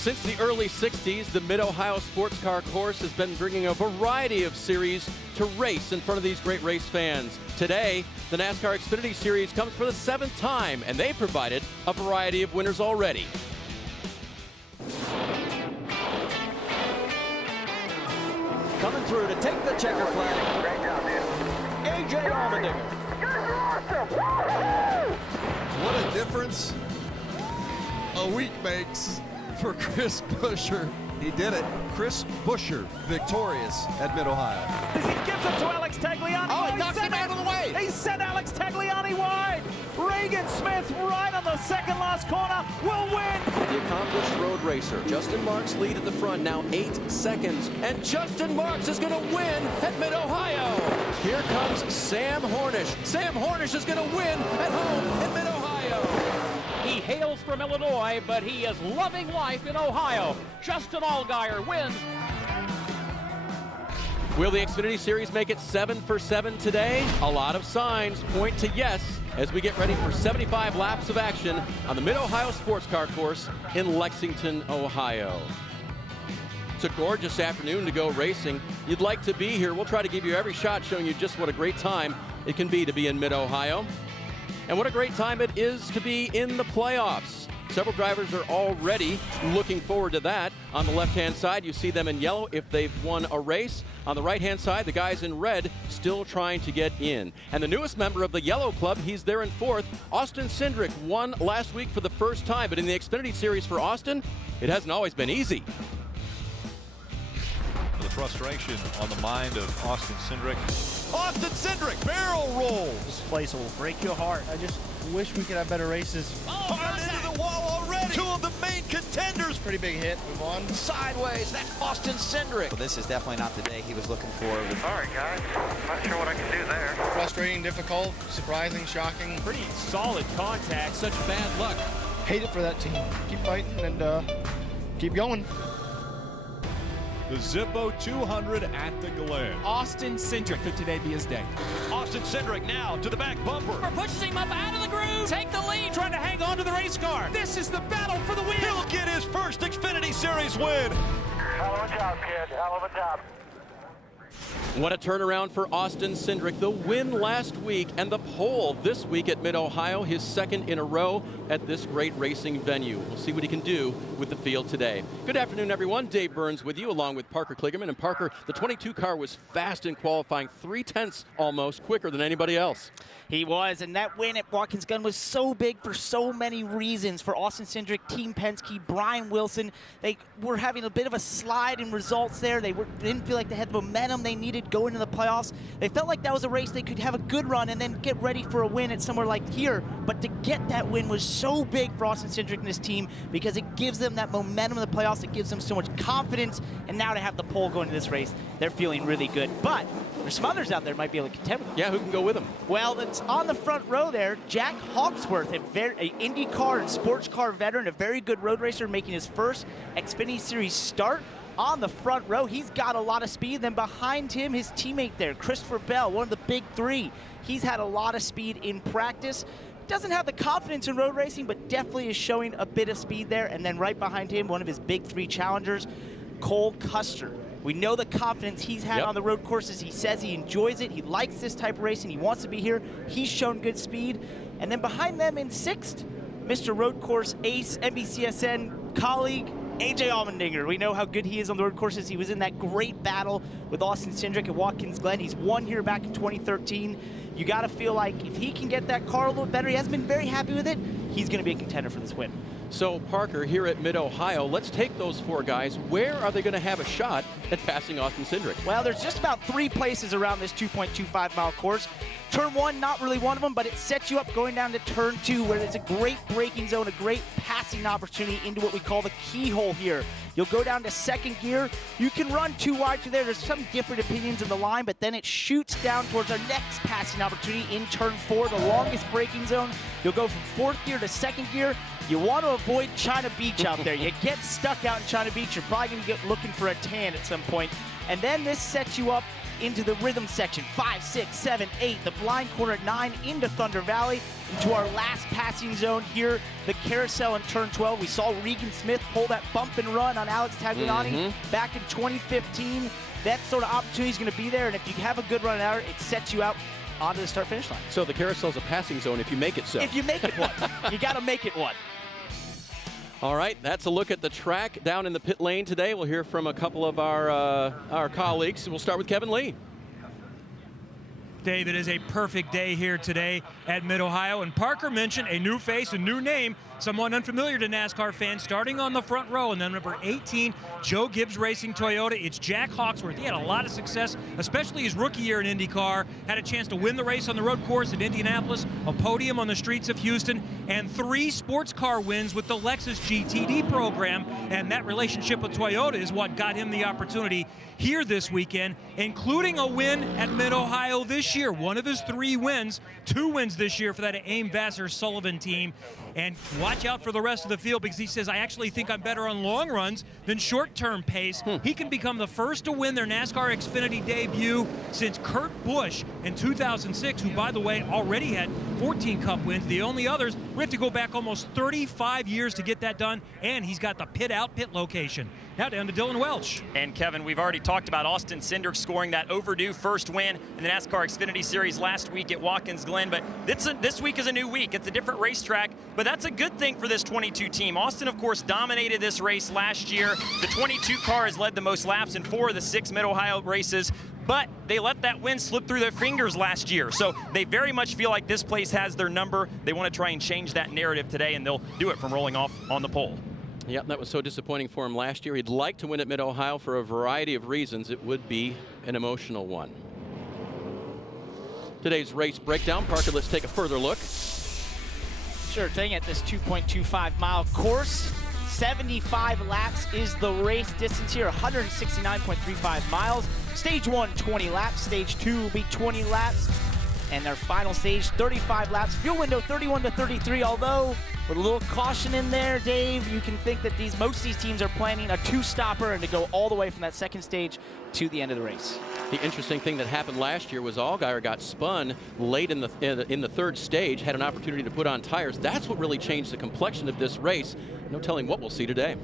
Since the early 60s, the Mid-Ohio Sports Car Course has been bringing a variety of series to race in front of these great race fans. Today, the NASCAR Xfinity Series comes for the 7th time, and they provided a variety of winners already. Coming through to take the checker flag. Great job, dude. A.J. Allmendinger. What a difference a week makes for Chris Buescher. He did it. Chris Buescher victorious at Mid-Ohio. As he gives it to Alex Tagliani. Oh, he knocks him out of the way. He sent Alex Tagliani wide. Regan Smith right on the second last corner will win. The accomplished road racer, Justin Marks lead at the front, now 8 seconds. And Justin Marks is going to win at Mid-Ohio. Here comes Sam Hornish. Sam Hornish is going to win at home in Mid-Ohio. He hails from Illinois, but he is loving life in Ohio. Justin Allgaier wins. Will the Xfinity Series make it 7 for 7 today? A lot of signs point to yes as we get ready for 75 laps of action on the Mid-Ohio Sports Car Course in Lexington, Ohio. It's a gorgeous afternoon to go racing. You'd like to be here. We'll try to give you every shot showing you just what a great time it can be to be in Mid-Ohio. And what a great time it is to be in the playoffs. Several drivers are already looking forward to that. On the left-hand side, you see them in yellow if they've won a race. On the right-hand side, the guys in red still trying to get in. And the newest member of the yellow club, he's there in 4th. Austin Cindric won last week for the first time, but in the Xfinity Series for Austin, it hasn't always been easy. The frustration on the mind of Austin Cindric. Austin Cindric barrel rolls. This place will break your heart. I just wish we could have better races. Hard into the wall already. Two of the main contenders. Pretty big hit. Move on. Sideways. That's Austin Cindric. Well, this is definitely not the day he was looking for. Sorry, guys. Not sure what I can do there. Frustrating, difficult, surprising, shocking. Pretty solid contact. Such bad luck. Hate it for that team. Keep fighting and keep going. The Zippo 200 at the Glen. Austin Cindric could today be his day. Austin Cindric now to the back bumper. Pushes him up out of the groove. Take the lead, trying to hang on to the race car. This is the battle for the win. He'll get his first Xfinity Series win. Hell of a job, kid. Hell of a job. What a turnaround for Austin Cindric. The win last week and the pole this week at Mid-Ohio, his 2nd in a row at this great racing venue. We'll see what he can do with the field today. Good afternoon, everyone. Dave Burns with you, along with Parker Kligerman. And Parker, the 22 car was fast in qualifying, 3/10 almost quicker than anybody else. He was, and that win at Watkins Glen was so big for so many reasons. For Austin Cindric, Team Penske, Brian Wilson, they were having a bit of a slide in results there. They didn't feel like they had the momentum they needed going into the playoffs. They felt like that was a race they could have a good run and then get ready for a win at somewhere like here. But to get that win was so big for Austin Cindric and his team because it gives them that momentum in the playoffs. It gives them so much confidence. And now to have the pole going into this race, they're feeling really good. But there's some others out there might be able to contend with them. Yeah, who can go with him? Well, that's on the front row there. Jack Hawksworth, an IndyCar and sports car veteran, a very good road racer, making his first Xfinity Series start. On the front row, he's got a lot of speed. Then behind him, his teammate there, Christopher Bell, one of the big 3. He's had a lot of speed in practice. Doesn't have the confidence in road racing, but definitely is showing a bit of speed there. And then right behind him, one of his big 3 challengers, Cole Custer. We know the confidence he's had on the road courses. He says he enjoys it. He likes this type of racing. He wants to be here. He's shown good speed. And then behind them in 6th, Mr. Road Course ace, NBCSN colleague, A.J. Allmendinger. We know how good he is on the road courses. He was in that great battle with Austin Cindric at Watkins Glen. He's won here back in 2013. You got to feel like if he can get that car a little better, he hasn't been very happy with it, he's going to be a contender for this win. So, Parker, here at Mid-Ohio, let's take those 4 guys. Where are they going to have a shot at passing Austin Cindric? Well, there's just about 3 places around this 2.25-mile course. Turn 1, not really one of them, but it sets you up going down to Turn 2, where there's a great braking zone, a great passing opportunity into what we call the keyhole here. You'll go down to 2nd gear. You can run 2 wide through there. There's some different opinions in the line, but then it shoots down towards our next passing opportunity in Turn 4, the longest braking zone. You'll go from 4th gear to 2nd gear. You want to avoid China Beach out there. You get stuck out in China Beach, you're probably going to get looking for a tan at some point. And then this sets you up into the rhythm section, 5, 6, 7, 8, the blind corner at 9 into Thunder Valley, into our last passing zone here, the carousel in turn 12. We saw Regan Smith pull that bump and run on Alex Tagliani back in 2015. That sort of opportunity is going to be there, and if you have a good run out, it sets you out onto the start-finish line. So the carousel's a passing zone if you make it so. If you make it one. You got to make it one. All right, that's a look at the track down in the pit lane today. We'll hear from a couple of our colleagues. We'll start with Kevin Lee. Dave, it is a perfect day here today at Mid-Ohio, and Parker mentioned a new face, a new name, someone unfamiliar to NASCAR fans, starting on the front row, and then number 18, Joe Gibbs Racing Toyota. It's Jack Hawksworth. He had a lot of success, especially his rookie year in IndyCar. Had a chance to win the race on the road course at Indianapolis, a podium on the streets of Houston, and 3 sports car wins with the Lexus GTD program. And that relationship with Toyota is what got him the opportunity here this weekend, including a win at Mid-Ohio this year. One of his 3 wins, 2 wins this year for that Aim Vassar Sullivan team. And watch out for the rest of the field, because he says, I actually think I'm better on long runs than short-term pace. He can become the first to win their NASCAR Xfinity debut since Kurt Busch in 2006, who, by the way, already had 14 Cup wins. The only others, we have to go back almost 35 years to get that done, and he's got the pit-out pit location. Now down to Dylan Welch. And Kevin, we've already talked about Austin Cindric scoring that overdue first win in the NASCAR Xfinity Series last week at Watkins Glen, but this week is a new week. It's a different racetrack, but that's a good thing for this 22 team. Austin, of course, dominated this race last year. The 22 car has led the most laps in 4 of the 6 Mid-Ohio races, but they let that win slip through their fingers last year. So they very much feel like this place has their number. They want to try and change that narrative today, and they'll do it from rolling off on the pole. Yep, that was so disappointing for him last year. He'd like to win at Mid-Ohio for a variety of reasons. It would be an emotional one. Today's race breakdown. Parker, let's take a further look. Sure thing. At this 2.25-mile course, 75 laps is the race distance here, 169.35 miles. Stage 1, 20 laps. Stage 2 will be 20 laps. And their final stage, 35 laps. Fuel window, 31 to 33, although with a little caution in there, Dave, you can think that most of these teams are planning a 2-stopper and to go all the way from that second stage to the end of the race. The interesting thing that happened last year was Allgaier got spun late in the 3rd stage, had an opportunity to put on tires. That's what really changed the complexion of this race. No telling what we'll see today.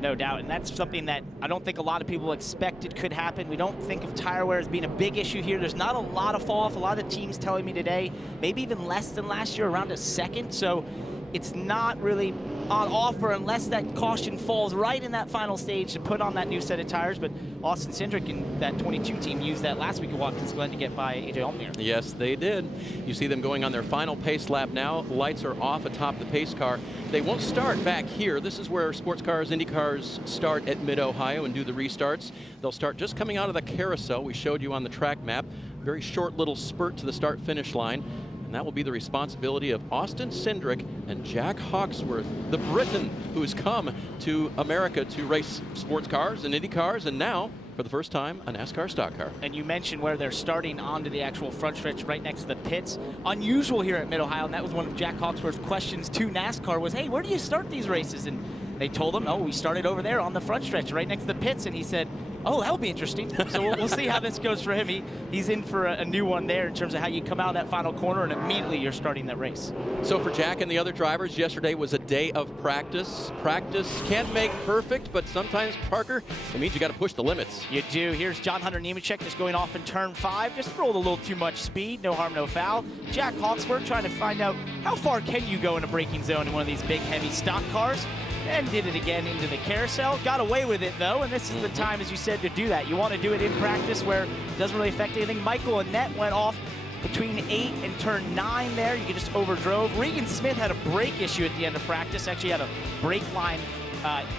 No doubt, and that's something that I don't think a lot of people expected could happen. We don't think of tire wear as being a big issue here. There's not a lot of fall off. A lot of teams telling me today, maybe even less than last year, around a second. So it's not really on offer unless that caution falls right in that final stage to put on that new set of tires. But Austin Cindric and that 22 team used that last week at Watkins Glen to get by AJ Allmendinger. Yes, they did. You see them going on their final pace lap now. Lights are off atop the pace car. They won't start back here. This is where sports cars, Indy cars start at Mid-Ohio and do the restarts. They'll start just coming out of the carousel we showed you on the track map. Very short little spurt to the start-finish line. And that will be the responsibility of Austin Cindric and Jack Hawksworth, the Briton who's come to America to race sports cars and Indy cars, and now, for the first time, a NASCAR stock car. And you mentioned where they're starting onto the actual front stretch right next to the pits. Unusual here at Mid-Ohio, and that was one of Jack Hawksworth's questions to NASCAR was, hey, where do you start these races? And they told him, oh, we started over there on the front stretch right next to the pits. And he said, oh, that'll be interesting. So we'll see how this goes for him. He's in for a new one there in terms of how you come out of that final corner and immediately you're starting that race. So for Jack and the other drivers, yesterday was a day of practice. Practice can't make perfect, but sometimes, Parker, it means you got to push the limits. You do. Here's John Hunter Nemechek just going off in turn 5. Just rolled a little too much speed. No harm, no foul. Jack Hawksworth trying to find out how far can you go in a braking zone in one of these big, heavy stock cars. And did it again into the carousel. Got away with it, though, and this is the time, as you said, to do that. You want to do it in practice where it doesn't really affect anything. Michael Annett went off between 8 and turn 9 there. You just overdrove. Regan Smith had a brake issue at the end of practice. Actually had a brake line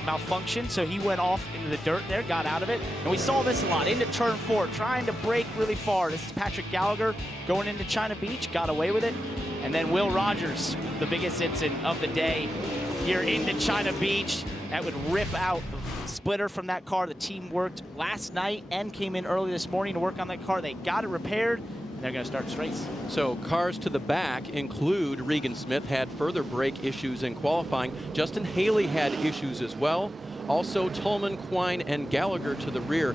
malfunction, so he went off into the dirt there, got out of it. And we saw this a lot, into turn 4, trying to brake really far. This is Patrick Gallagher going into China Beach, got away with it. And then Will Rogers, the biggest incident of the day, here into China Beach. That would rip out the splitter from that car. The team worked last night and came in early this morning to work on that car. They got it repaired, and they're going to start this race. So cars to the back include Regan Smith, had further brake issues in qualifying. Justin Haley had issues as well. Also, Tolman, Quine, and Gallagher to the rear.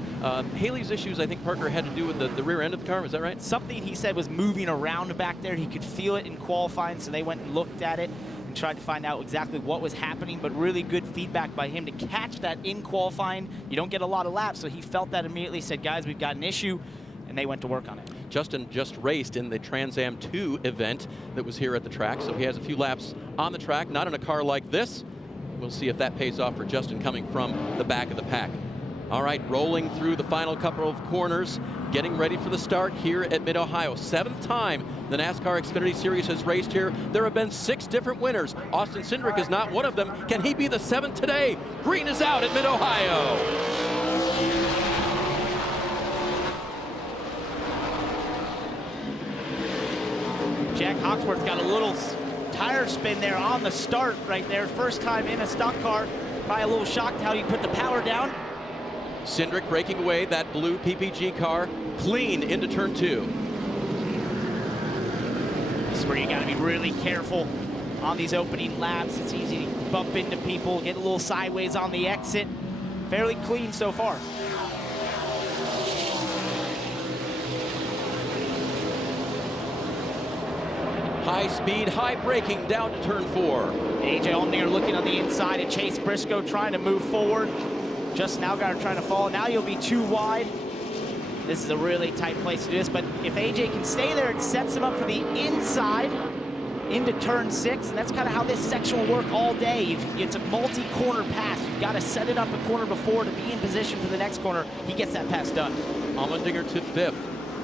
Haley's issues, I think, Parker, had to do with the rear end of the car. Is that right? Something he said was moving around back there. He could feel it in qualifying, so they went and looked at it and tried to find out exactly what was happening, but really good feedback by him to catch that in qualifying. You don't get a lot of laps, so he felt that immediately, said, guys, we've got an issue, and they went to work on it. Justin just raced in the Trans Am 2 event that was here at the track, so he has a few laps on the track, not in a car like this. We'll see if that pays off for Justin coming from the back of the pack. All right, rolling through the final couple of corners, getting ready for the start here at Mid-Ohio. 7th time the NASCAR Xfinity Series has raced here. There have been 6 different winners. Austin Cindric is not one of them. Can he be the 7th today? Green is out at Mid-Ohio. Jack Hawksworth got a little tire spin there on the start right there. First time in a stock car. Probably a little shocked how he put the power down. Cindric breaking away that blue PPG car, clean into turn 2. This is where you got to be really careful on these opening laps. It's easy to bump into people, get a little sideways on the exit. Fairly clean so far. High speed, high braking down to turn 4. AJ Allmendinger looking on the inside and Chase Briscoe trying to move forward. Justin Allgaier trying to fall. Now you'll be too wide. This is a really tight place to do this, but if AJ can stay there, it sets him up for the inside into turn 6, and that's kind of how this section will work all day. It's a multi-corner pass. You've got to set it up a corner before to be in position for the next corner. He gets that pass done. Allmendinger to 5th.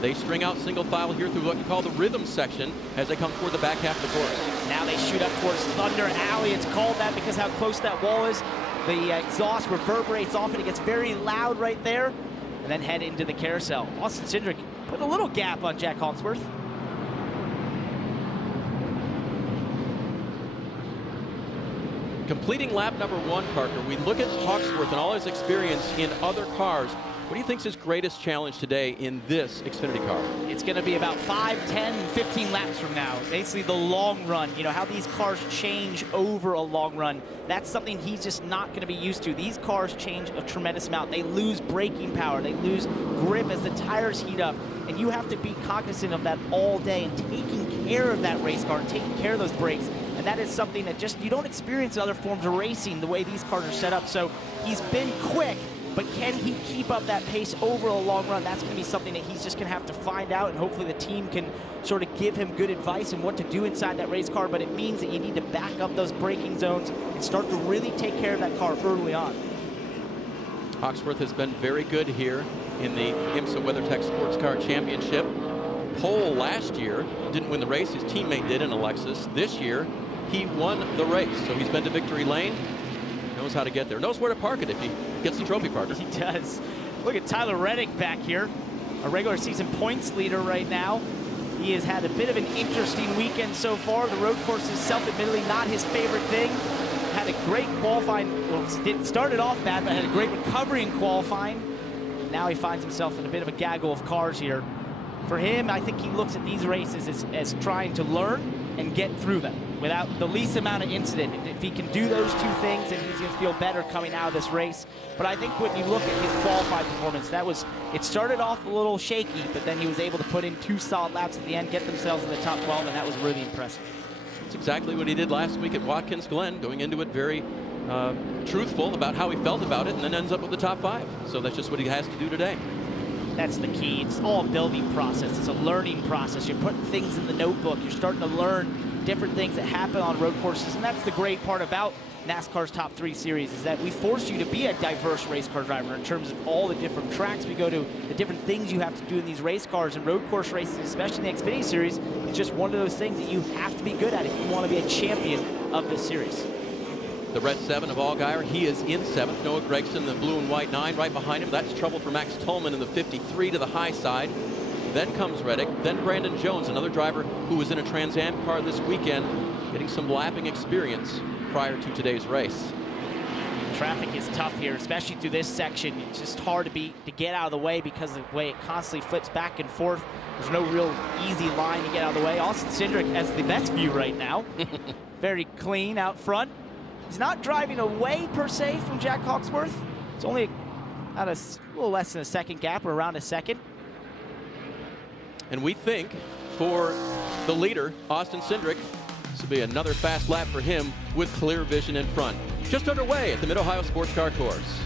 They string out single file here through what you call the rhythm section as they come toward the back half of the course. Now they shoot up towards Thunder Alley. It's called that because how close that wall is. The exhaust reverberates off and it gets very loud right there, and then head into the carousel. Austin Cindric put a little gap on Jack Hawksworth. Completing lap number 1, Parker, we look at Hawksworth and all his experience in other cars. What do you think is his greatest challenge today in this Xfinity car? It's going to be about 5, 10, 15 laps from now. Basically the long run, you know, how these cars change over a long run. That's something he's just not going to be used to. These cars change a tremendous amount. They lose braking power. They lose grip as the tires heat up. And you have to be cognizant of that all day and taking care of that race car and taking care of those brakes. And that is something that just you don't experience in other forms of racing the way these cars are set up. So he's been quick, but can he keep up that pace over a long run? That's going to be something that he's just going to have to find out, and hopefully the team can sort of give him good advice on what to do inside that race car, but it means that you need to back up those braking zones and start to really take care of that car early on. Hawksworth has been very good here in the IMSA WeatherTech Sports Car Championship. Pole last year, didn't win the race, his teammate did in a Lexus. This year, he won the race, so he's been to victory lane. Knows how to get there, knows where to park it if he gets the trophy, Parker. He does. Look at Tyler Reddick back here, a regular season points leader right now. He has had a bit of an interesting weekend so far. The road course is self-admittedly not his favorite thing. Had a great qualifying, well, started off bad, but had a great recovery in qualifying. Now he finds himself in a bit of a gaggle of cars here. For him, I think he looks at these races as trying to learn and get through them without the least amount of incident. If he can do those two things, then he's going to feel better coming out of this race. But I think when you look at his qualified performance, it started off a little shaky, but then he was able to put in 2 solid laps at the end, get themselves in the top 12, and that was really impressive. It's exactly what he did last week at Watkins Glen, going into it very truthful about how he felt about it, and then ends up with the top 5. So that's just what he has to do today. That's the key. It's all a building process. It's a learning process. You're putting things in the notebook. You're starting to learn different things that happen on road courses, and that's the great part about NASCAR's Top 3 Series, is that we force you to be a diverse race car driver in terms of all the different tracks we go to, the different things you have to do in these race cars, and road course races, especially in the Xfinity Series, it's just one of those things that you have to be good at if you want to be a champion of this series. The red 7 of Allgaier, he is in 7th. Noah Gragson, the blue and white 9, right behind him. That's trouble for Max Tolman in the 53 to the high side. Then comes Reddick, then Brandon Jones, another driver who was in a Trans Am car this weekend, getting some lapping experience prior to today's race. Traffic is tough here, especially through this section. It's just hard to get out of the way because of the way it constantly flips back and forth. There's no real easy line to get out of the way. Austin Cindric has the best view right now. Very clean out front. He's not driving away per se from Jack Hawksworth. It's only at a little less than a second gap, or around a second. And we think for the leader, Austin Cindric, this will be another fast lap for him with clear vision in front. Just underway at the Mid-Ohio Sports Car Course.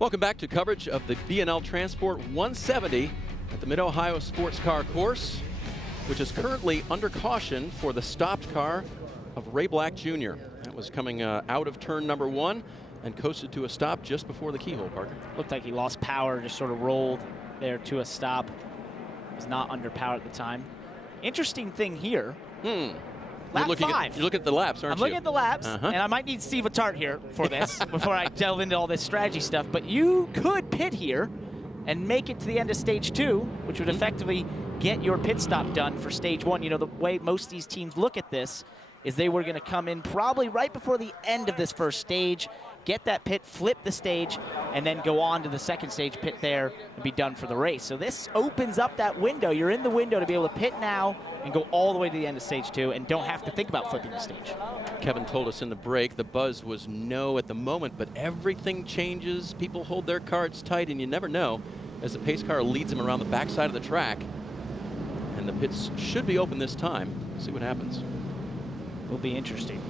Welcome back to coverage of the B&L Transport 170 at the Mid-Ohio Sports Car Course, which is currently under caution for the stopped car of Ray Black Jr. That was coming out of turn number 1 and coasted to a stop just before the keyhole, Parker. Looked like he lost power, just sort of rolled there to a stop. Was not under power at the time. Interesting thing here. Lap 5. You're looking at the laps, aren't you? I'm looking at the laps, and I might need Steve Attard here for this before I delve into all this strategy stuff. But you could pit here and make it to the end of stage 2, which would effectively get your pit stop done for stage 1. You know, the way most of these teams look at this is they were going to come in probably right before the end of this first stage, get that pit, flip the stage, and then go on to the second stage pit there and be done for the race. So this opens up that window. You're in the window to be able to pit now and go all the way to the end of stage 2 and don't have to think about flipping the stage. Kevin told us in the break the buzz was no at the moment, but everything changes. People hold their cards tight, and you never know as the pace car leads them around the backside of the track. And the pits should be open this time. See what happens. Will be interesting.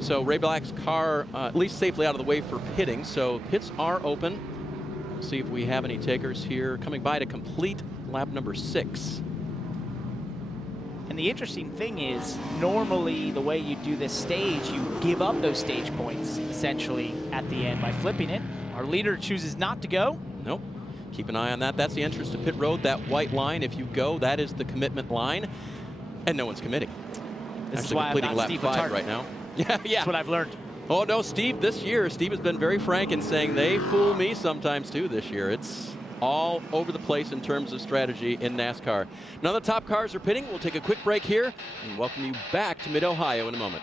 So Ray Black's car at least safely out of the way for pitting. So pits are open. We'll see if we have any takers here coming by to complete lap number 6. And the interesting thing is, normally the way you do this stage, you give up those stage points essentially at the end by flipping it. Our leader chooses not to go. Nope. Keep an eye on that. That's the entrance to pit road, that white line. If you go, that is the commitment line. And no one's committing. This is why I'm not lap Steve 5 Attard right now. Yeah. That's what I've learned. Oh, no, Steve, this year, Steve has been very frank in saying they fool me sometimes, too, this year. It's all over the place in terms of strategy in NASCAR. None of the top cars are pitting. We'll take a quick break here and welcome you back to Mid-Ohio in a moment.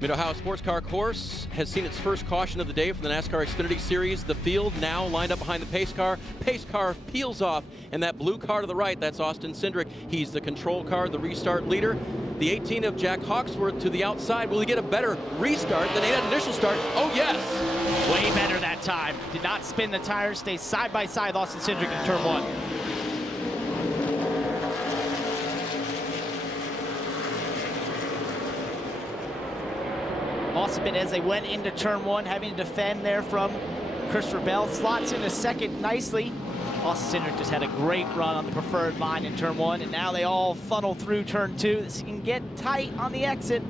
Mid-Ohio Sports Car Course has seen its first caution of the day for the NASCAR Xfinity Series. The field now lined up behind the pace car. Pace car peels off, and that blue car to the right, that's Austin Cindric. He's the control car, the restart leader. The 18 of Jack Hawksworth to the outside. Will he get a better restart than he had initial start? Oh, yes. Way better that time. Did not spin the tires, stay side by side with Austin Cindric in turn 1. Lost a bit as they went into turn 1, having to defend there from Christopher Bell. Slots into second nicely. Austin Cindric just had a great run on the preferred line in turn 1, and now they all funnel through turn 2. This can get tight on the exit.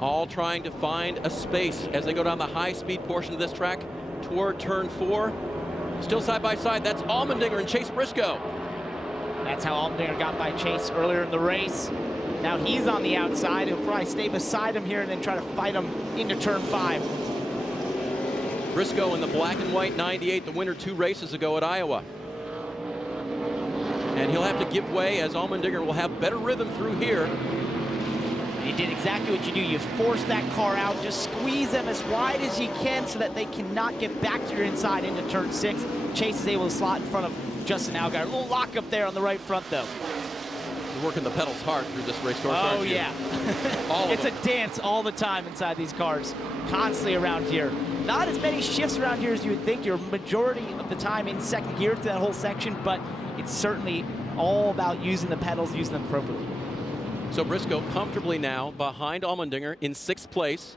All trying to find a space as they go down the high-speed portion of this track toward turn 4. Still side by side, that's Allmendinger and Chase Briscoe. That's how Allmendinger got by Chase earlier in the race. Now he's on the outside. He'll probably stay beside him here and then try to fight him into turn 5. Briscoe in the black and white 98, the winner 2 races ago at Iowa. And he'll have to give way as Allmendinger will have better rhythm through here. He did exactly what you do. You force that car out, just squeeze them as wide as you can so that they cannot get back to your inside into turn 6. Chase is able to slot in front of Justin Allgaier. A little lock up there on the right front, though. You're working the pedals hard through this race course, Oh, aren't you? yeah. It's a dance all the time inside these cars, constantly around here. Not as many shifts around here as you would think. You're majority of the time in second gear through that whole section, but it's certainly all about using the pedals, using them appropriately. So Briscoe comfortably now behind Allmendinger in 6th place.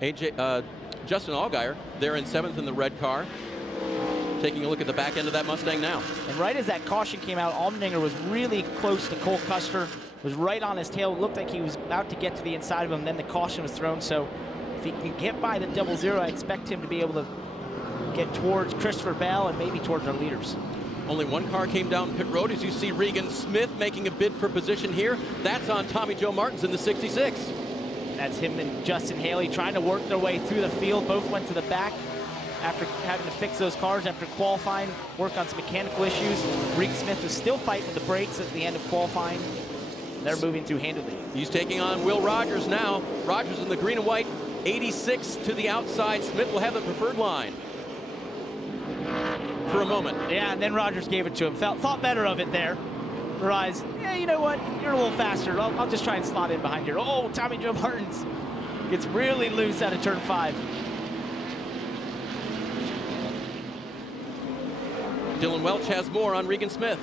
Justin Allgaier there in 7th in the red car. Taking a look at the back end of that Mustang now. And right as that caution came out, Allmendinger was really close to Cole Custer, was right on his tail. It looked like he was about to get to the inside of him, then the caution was thrown. So if he can get by the 00, I expect him to be able to get towards Christopher Bell and maybe towards our leaders. Only one car came down pit road as you see Regan Smith making a bid for position here. That's on Tommy Joe Martins in the 66. That's him and Justin Haley trying to work their way through the field. Both went to the back after having to fix those cars after qualifying, work on some mechanical issues. Regan Smith was still fighting with the brakes at the end of qualifying. They're moving through handily. He's taking on Will Rogers now. Rogers in the green and white, 86 to the outside. Smith will have the preferred line for a moment. Yeah, and then Rogers gave it to him. Thought better of it there. Realized, yeah, you know what? You're a little faster. I'll just try and slot in behind here. Oh, Tommy Joe Martins gets really loose out of turn 5. Dylan Welch has more on Regan Smith.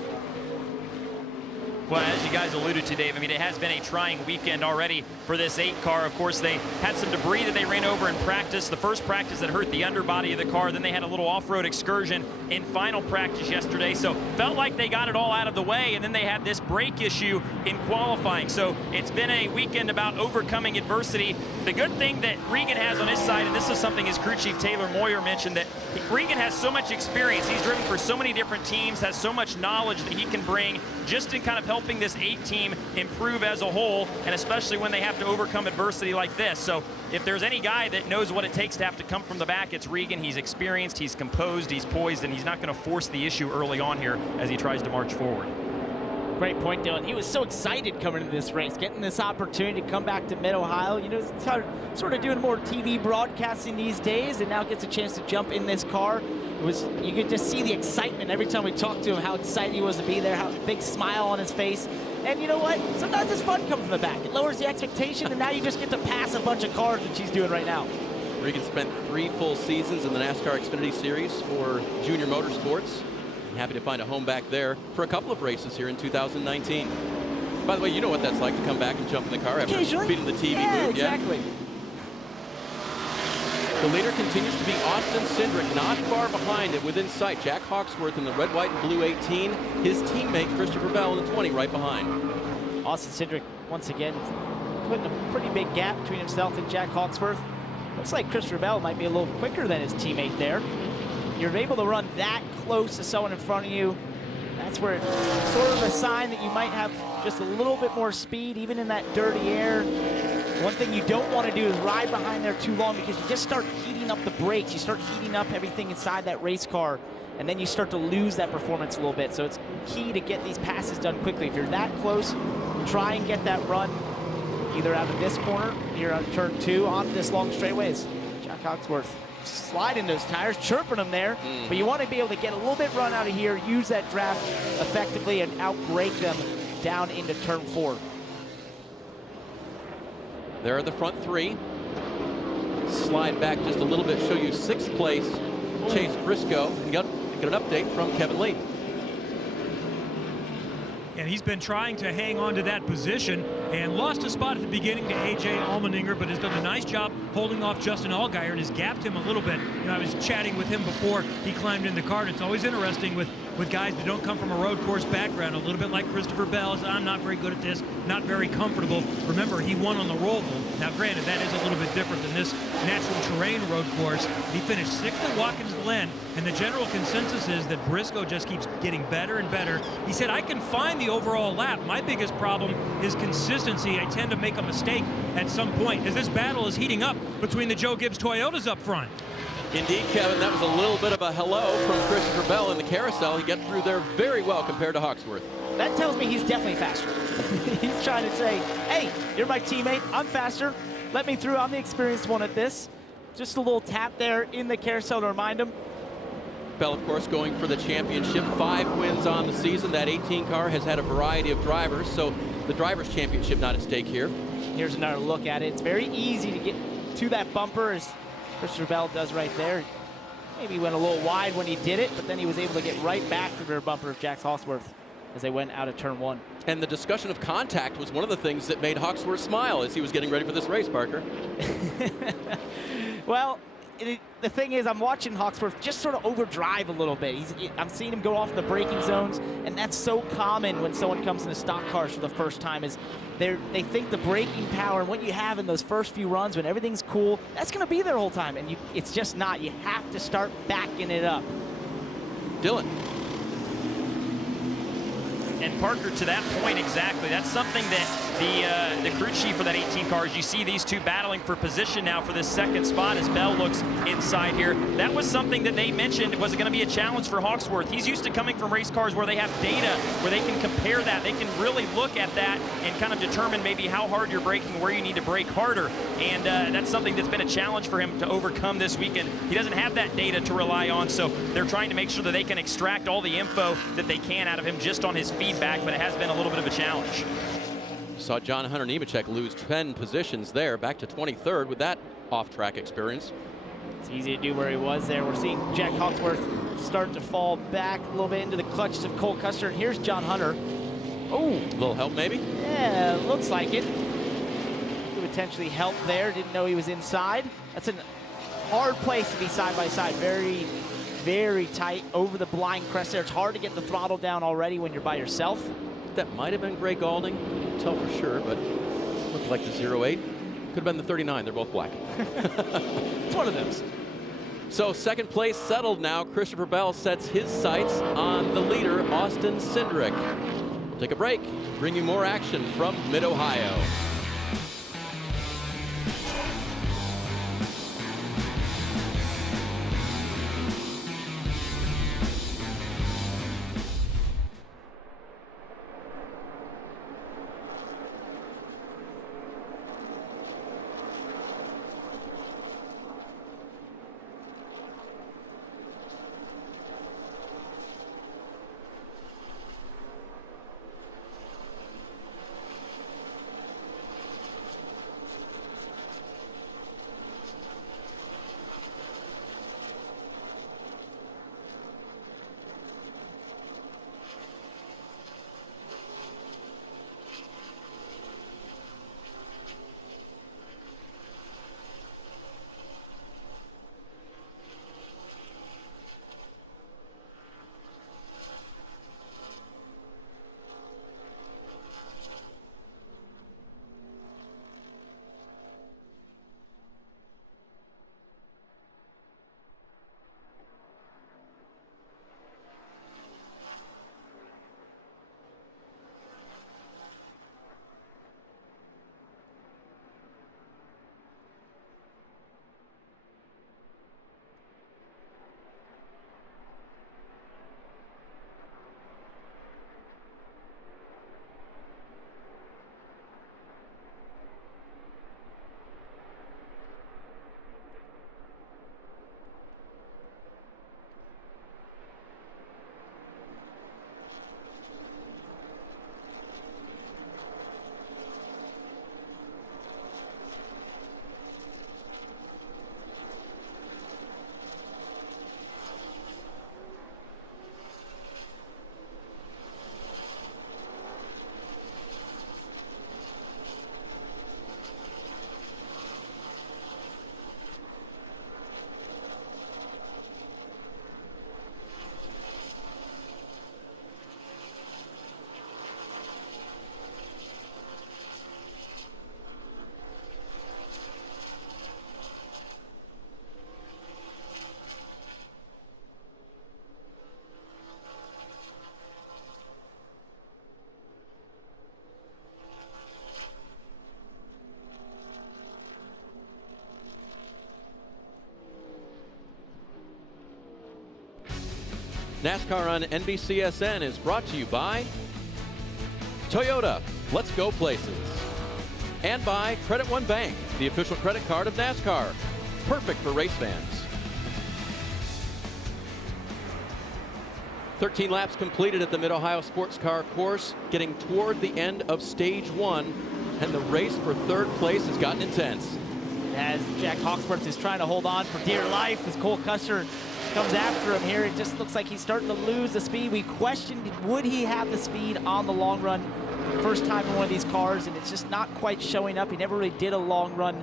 Well, as you guys alluded to, Dave, I mean, it has been a trying weekend already for this 8 car. Of course, they had some debris that they ran over in practice. The first practice that hurt the underbody of the car. Then they had a little off-road excursion in final practice yesterday. So felt like they got it all out of the way. And then they had this brake issue in qualifying. So it's been a weekend about overcoming adversity. The good thing that Regan has on his side, and this is something his crew chief Taylor Moyer mentioned, that Regan has so much experience. He's driven for so many different teams, has so much knowledge that he can bring just in kind of helping this 8 team improve as a whole, and especially when they have to overcome adversity like this. So if there's any guy that knows what it takes to have to come from the back, it's Regan. He's experienced, he's composed, he's poised, and he's not going to force the issue early on here as he tries to march forward. Great point, Dylan. He was so excited coming into this race, getting this opportunity to come back to Mid-Ohio. You know, sort of doing more TV broadcasting these days, and now gets a chance to jump in this car. You could just see the excitement every time we talked to him, how excited he was to be there, how big smile on his face. And you know what? Sometimes it's fun coming from the back. It lowers the expectation, and now you just get to pass a bunch of cars, which he's doing right now. Regan spent 3 full seasons in the NASCAR Xfinity Series for Junior Motorsports. Happy to find a home back there for a couple of races here in 2019. By the way, you know what that's like to come back and jump in the car after beating the TV booth. Exactly. The leader continues to be Austin Cindric, not far behind it, within sight. Jack Hawksworth in the red, white, and blue 18. His teammate Christopher Bell in the 20 right behind. Austin Cindric, once again, putting a pretty big gap between himself and Jack Hawksworth. Looks like Christopher Bell might be a little quicker than his teammate there. You're able to run that close to someone in front of you. That's where it's sort of a sign that you might have just a little bit more speed, even in that dirty air. One thing you don't want to do is ride behind there too long, because you just start heating up the brakes. You start heating up everything inside that race car, and then you start to lose that performance a little bit. So it's key to get these passes done quickly. If you're that close, try and get that run either out of this corner, here out of turn 2, onto this long straightaway is Jack Hawksworth sliding those tires, chirping them there. But you want to be able to get a little bit run out of here, use that draft effectively, and outbrake them down into turn 4. There are the front 3. Slide back just a little bit, show you 6th place Chase Briscoe, and get an update from Kevin Lee. And he's been trying to hang on to that position and lost a spot at the beginning to A.J. Allmendinger, but has done a nice job holding off Justin Allgaier and has gapped him a little bit. You know, I was chatting with him before he climbed in the car, and it's always interesting with guys that don't come from a road course background, a little bit like Christopher Bell. I'm not very good at this, not very comfortable. Remember, he won on the Roval. Now, granted, that is a little bit different than this natural terrain road course. He finished 6th at Watkins Glen, and the general consensus is that Briscoe just keeps getting better and better. He said, I can find the overall lap. My biggest problem is consistency. I tend to make a mistake at some point as this battle is heating up between the Joe Gibbs Toyotas up front. Indeed, Kevin, that was a little bit of a hello from Christopher Bell in the carousel. He got through there very well compared to Hawksworth. That tells me he's definitely faster. He's trying to say, hey, you're my teammate, I'm faster. Let me through, I'm the experienced one at this. Just a little tap there in the carousel to remind him. Bell, of course, going for the championship. 5 wins on the season. That 18 car has had a variety of drivers, so the Drivers' Championship not at stake here. Here's another look at it. It's very easy to get to that bumper, as Christopher Bell does right there. Maybe he went a little wide when he did it, but then he was able to get right back to the rear bumper of Jack Hawksworth as they went out of turn 1. And the discussion of contact was one of the things that made Hawksworth smile as he was getting ready for this race, Parker. Well, the thing is, I'm watching Hawksworth just sort of overdrive a little bit. I'm seeing him go off the braking zones, and that's so common when someone comes into stock cars for the first time. Is they think the braking power and what you have in those first few runs when everything's cool, that's going to be there the whole time, and it's just not. You have to start backing it up. Dylan. And Parker, to that point exactly, that's something that the crew chief for that 18 car, as you see these two battling for position now for this second spot as Bell looks inside here. That was something that they mentioned was going to be a challenge for Hawksworth. He's used to coming from race cars where they have data, where they can compare that. They can really look at that and kind of determine maybe how hard you're braking, where you need to brake harder. And that's something that's been a challenge for him to overcome this weekend. He doesn't have that data to rely on, so they're trying to make sure that they can extract all the info that they can out of him just on his feedback, but it has been a little bit of a challenge. Saw John Hunter Nemechek lose 10 positions there, back to 23rd with that off-track experience. It's easy to do where he was there. We're seeing Jack Hawksworth start to fall back a little bit into the clutches of Cole Custer, and here's John Hunter. Oh, a little help maybe? Yeah, looks like it. Could potentially help there. Didn't know he was inside. That's a hard place to be side by side. Very, very tight over the blind crest there. It's hard to get the throttle down already when you're by yourself. That might have been Gray Galding. Couldn't tell for sure, but looked like the 08. Could have been the 39. They're both black. It's one of those. So 2nd place settled now. Christopher Bell sets his sights on the leader, Austin Cindric. We'll take a break, bring you more action from Mid-Ohio. NASCAR on NBCSN is brought to you by Toyota, let's go places. And by Credit One Bank, the official credit card of NASCAR. Perfect for race fans. 13 laps completed at the Mid-Ohio Sports Car Course, getting toward the end of stage 1, and the race for third place has gotten intense. As Jack Hawksworth is trying to hold on for dear life as Cole Custer comes after him here, it just looks like he's starting to lose the speed. We questioned, would he have the speed on the long run? First time in one of these cars, and it's just not quite showing up. He never really did a long run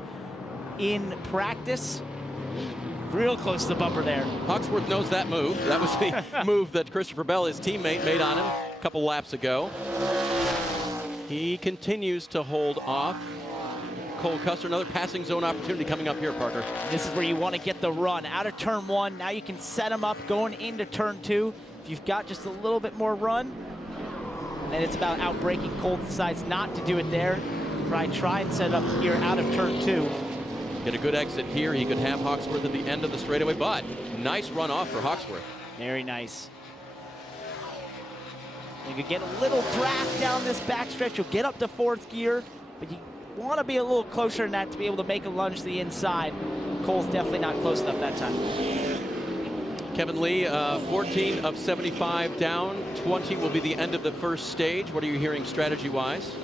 in practice. Real close to the bumper there. Hawksworth knows that move. That was the move that Christopher Bell, his teammate, made on him a couple laps ago. He continues to hold off Cole Custer. Another passing zone opportunity coming up here, Parker. This is where you want to get the run out of turn 1. Now you can set him up going into turn 2. If you've got just a little bit more run, then it's about outbraking. Cole decides not to do it there. Probably try and set it up here out of turn 2. Get a good exit here. He could have Hawksworth at the end of the straightaway, but nice run off for Hawksworth. Very nice. You could get a little draft down this backstretch. You'll get up to 4th gear, but you want to be a little closer than that to be able to make a lunge to the inside. Cole's definitely not close enough that time. Kevin Lee, 14 of 75 down. 20 will be the end of the first stage. What are you hearing strategy-wise?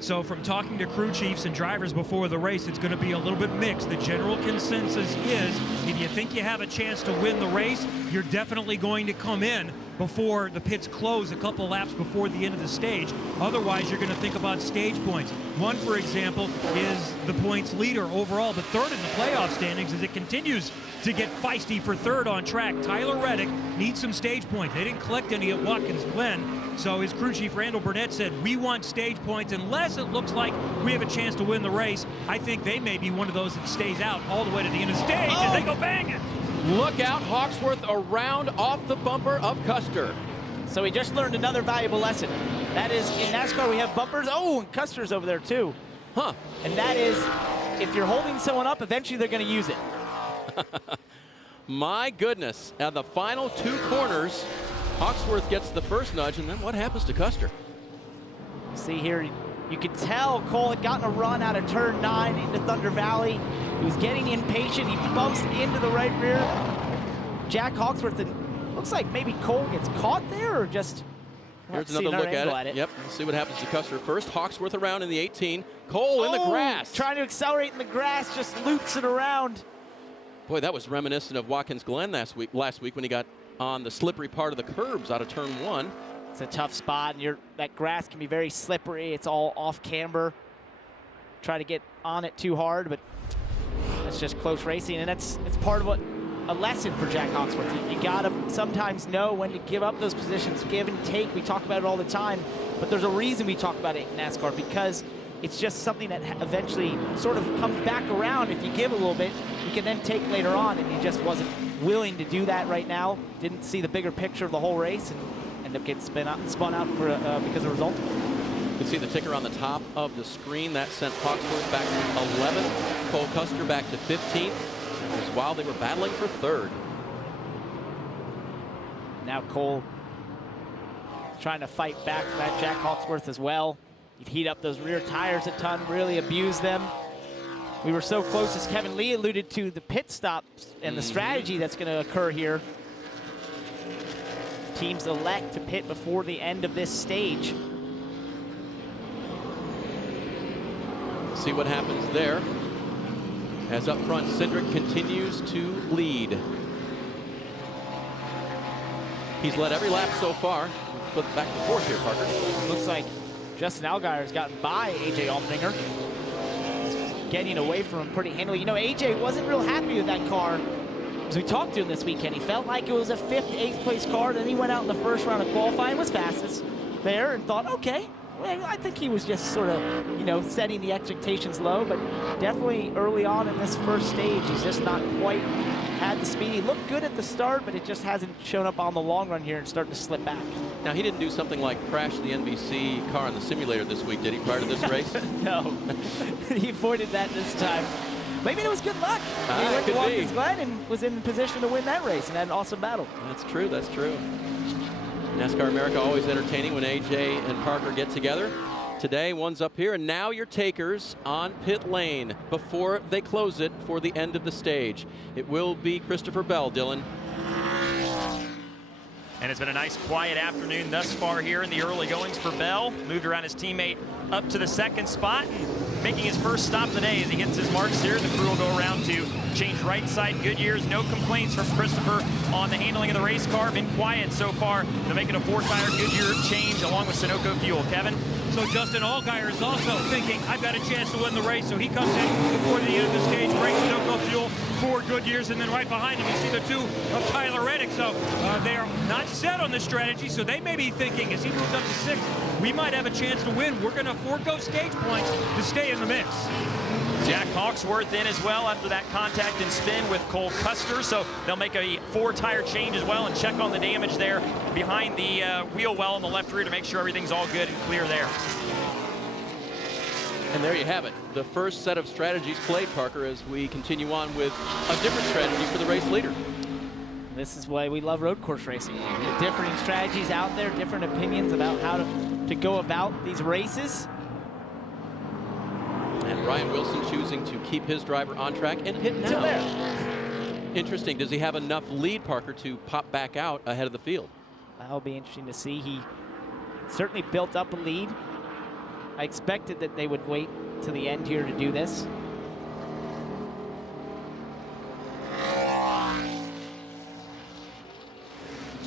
So from talking to crew chiefs and drivers before the race, it's going to be a little bit mixed. The general consensus is if you think you have a chance to win the race, you're definitely going to come in before the pits close a couple laps before the end of the stage. Otherwise, you're going to think about stage points. One, for example, is the points leader overall, but third in the playoff standings as it continues to get feisty for third on track. Tyler Reddick needs some stage points. They didn't collect any at Watkins Glen. So his crew chief, Randall Burnett, said, we want stage points unless it looks like we have a chance to win the race. I think they may be one of those that stays out all the way to the end of the stage and they go banging. Look out, Hawksworth around off the bumper of Custer. So we just learned another valuable lesson. That is, in NASCAR, we have bumpers. Oh, and Custer's over there, too. Huh. And that is, if you're holding someone up, eventually they're going to use it. My goodness. At the final 2 corners, Hawksworth gets the first nudge, and then what happens to Custer? See here, you could tell Cole had gotten a run out of turn 9 into Thunder Valley. He was getting impatient. He bumps into the right rear. Jack Hawksworth, and looks like maybe Cole gets caught there, or just... Here's another look at it. Yep, let's see what happens to Custer first. Hawksworth around in the 18. Cole in the grass. Trying to accelerate in the grass, just loops it around. Boy, that was reminiscent of Watkins Glen last week when he got on the slippery part of the curbs out of turn 1. It's a tough spot, and that grass can be very slippery. It's all off camber. Try to get on it too hard, but that's just close racing, and it's part of what a lesson for Jack Hawksworth. You gotta sometimes know when to give up those positions, give and take. We talk about it all the time, but there's a reason we talk about it in NASCAR, because it's just something that eventually sort of comes back around. If you give a little bit, you can then take later on, and he just wasn't willing to do that right now. Didn't see the bigger picture of the whole race, and ended up getting spun out for, because of the result. You can see the ticker on the top of the screen. That sent Hawksworth back to 11th, Cole Custer back to 15th, as while they were battling for 3rd. Now Cole trying to fight back for that Jack Hawksworth as well. You'd heat up those rear tires a ton, really abuse them. We were so close, as Kevin Lee alluded to, the pit stops and the strategy that's going to occur here. Teams elect to pit before the end of this stage. See what happens there. As up front, Cindric continues to lead. He's led every lap so far. Flip back to 4th here, Parker. Looks like Justin Allgaier's gotten by A.J. Allmendinger. He's getting away from him pretty handily. You know, A.J. wasn't real happy with that car. As we talked to him this weekend, he felt like it was a 5th, 8th place car. Then he went out in the first round of qualifying, was fastest there, and thought, okay, well, I think he was just sort of, you know, setting the expectations low, but definitely early on in this first stage, he's just not quite had the speed. He looked good at the start, but it just hasn't shown up on the long run here and starting to slip back. Now, he didn't do something like crash the NBC car in the simulator this week, did he, prior to this race? No, he avoided that this time. Maybe it was good luck. He went to Watkins Glen and was in position to win that race and had an awesome battle. That's true. That's true. NASCAR America always entertaining when AJ and Parker get together. Today, one's up here, and now your takers on pit lane before they close it for the end of the stage. It will be Christopher Bell, Dylan. And it's been a nice quiet afternoon thus far here in the early goings for Bell. Moved around his teammate up to the second spot and making his first stop today as he hits his marks here. The crew will go around to change right side Goodyears. No complaints from Christopher on the handling of the race car. Been quiet so far. They're making a 4-tire Goodyear change along with Sunoco fuel. Kevin? So Justin Allgaier is also thinking, I've got a chance to win the race. So he comes in before the end of the stage, breaks Sunoco fuel, 4 Goodyears, and then right behind him you see the 2 of Tyler Reddick. So they are not set on this strategy, so they may be thinking, as he moves up to 6th, we might have a chance to win. We're going to forego stage points to stay in the mix. Jack Hawksworth in as well after that contact and spin with Cole Custer. So they'll make a 4-tire change as well and check on the damage there behind the wheel well in the left rear to make sure everything's all good and clear there. And there you have it. The first set of strategies played, Parker, as we continue on with a different strategy for the race leader. This is why we love road course racing. The different strategies out there, different opinions about how to go about these races. And Brian Wilson choosing to keep his driver on track and hit now. There. Interesting. Does he have enough lead, Parker, to pop back out ahead of the field? That'll be interesting to see. He certainly built up a lead. I expected that they would wait to the end here to do this.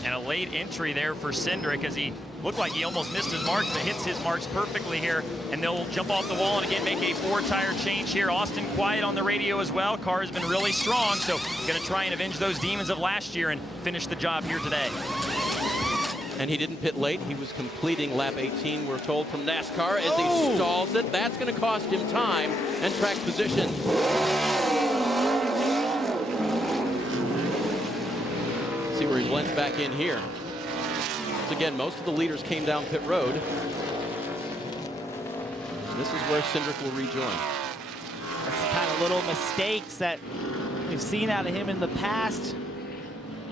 And a late entry there for Cindric as he looked like he almost missed his marks, but hits his marks perfectly here. And they'll jump off the wall and again make a 4-tire change here. Austin quiet on the radio as well. Car has been really strong, so going to try and avenge those demons of last year and finish the job here today. And he didn't pit late. He was completing lap 18, we're told, from NASCAR as he stalls it. That's going to cost him time and track position. See where he blends back in here. So again, most of the leaders came down pit road. And this is where Cindric will rejoin. That's the kind of little mistakes that we've seen out of him in the past.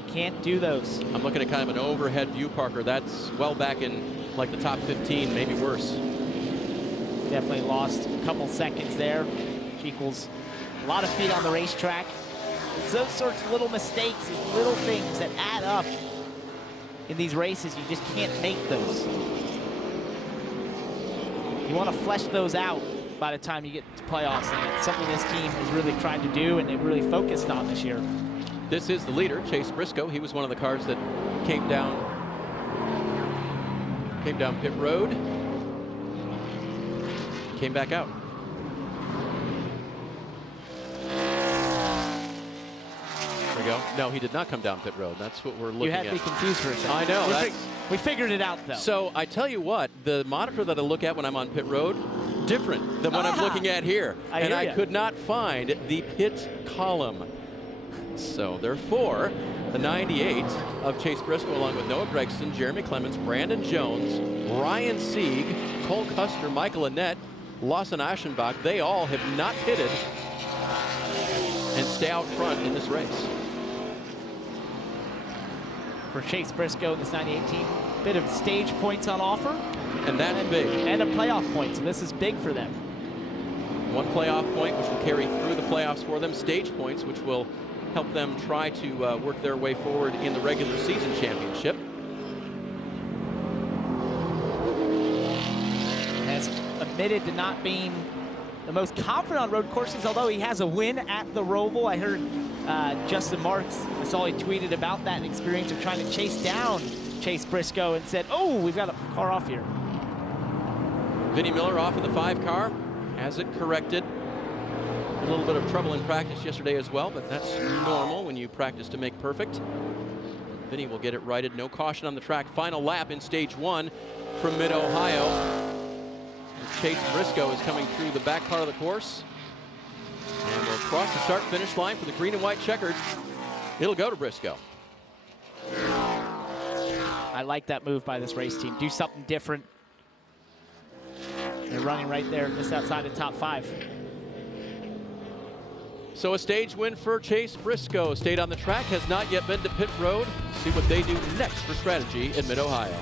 Can't do those. I'm looking at kind of an overhead view, Parker. That's well back in like the top 15, maybe worse. Definitely lost a couple seconds there, which equals a lot of feet on the racetrack. It's those sorts of little mistakes, these little things that add up in these races. You just can't make those. You want to flesh those out by the time you get to playoffs, and that's something this team has really tried to do and they've really focused on this year. This is the leader, Chase Briscoe. He was one of the cars that came down pit road, came back out. There we go. No, he did not come down pit road. That's what we're looking at. You had me confused for a second. I know. We figured it out, though. So I tell you what, the monitor that I look at when I'm on pit road, different than what I'm looking at here. I could not find the pit column. So therefore, the 98 of Chase Briscoe, along with Noah Gregson, Jeremy Clements, Brandon Jones, Ryan Sieg, Cole Custer, Michael Annett, Lawson Aschenbach, they all have not pitted and stay out front in this race. For Chase Briscoe in this 98 team, bit of stage points on offer. And that's big. And a playoff point, so this is big for them. One playoff point, which will carry through the playoffs for them. Stage points, which will help them try to work their way forward in the regular season championship. Has admitted to not being the most confident on road courses, although he has a win at the Roval. I heard Justin Marks, I saw he tweeted about that experience of trying to chase down Chase Briscoe and said, oh, we've got a car off here. Vinnie Miller off in the 5 car, has it corrected. A little bit of trouble in practice yesterday as well, but that's normal when you practice to make perfect. Vinnie will get it righted. No caution on the track. Final lap in stage 1 from Mid-Ohio. Chase Briscoe is coming through the back part of the course. And we'll cross the start-finish line for the green and white checkered. It'll go to Briscoe. I like that move by this race team. Do something different. They're running right there just outside the top 5. So a stage win for Chase Briscoe. Stayed on the track, has not yet been to pit road. See what they do next for strategy in Mid-Ohio.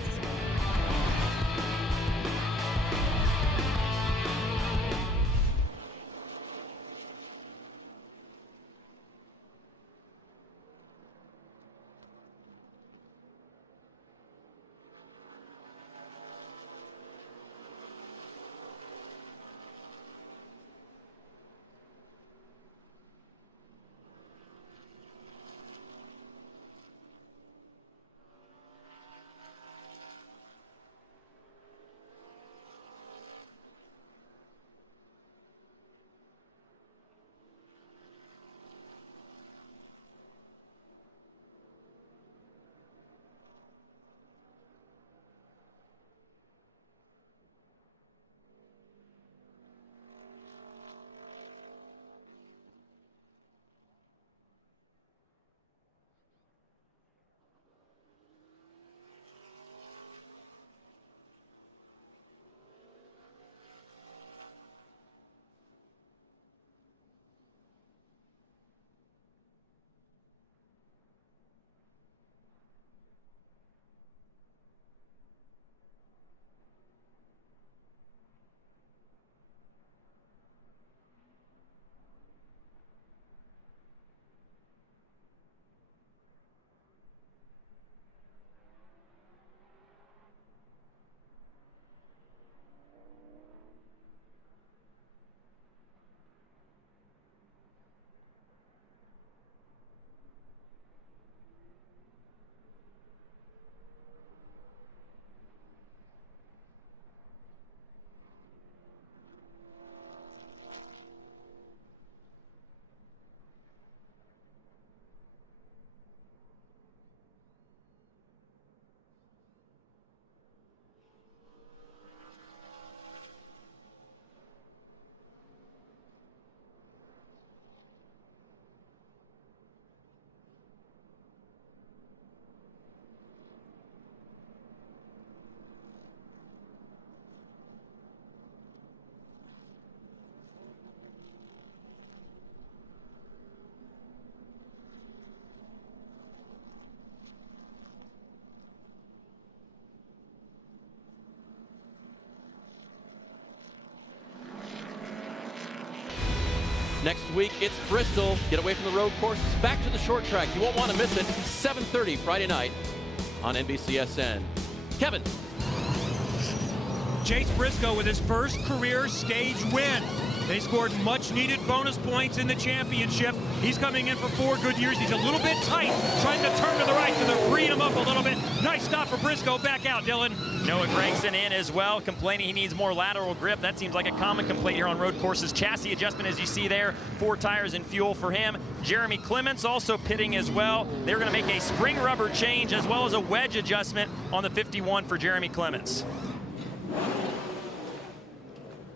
Next week, it's Bristol. Get away from the road courses, back to the short track. You won't want to miss it. 7:30 Friday night on NBCSN. Kevin. Chase Briscoe with his first career stage win. They scored much needed bonus points in the championship. He's coming in for 4 good years. He's a little bit tight, trying to turn to the right, so they're freeing him up a little bit. Nice stop for Briscoe. Back out, Dylan. Noah Gregson in as well, complaining he needs more lateral grip. That seems like a common complaint here on road courses. Chassis adjustment, as you see there, 4 tires and fuel for him. Jeremy Clements also pitting as well. They're going to make a spring rubber change as well as a wedge adjustment on the 51 for Jeremy Clements.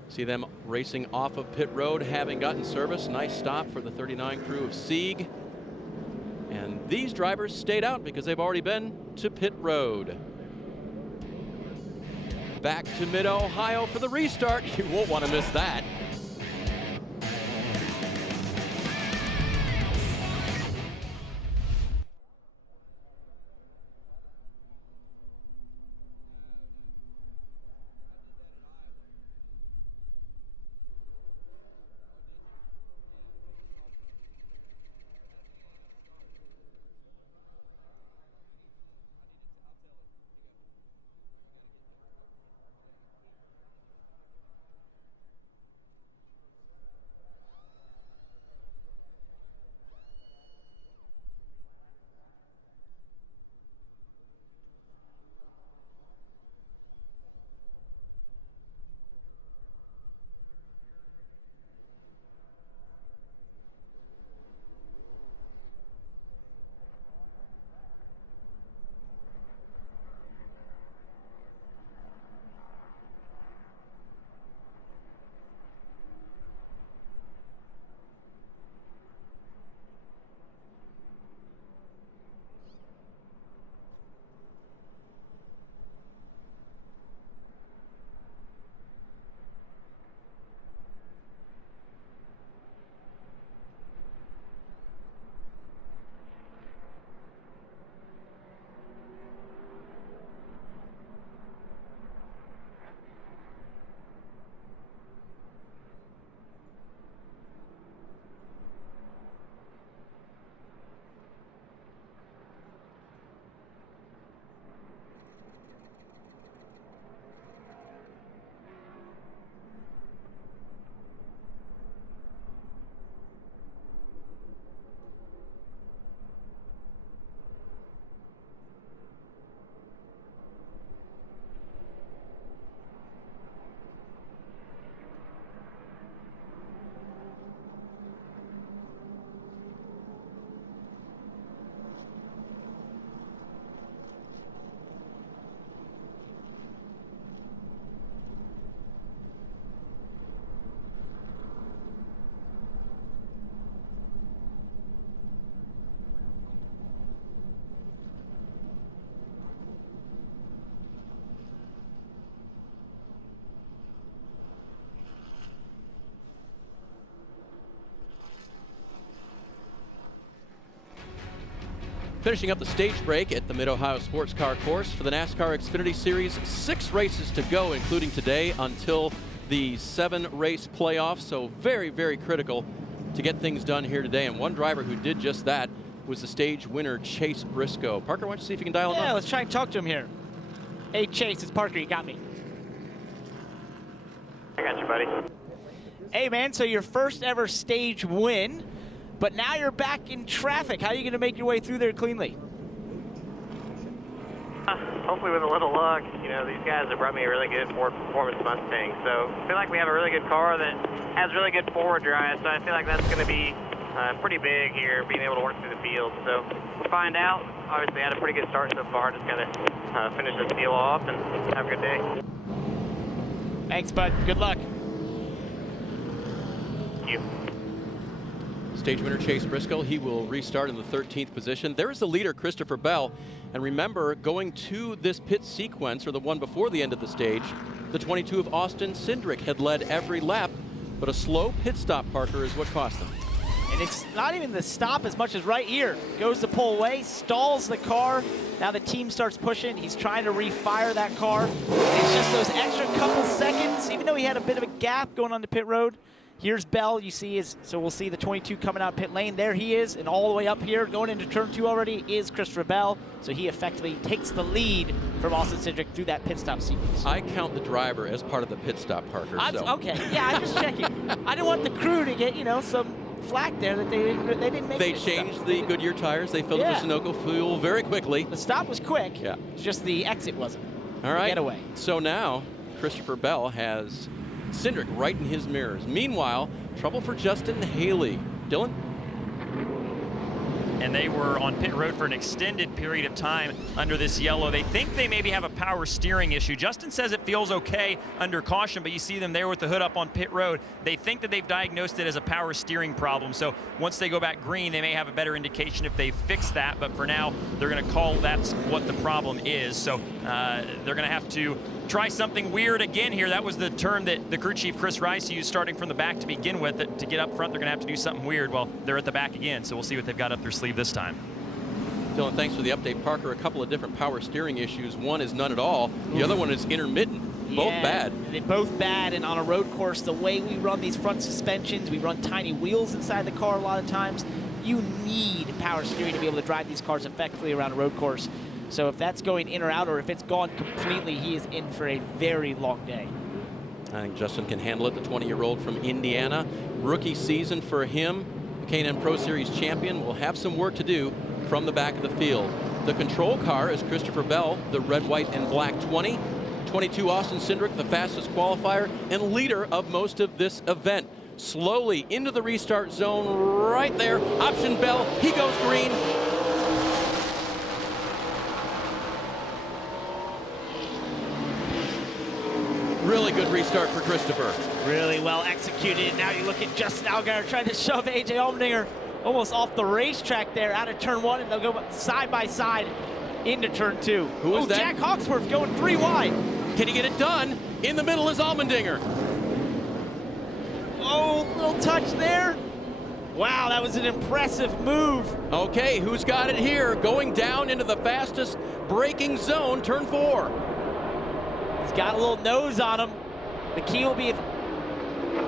See them racing off of pit road, having gotten service. Nice stop for the 39 crew of Sieg. And these drivers stayed out because they've already been to pit road. Back to Mid-Ohio for the restart. You won't want to miss that. Finishing up the stage break at the Mid-Ohio Sports Car Course for the NASCAR Xfinity Series. 6 races to go, including today until the 7-race playoff. So very, very critical to get things done here today. And one driver who did just that was the stage winner, Chase Briscoe. Parker, why don't you see if you can dial him up? Yeah, let's try and talk to him here. Hey, Chase, it's Parker. You got me. I got you, buddy. Hey, man, so your first ever stage win, but now you're back in traffic. How are you going to make your way through there cleanly? Hopefully with a little luck. You know, these guys have brought me a really good Ford Performance Mustang. So I feel like we have a really good car that has really good forward drive. So I feel like that's going to be pretty big here, being able to work through the field. So we'll find out. Obviously, had a pretty good start so far. Just got to finish this deal off and have a good day. Thanks, bud. Good luck. Thank you. Stage winner Chase Briscoe, he will restart in the 13th position. There is the leader, Christopher Bell. And remember, going to this pit sequence, or the one before the end of the stage, the 22 of Austin Cindric had led every lap, but a slow pit stop, Parker, is what cost them. And it's not even the stop as much as right here. Goes the pole away, stalls the car. Now the team starts pushing. He's trying to refire that car. And it's just those extra couple seconds, even though he had a bit of a gap going on the pit road. Here's Bell, you see, so we'll see the 22 coming out pit lane. There he is, and all the way up here, going into turn 2 already, is Christopher Bell. So he effectively takes the lead from Austin Cindric through that pit stop sequence. I count the driver as part of the pit stop, Parker. Okay, yeah, I'm just checking. I didn't want the crew to get, some flack there that they didn't make. They changed the Goodyear tires. They filled the Sunoco fuel very quickly. The stop was quick. Yeah. It's just the exit wasn't. All right. Getaway. So now Christopher Bell has Cindric right in his mirrors. Meanwhile, trouble for Justin Haley. Dylan? And they were on pit road for an extended period of time under this yellow. They think they maybe have a power steering issue. Justin says it feels okay under caution, but you see them there with the hood up on pit road. They think that they've diagnosed it as a power steering problem. So once they go back green, they may have a better indication if they fix that. But for now, they're going to call that's what the problem is. So they're going to have to try something weird again here. That was the term that the crew chief, Chris Rice, used starting from the back to begin with. To get up front, they're going to have to do something weird. Well, they're at the back again, so we'll see what they've got up their sleeve this time. Dylan, thanks for the update. Parker, a couple of different power steering issues. One is none at all. The other one is intermittent. Both bad. They're both bad, and on a road course, the way we run these front suspensions, we run tiny wheels inside the car a lot of times. You need power steering to be able to drive these cars effectively around a road course. So if that's going in or out, or if it's gone completely, he is in for a very long day. I think Justin can handle it, the 20-year-old from Indiana. Rookie season for him. The K&N Pro Series champion will have some work to do from the back of the field. The control car is Christopher Bell, the red, white, and black 20. 22 Austin Cindric, the fastest qualifier and leader of most of this event. Slowly into the restart zone right there. Option Bell, he goes green. Really good restart for Christopher. Really well executed. Now you look at Justin Allgaier trying to shove A.J. Allmendinger almost off the racetrack there out of turn 1, and they'll go side by side into turn 2. Who is that? Jack Hawksworth going 3 wide. Can he get it done? In the middle is Allmendinger. Oh, little touch there. Wow, that was an impressive move. Okay, who's got it here? Going down into the fastest braking zone, turn 4. He's got a little nose on him. The key will be if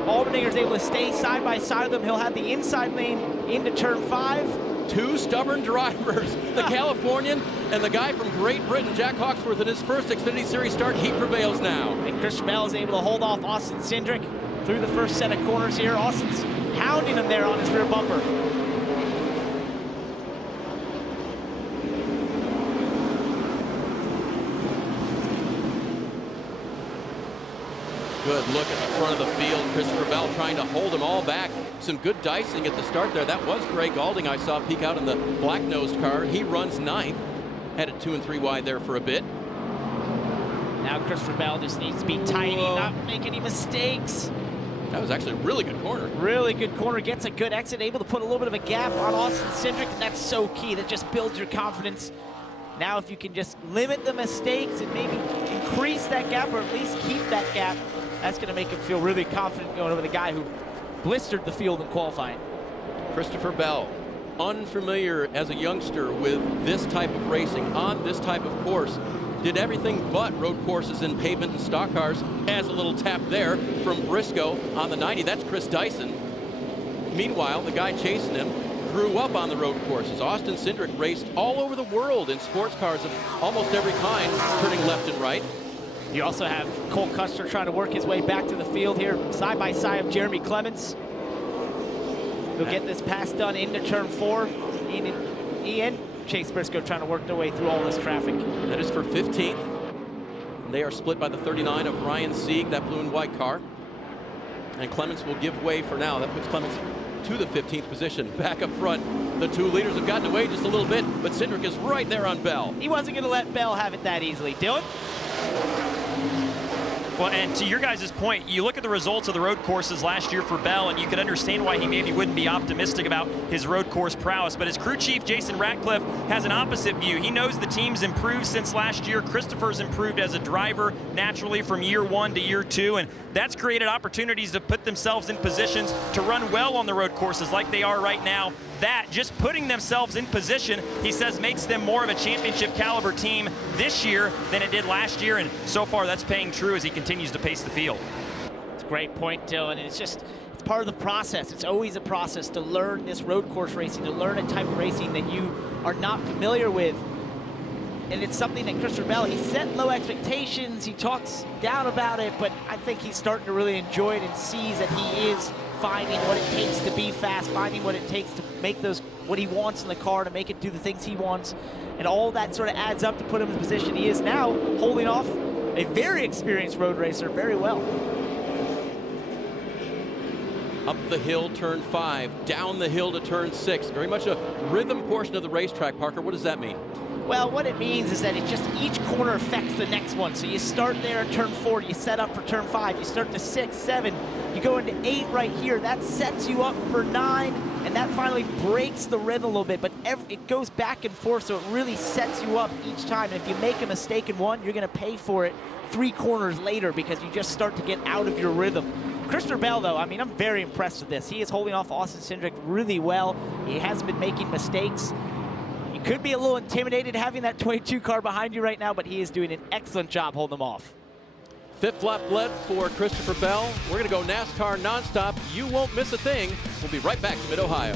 Allmendinger's able to stay side by side with him, he'll have the inside lane into turn 5. 2 stubborn drivers, the Californian and the guy from Great Britain, Jack Hawksworth, in his first Xfinity Series start. He prevails now. And Christopher Bell is able to hold off Austin Cindric through the first set of corners here. Austin's hounding him there on his rear bumper. Good look at the front of the field. Christopher Bell trying to hold them all back. Some good dicing at the start there. That was Gray Galding I saw peek out in the black-nosed car. He runs 9th. Had it 2 and 3 wide there for a bit. Now Christopher Bell just needs to be tidy, not make any mistakes. That was actually a really good corner. Really good corner, gets a good exit, able to put a little bit of a gap on Austin Cindric, and that's so key. That just builds your confidence. Now if you can just limit the mistakes and maybe increase that gap, or at least keep that gap, that's going to make him feel really confident going over the guy who blistered the field in qualifying. Christopher Bell unfamiliar as a youngster with this type of racing on this type of course. Did everything but road courses in pavement and stock cars. As a little tap there from Briscoe on the 90. That's Chris Dyson. Meanwhile, the guy chasing him grew up on the road courses. Austin Cindric raced all over the world in sports cars of almost every kind, turning left and right. You also have Cole Custer trying to work his way back to the field here, side by side of Jeremy Clements. He'll get this pass done into turn 4. Ian Chase Briscoe trying to work their way through all this traffic. That is for 15th. They are split by the 39 of Ryan Sieg, that blue and white car. And Clements will give way for now. That puts Clements to the 15th position. Back up front, the two leaders have gotten away just a little bit, but Cindric is right there on Bell. He wasn't going to let Bell have it that easily. Dylan? Well, and to your guys' point, you look at the results of the road courses last year for Bell, and you can understand why he maybe wouldn't be optimistic about his road course prowess. But his crew chief, Jason Ratcliffe, has an opposite view. He knows the team's improved since last year. Christopher's improved as a driver naturally from year 1 to year 2, and that's created opportunities to put themselves in positions to run well on the road courses like they are right now. That, just putting themselves in position, he says, makes them more of a championship caliber team this year than it did last year, and so far that's paying true as he continues to pace the field. It's a great point, Dylan. It's part of the process. It's always a process to learn this road course racing, to learn a type of racing that you are not familiar with. And it's something that Christopher Bell, he set low expectations, he talks down about it, but I think he's starting to really enjoy it and sees that he is finding what it takes to be fast, finding what it takes to make what he wants in the car, to make it do the things he wants. And all that sort of adds up to put him in the position he is now, holding off a very experienced road racer very well. Up the hill, turn 5, down the hill to turn 6. Very much a rhythm portion of the racetrack, Parker. What does that mean? Well, what it means is that each corner affects the next one. So you start there at turn 4, you set up for turn 5, you start to 6, 7, you go into 8 right here. That sets you up for 9, and that finally breaks the rhythm a little bit. But it goes back and forth, so it really sets you up each time. And if you make a mistake in one, you're going to pay for it 3 corners later because you just start to get out of your rhythm. Christopher Bell, though, I mean, I'm very impressed with this. He is holding off Austin Cindric really well. He hasn't been making mistakes. You could be a little intimidated having that 22 car behind you right now, but he is doing an excellent job holding them off. 5th lap led for Christopher Bell. We're going to go NASCAR nonstop. You won't miss a thing. We'll be right back to Mid-Ohio.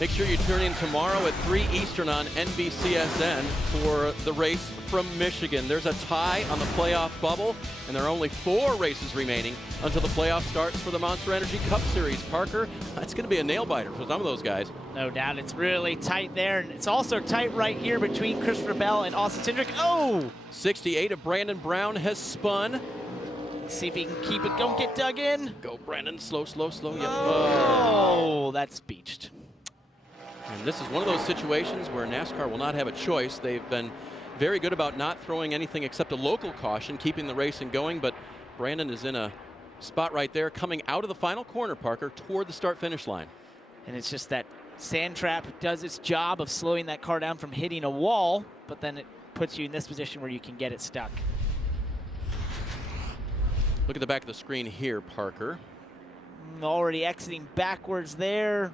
Make sure you tune in tomorrow at 3 Eastern on NBCSN for the race from Michigan. There's a tie on the playoff bubble, and there are only 4 races remaining until the playoff starts for the Monster Energy Cup Series. Parker, that's going to be a nail-biter for some of those guys. No doubt. It's really tight there, and it's also tight right here between Christopher Bell and Austin Cindric. Oh! 68 of Brandon Brown has spun. See if he can keep it. Don't get dug in. Go, Brandon. Slow, slow, slow. Yep. Oh, that's beached. And this is one of those situations where NASCAR will not have a choice. They've been very good about not throwing anything except a local caution, keeping the racing going, but Brandon is in a spot right there coming out of the final corner, Parker, toward the start-finish line. And it's just that sand trap does its job of slowing that car down from hitting a wall, but then it puts you in this position where you can get it stuck. Look at the back of the screen here, Parker. Already exiting backwards there.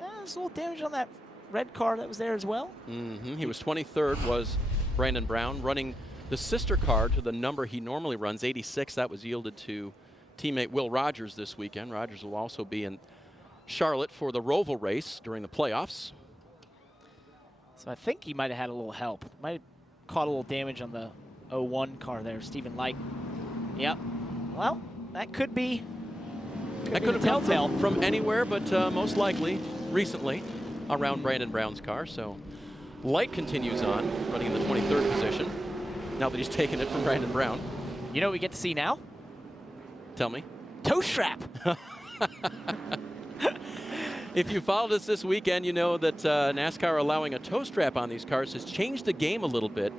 There's a little damage on that red car that was there as well. He was 23rd, was Brandon Brown, running the sister car to the number he normally runs, 86. That was yielded to teammate Will Rogers this weekend. Rogers will also be in Charlotte for the Roval race during the playoffs. So I think he might have had a little help. Might have caught a little damage on the 01 car there, Stephen Light. Yep. Well, that could be. That could have come from anywhere, but most likely recently around Brandon Brown's car. So Light continues on, running in the 23rd position, now that he's taken it from Brandon Brown. You know what we get to see now? Tell me. Toe strap. If you followed us this weekend, you know that NASCAR allowing a toe strap on these cars has changed the game a little bit.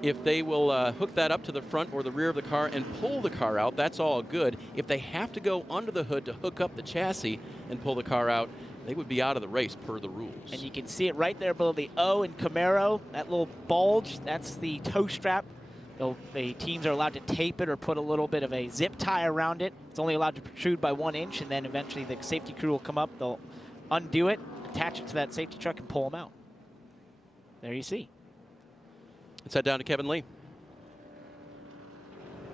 If they will hook that up to the front or the rear of the car and pull the car out, that's all good. If they have to go under the hood to hook up the chassis and pull the car out, they would be out of the race per the rules. And you can see it right there below the O in Camaro, that little bulge, that's the toe strap. The teams are allowed to tape it or put a little bit of a zip tie around it. It's only allowed to protrude by 1 inch, and then eventually the safety crew will come up, they'll undo it, attach it to that safety truck, and pull them out. There you see. Let's head down to Kevin Lee.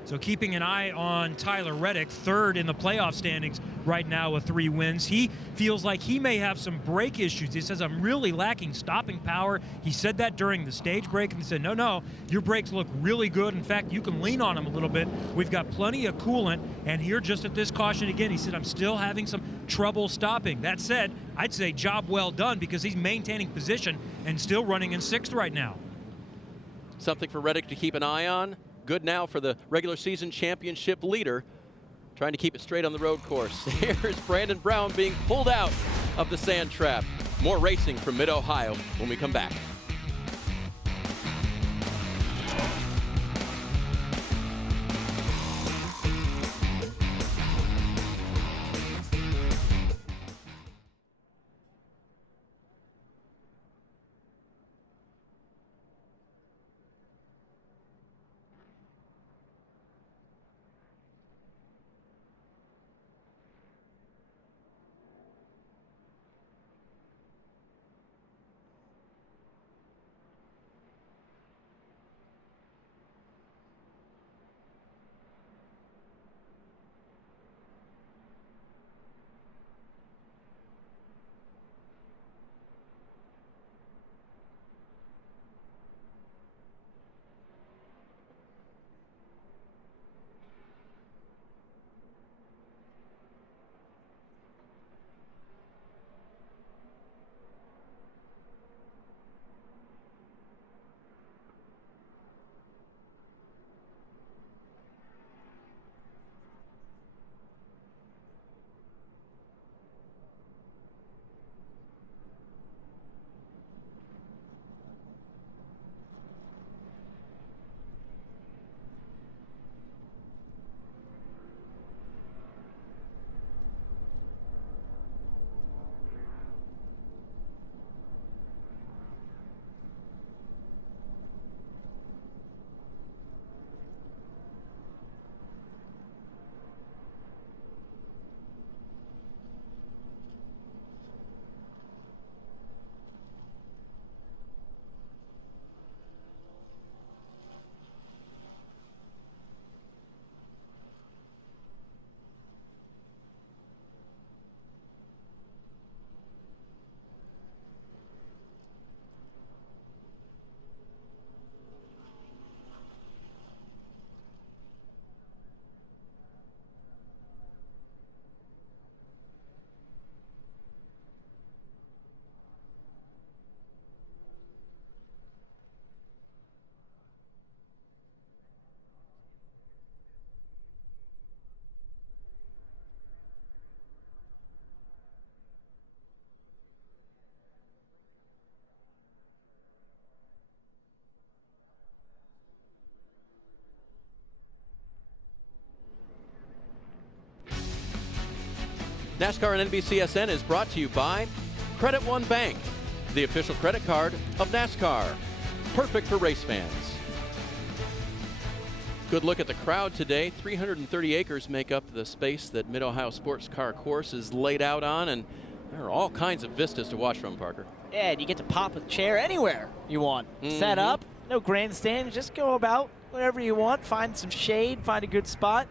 So keeping an eye on Tyler Reddick, 3rd in the playoff standings right now with 3 wins. He feels like he may have some brake issues. He says, I'm really lacking stopping power. He said that during the stage break, and he said, no, your brakes look really good. In fact, you can lean on them a little bit. We've got plenty of coolant, and here just at this caution again, he said, I'm still having some trouble stopping. That said, I'd say job well done because he's maintaining position and still running in 6th right now. Something for Reddick to keep an eye on. Good now for the regular season championship leader, trying to keep it straight on the road course. Here's Brandon Brown being pulled out of the sand trap. More racing from Mid-Ohio when we come back. NASCAR and NBCSN is brought to you by Credit One Bank, the official credit card of NASCAR. Perfect for race fans. Good look at the crowd today. 330 acres make up the space that Mid-Ohio Sports Car Course is laid out on, and there are all kinds of vistas to watch from, Parker. Yeah, and you get to pop a chair anywhere you want. Set up, no grandstand, just go about wherever you want, find some shade, find a good spot,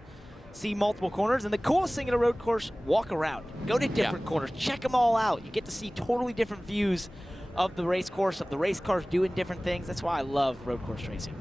see multiple corners. And the coolest thing at a road course, walk around. Go to different corners, check them all out. You get to see totally different views of the race course, of the race cars doing different things. That's why I love road course racing.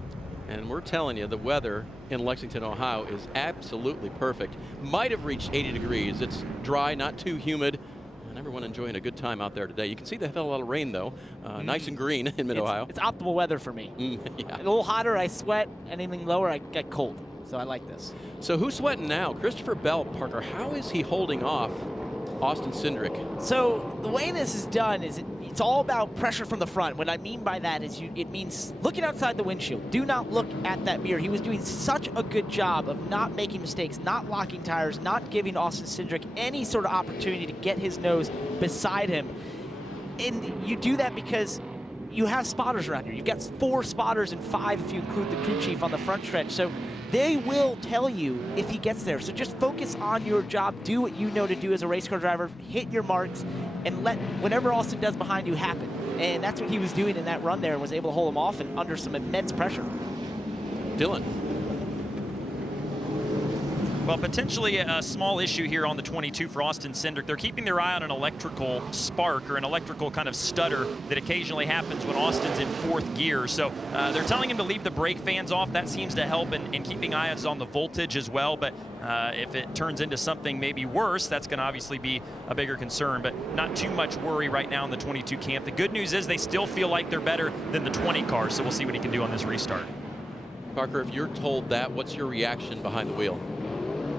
And we're telling you, the weather in Lexington, Ohio is absolutely perfect. Might have reached 80 degrees. It's dry, not too humid, and everyone enjoying a good time out there today. You can see they've had a lot of rain, though. Nice and green in Mid-Ohio. It's optimal weather for me. Yeah. A little hotter, I sweat. Anything lower, I get cold. So I like this. So who's sweating now? Christopher Bell, Parker. How is he holding off Austin Cindric? So the way this is done is it's all about pressure from the front. What I mean by that is it means looking outside the windshield. Do not look at that mirror. He was doing such a good job of not making mistakes, not locking tires, not giving Austin Cindric any sort of opportunity to get his nose beside him. And you do that because you have spotters around here. You've got 4 spotters and 5 if you include the crew chief on the front stretch. So they will tell you if he gets there. So just focus on your job. Do what you know to do as a race car driver. Hit your marks and let whatever Austin does behind you happen. And that's what he was doing in that run there and was able to hold him off and under some immense pressure. Dylan. Well, potentially a small issue here on the 22 for Austin Cindric. They're keeping their eye on an electrical spark or an electrical kind of stutter that occasionally happens when Austin's in 4th gear. So they're telling him to leave the brake fans off. That seems to help in keeping eyes on the voltage as well. But if it turns into something maybe worse, that's going to obviously be a bigger concern. But not too much worry right now in the 22 camp. The good news is they still feel like they're better than the 20 car. So we'll see what he can do on this restart. Parker, if you're told that, what's your reaction behind the wheel?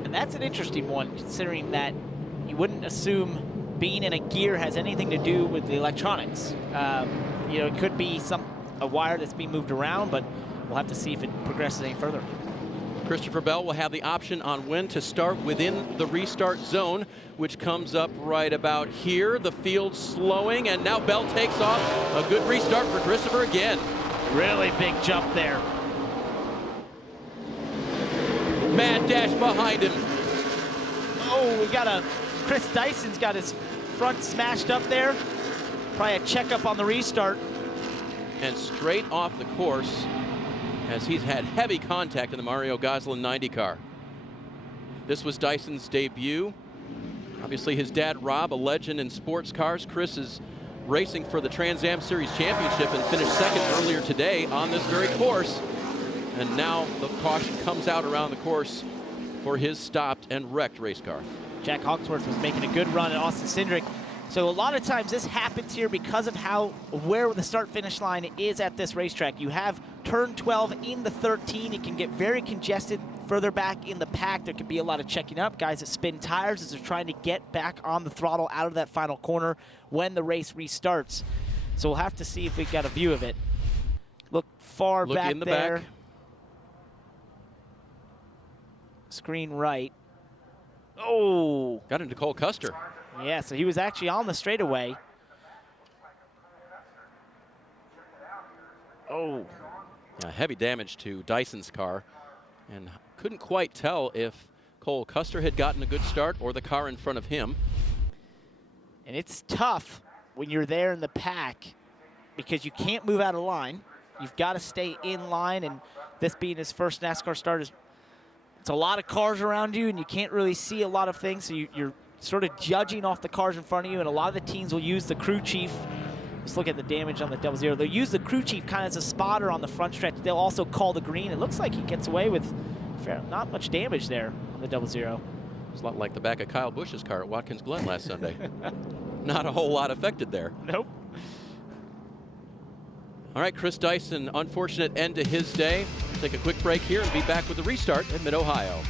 And that's an interesting one, considering that you wouldn't assume being in a gear has anything to do with the electronics. You know, it could be a wire that's being moved around, but we'll have to see if it progresses any further. Christopher Bell will have the option on when to start within the restart zone, which comes up right about here. The field slowing, and now Bell takes off. A good restart for Christopher again. Really big jump there. Mad dash behind him. Oh, we got Chris Dyson's got his front smashed up there. Probably a checkup on the restart. And straight off the course, as he's had heavy contact in the Mario Goslin 90 car. This was Dyson's debut. Obviously his dad, Rob, a legend in sports cars. Chris is racing for the Trans Am Series Championship and finished 2nd earlier today on this very course. And now the caution comes out around the course for his stopped and wrecked race car. Jack Hawksworth was making a good run at Austin Cindric. So a lot of times this happens here because of where the start-finish line is at this racetrack. You have turn 12 in the 13. It can get very congested further back in the pack. There could be a lot of checking up. Guys that spin tires as they're trying to get back on the throttle out of that final corner when the race restarts. So we'll have to see if we've got a view of it. Look far back in the there. back. Screen right. Oh! Got into Cole Custer. Yeah, so he was actually on the straightaway. Oh. Heavy damage to Dyson's car, and couldn't quite tell if Cole Custer had gotten a good start or the car in front of him. And it's tough when you're there in the pack because you can't move out of line. You've got to stay in line, and this being his first NASCAR start, it's a lot of cars around you, and you can't really see a lot of things, so you're sort of judging off the cars in front of you, and a lot of the teams will use the crew chief. Let's look at the damage on the 00. They'll use the crew chief kind of as a spotter on the front stretch. They'll also call the green. It looks like he gets away with not much damage there on the 00. It's a lot like the back of Kyle Busch's car at Watkins Glen last Sunday. Not a whole lot affected there. Nope. All right, Chris Dyson, unfortunate end to his day. We'll take a quick break here and be back with the restart in Mid-Ohio.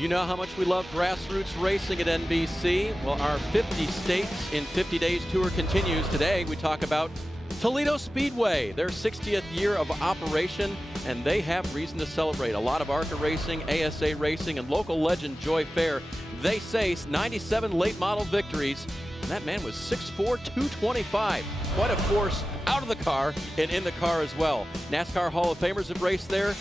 You know how much we love grassroots racing at NBC. Well, our 50 States in 50 Days tour continues. Today, we talk about Toledo Speedway, their 60th year of operation, and they have reason to celebrate. A lot of ARCA racing, ASA racing, and local legend Joy Fair. They say 97 late model victories. And that man was 6'4", 225. Quite a force out of the car and in the car as well. NASCAR Hall of Famers have raced there.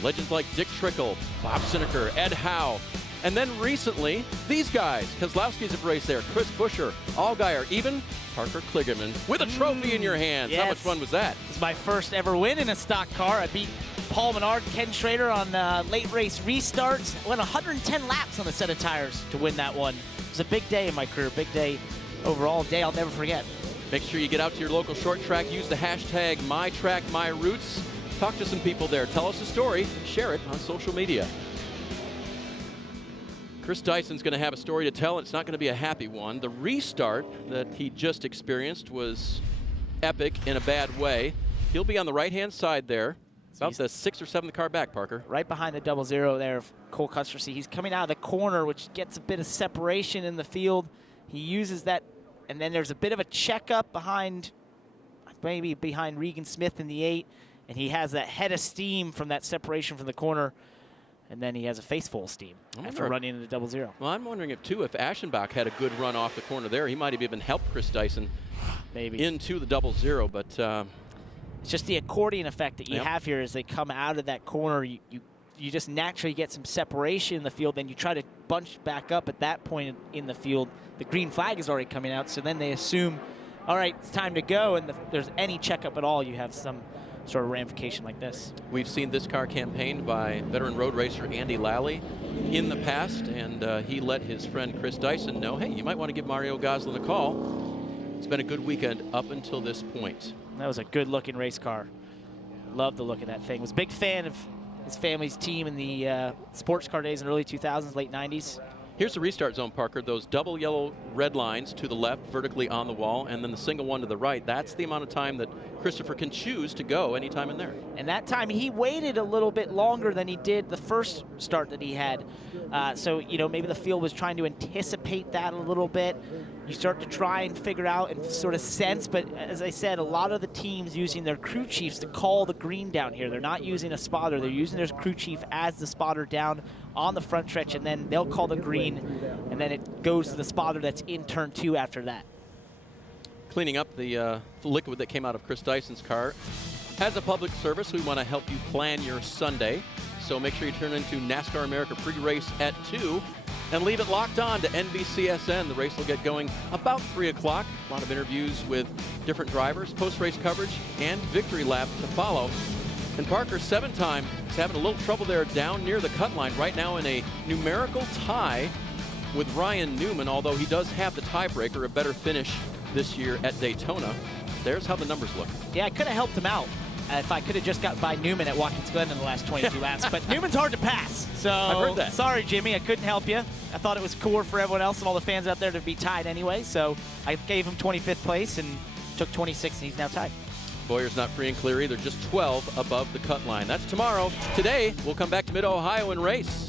Legends like Dick Trickle, Bob Sineker, Ed Howe. And then recently, these guys, Keselowski's have raced there. Chris Buescher, Allgaier, even Parker Kligerman with a trophy in your hands. Yes. How much fun was that? It's my first ever win in a stock car. I beat Paul Menard, Ken Schrader on late race restarts. Went 110 laps on a set of tires to win that one. It was a big day in my career, big day overall, day I'll never forget. Make sure you get out to your local short track. Use the hashtag MyTrackMyRoots. Talk to some people there. Tell us a story. Share it on social media. Chris Dyson's going to have a story to tell, and it's not going to be a happy one. The restart that he just experienced was epic in a bad way. He'll be on the right-hand side there, about the 6th or 7th car back, Parker. Right behind the 00 there of Cole Custer. See, he's coming out of the corner, which gets a bit of separation in the field. He uses that, and then there's a bit of a checkup behind, maybe behind Regan Smith in the 8, and he has that head of steam from that separation from the corner. And then he has a face full of steam after running into the 00. Well, I'm wondering if Aschenbach had a good run off the corner there. He might have even helped Chris Dyson maybe into the 00, but it's just the accordion effect that you have here as they come out of that corner. You just naturally get some separation in the field, then you try to bunch back up at that point in the field. The green flag is already coming out, so then they assume, all right, it's time to go, and if there's any checkup at all, you have some sort of ramification like this. We've seen this car campaigned by veteran road racer Andy Lally in the past, and he let his friend Chris Dyson know, hey, you might want to give Mario Goslin a call. It's been a good weekend up until this point. That was a good-looking race car. Loved the look of that thing. Was a big fan of his family's team in the sports car days in the early 2000s, late 90s. Here's the restart zone, Parker. Those double yellow red lines to the left, vertically on the wall, and then the single one to the right. That's the amount of time that Christopher can choose to go anytime in there. And that time he waited a little bit longer than he did the first start that he had. So, you know, maybe the field was trying to anticipate that a little bit. You start to try and figure out and sort of sense, but as I said, a lot of the teams using their crew chiefs to call the green down here. They're not using a spotter. They're using their crew chief as the spotter down on the front stretch, and then they'll call the green, and then it goes to the spotter that's in turn 2 after that. Cleaning up the liquid that came out of Chris Dyson's car. As a public service, we want to help you plan your Sunday. So make sure you turn into NASCAR America pre-race at 2 and leave it locked on to NBCSN. The race will get going about 3 o'clock. A lot of interviews with different drivers, post-race coverage, and victory lap to follow. And Parker, 7-time, is having a little trouble there down near the cut line right now in a numerical tie with Ryan Newman, although he does have the tiebreaker, a better finish this year at Daytona. There's how the numbers look. Yeah, I could have helped him out if I could have just got by Newman at Watkins Glen in the last 22 laps, but Newman's hard to pass. So I've heard that. Sorry, Jimmy, I couldn't help you. I thought it was cooler for everyone else and all the fans out there to be tied anyway, so I gave him 25th place and took 26th, and he's now tied. Boyer's not free and clear either, just 12 above the cut line. That's tomorrow. Today, we'll come back to Mid-Ohio and race.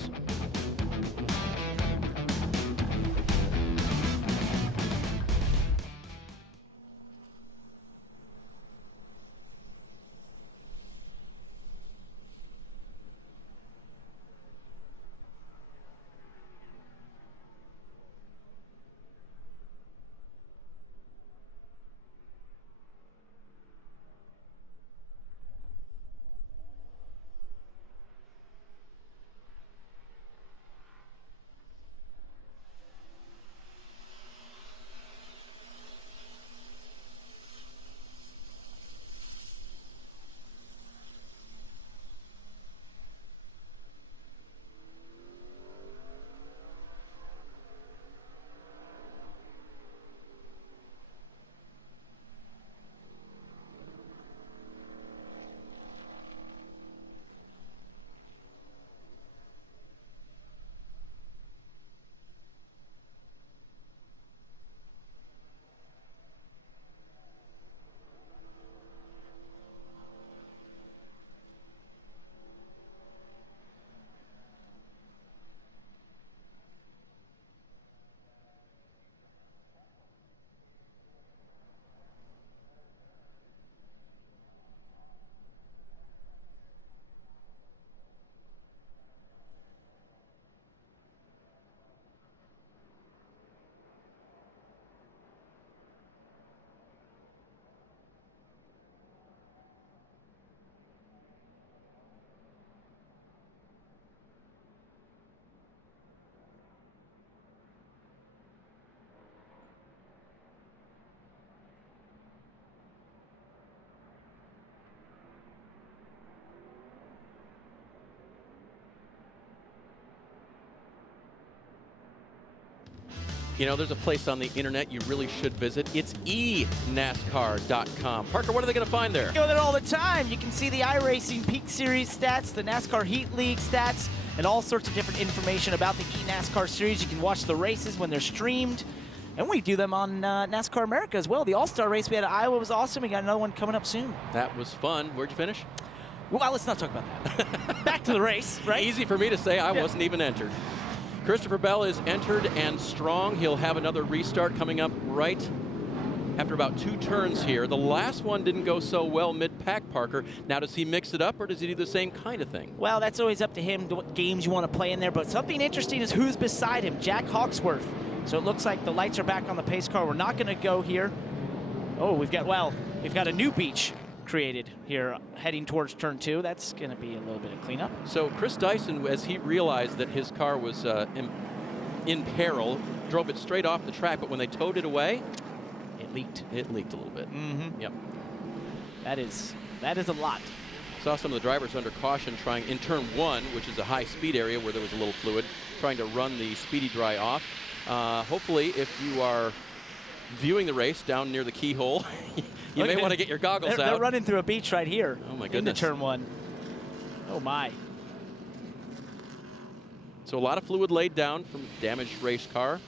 You know, there's a place on the internet you really should visit. It's enascar.com. Parker, what are they going to find there? Go there all the time. You can see the iRacing Peak Series stats, the NASCAR Heat League stats, and all sorts of different information about the eNASCAR Series. You can watch the races when they're streamed. And we do them on NASCAR America as well. The All-Star race we had at Iowa was awesome. We got another one coming up soon. That was fun. Where'd you finish? Well, let's not talk about that. Back to the race, right? Easy for me to say. I wasn't even entered. Christopher Bell is entered and strong. He'll have another restart coming up right after about 2 turns here. The last one didn't go so well mid-pack, Parker. Now, does he mix it up or does he do the same kind of thing? Well, that's always up to him, what games you want to play in there. But something interesting is who's beside him, Jack Hawksworth. So it looks like the lights are back on the pace car. We're not going to go here. Oh, we've got a new beach created here heading towards turn 2. That's going to be a little bit of cleanup. So Chris Dyson, as he realized that his car was in peril, drove it straight off the track, but when they towed it away, it leaked. It leaked a little bit. Mm-hmm. Yep. That is a lot. Saw some of the drivers under caution trying in turn 1, which is a high speed area where there was a little fluid, trying to run the speedy dry off. Hopefully, if you are viewing the race down near the keyhole, you may want to get your goggles out. They're running through a beach right here. Oh my goodness. Into turn 1. Oh my. So a lot of fluid laid down from damaged race car.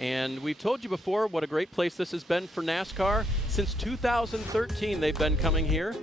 And we've told you before what a great place this has been for NASCAR. Since 2013, they've been coming here,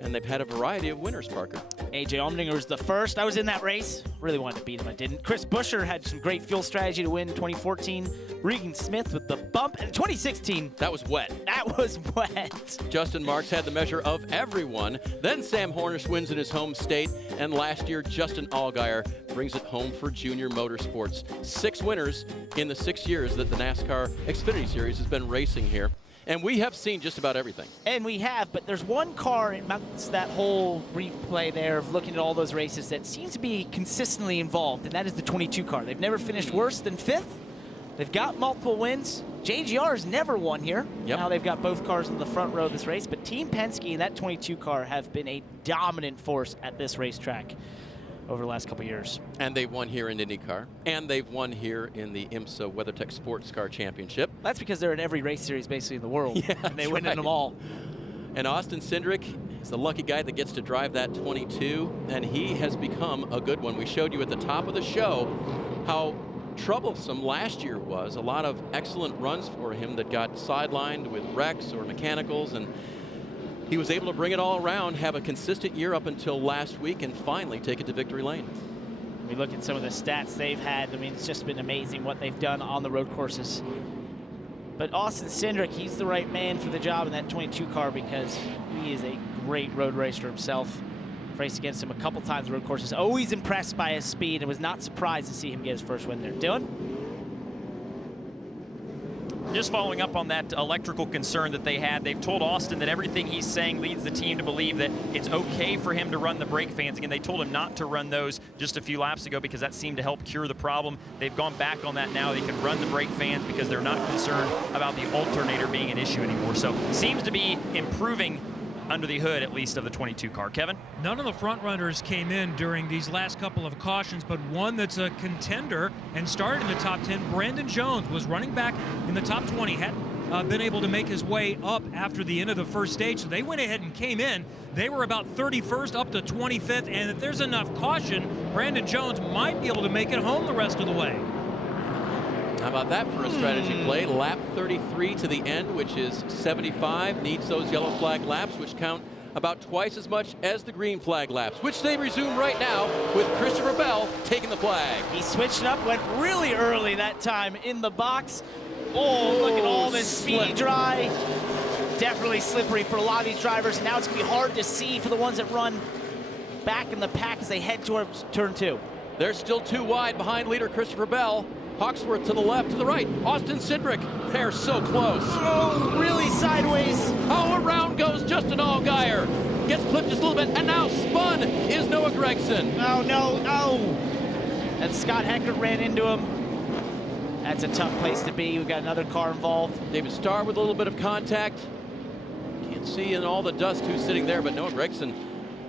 and they've had a variety of winners, Parker. AJ Allmendinger was the first. I was in that race. Really wanted to beat him. I didn't. Chris Buescher had some great fuel strategy to win in 2014. Regan Smith with the bump. And 2016. That was wet. That was wet. Justin Marks had the measure of everyone. Then Sam Hornish wins in his home state. And last year, Justin Allgaier brings it home for Junior Motorsports. 6 winners in the 6 years that the NASCAR Xfinity Series has been racing here. And we have seen just about everything. And we have, but there's one car amongst that whole replay there of looking at all those races that seems to be consistently involved, and that is the 22 car. They've never finished worse than 5th. They've got multiple wins. JGR has never won here. Yep. Now they've got both cars in the front row of this race, but Team Penske and that 22 car have been a dominant force at this racetrack over the last couple years. And they've won here in IndyCar, and they've won here in the IMSA WeatherTech Sports Car Championship. That's because they're in every race series basically in the world, yeah, and they win in them all. And Austin Cindric is the lucky guy that gets to drive that 22, and he has become a good one. We showed you at the top of the show how troublesome last year was. A lot of excellent runs for him that got sidelined with wrecks or mechanicals, and he was able to bring it all around, have a consistent year up until last week, and finally take it to victory lane. We look at some of the stats they've had. I mean, it's just been amazing what they've done on the road courses. But Austin Cindric, he's the right man for the job in that 22 car because he is a great road racer himself. Raced against him a couple times on road courses. Always impressed by his speed and was not surprised to see him get his first win there. Dylan? Just following up on that electrical concern that they had, they've told Austin that everything he's saying leads the team to believe that it's okay for him to run the brake fans. Again, they told him not to run those just a few laps ago because that seemed to help cure the problem. They've gone back on that now. They can run the brake fans because they're not concerned about the alternator being an issue anymore. So seems to be improving under the hood, at least, of the 22 car. Kevin? None of the front runners came in during these last couple of cautions, but one that's a contender and started in the top 10. Brandon Jones was running back in the top 20, hadn't been able to make his way up after the end of the first stage, so they went ahead and came in. They were about 31st up to 25th, and if there's enough caution, Brandon Jones might be able to make it home the rest of the way. How about that for a strategy play? Lap 33 to the end, which is 75, needs those yellow flag laps, which count about twice as much as the green flag laps, which they resume right now with Christopher Bell taking the flag. He switched it up, went really early that time in the box. Oh, look at all this speed dry. Definitely slippery for a lot of these drivers. Now it's going to be hard to see for the ones that run back in the pack as they head towards turn 2. They're still too wide behind leader Christopher Bell. Hawksworth to the left, to the right. Austin Cindric, they're so close. Oh, really sideways. Oh, around goes Justin Allgaier. Gets clipped just a little bit, and now spun is Noah Gregson. Oh, no, oh. And Scott Heckert ran into him. That's a tough place to be. We've got another car involved. David Starr with a little bit of contact. Can't see in all the dust who's sitting there, but Noah Gregson,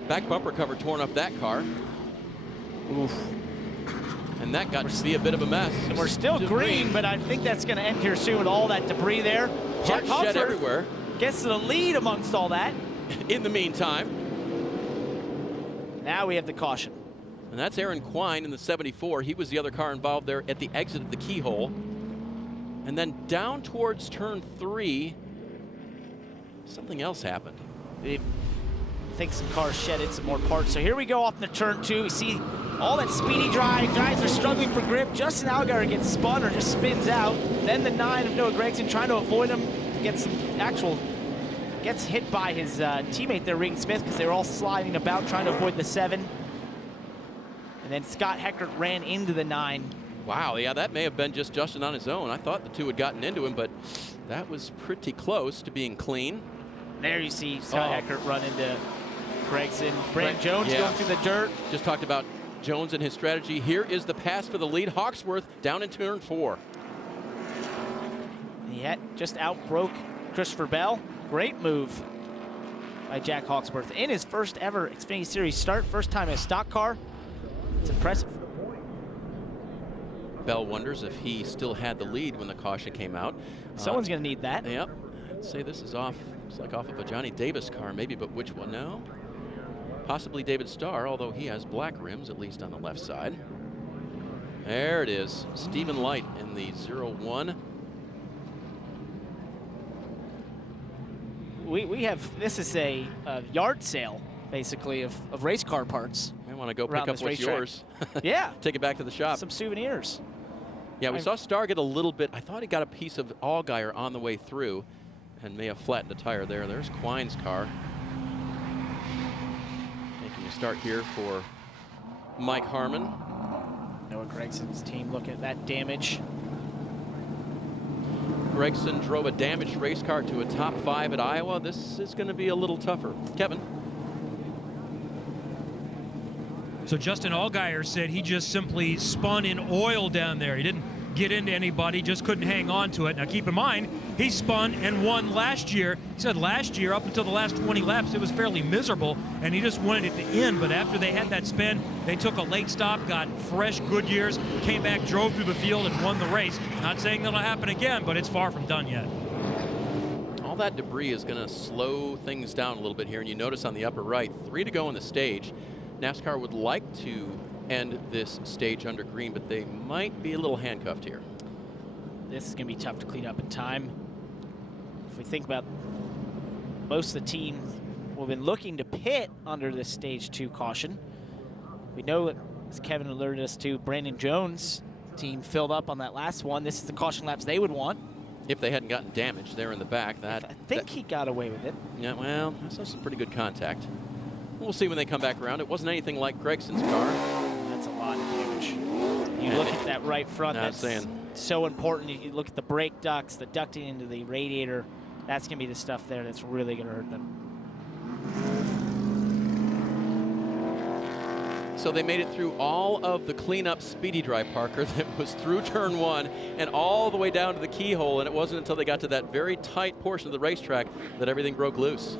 back bumper cover torn off that car. Oof. And that got to be a bit of a mess. And we're still green, but I think that's going to end here soon with all that debris there. Jack Shed everywhere. Gets to the lead amongst all that. In the meantime. Now we have the caution. And that's Aaron Quine in the 74. He was the other car involved there at the exit of the keyhole. And then down towards turn 3, something else happened. I think some cars shedded some more parts. So here we go off the turn 2. We see all that speedy drive. Guys are struggling for grip. Justin Allgaier gets spun or just spins out. Then the 9 of Noah Gragson trying to avoid him. Gets hit by his teammate there, Regan Smith, because they were all sliding about trying to avoid the 7. And then Scott Heckert ran into the 9. Wow, yeah, that may have been just Justin on his own. I thought the 2 had gotten into him, but that was pretty close to being clean. There you see Scott Heckert run into Gregson. Brandon Jones going through the dirt. Just talked about Jones and his strategy. Here is the pass for the lead. Hawksworth down in turn 4. He had just outbroke Christopher Bell. Great move by Jack Hawksworth in his first ever Xfinity Series start. First time in a stock car. It's impressive. Bell wonders if he still had the lead when the caution came out. Someone's going to need that. Yep. I'd say this is off. Looks like off of a Johnny Davis car, maybe, but which one? No. Possibly David Starr, although he has black rims, at least on the left side. There it is. Stephen Light in the 01. We have, this is a yard sale, basically, of race car parts. I want to go pick up what's yours. Yeah. Take it back to the shop. Some souvenirs. Yeah, we saw Starr get a little bit. I thought he got a piece of Allgaier on the way through and may have flattened a tire there. There's Quine's car. Making a start here for Mike Harmon. Noah Gregson's team looking at that damage. Gregson drove a damaged race car to a top 5 at Iowa. This is going to be a little tougher. Kevin. So Justin Allgaier said he just simply spun in oil down there. He didn't get into anybody, just couldn't hang on to it. Now keep in mind, he spun and won last year. He said last year, up until the last 20 laps, it was fairly miserable, and he just wanted it to end. But after they had that spin, they took a late stop, got fresh Goodyears, came back, drove through the field, and won the race. Not saying that'll happen again, but it's far from done yet. All that debris is going to slow things down a little bit here, and you notice on the upper right, 3 to go in the stage. NASCAR would like to end this stage under green, but they might be a little handcuffed here. This is going to be tough to clean up in time. If we think about most of the teams who have been looking to pit under this stage 2 caution, we know that, as Kevin alerted us to, Brandon Jones' team filled up on that last one. This is the caution laps they would want. If they hadn't gotten damaged there in the back. I think he got away with it. Yeah, well, that's some pretty good contact. We'll see when they come back around. It wasn't anything like Gregson's car. That's a lot of damage. You look at that right front, that's so important. You look at the brake ducts, the ducting into the radiator. That's going to be the stuff there that's really going to hurt them. So they made it through all of the cleanup speedy dry, Parker, that was through turn 1 and all the way down to the keyhole, and it wasn't until they got to that very tight portion of the racetrack that everything broke loose.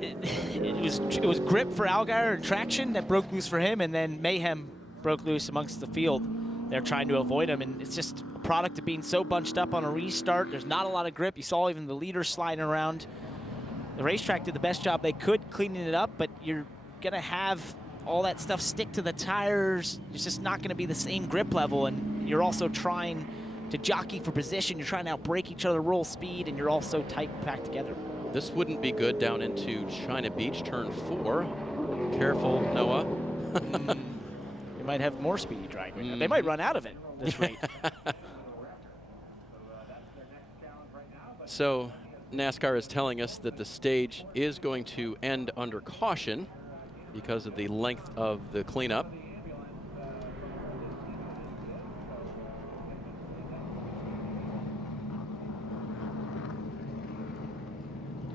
It was grip for Allgaier and traction that broke loose for him, and then mayhem broke loose amongst the field. They're trying to avoid him, and it's just a product of being so bunched up on a restart. There's not a lot of grip. You saw even the leader sliding around. The racetrack did the best job they could cleaning it up, but you're going to have all that stuff stick to the tires. It's just not going to be the same grip level, and you're also trying to jockey for position. You're trying to outbrake each other, roll speed, and you're all so tight and packed together. This wouldn't be good down into China Beach, turn 4. Careful, Noah. They might have more speedy driving. They might run out of it at this rate. So NASCAR is telling us that the stage is going to end under caution because of the length of the cleanup.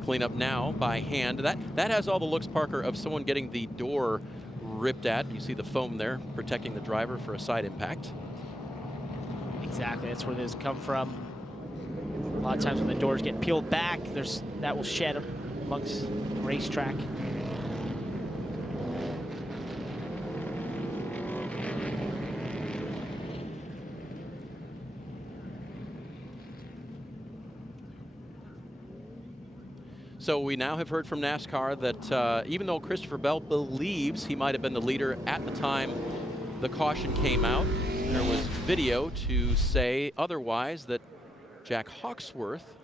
Cleanup now by hand. That has all the looks, Parker, of someone getting the door ripped at. You see the foam there protecting the driver for a side impact. Exactly, that's where those come from. A lot of times when the doors get peeled back, that will shed amongst the racetrack. So we now have heard from NASCAR that even though Christopher Bell believes he might have been the leader at the time the caution came out, there was video to say otherwise, that Jack Hawksworth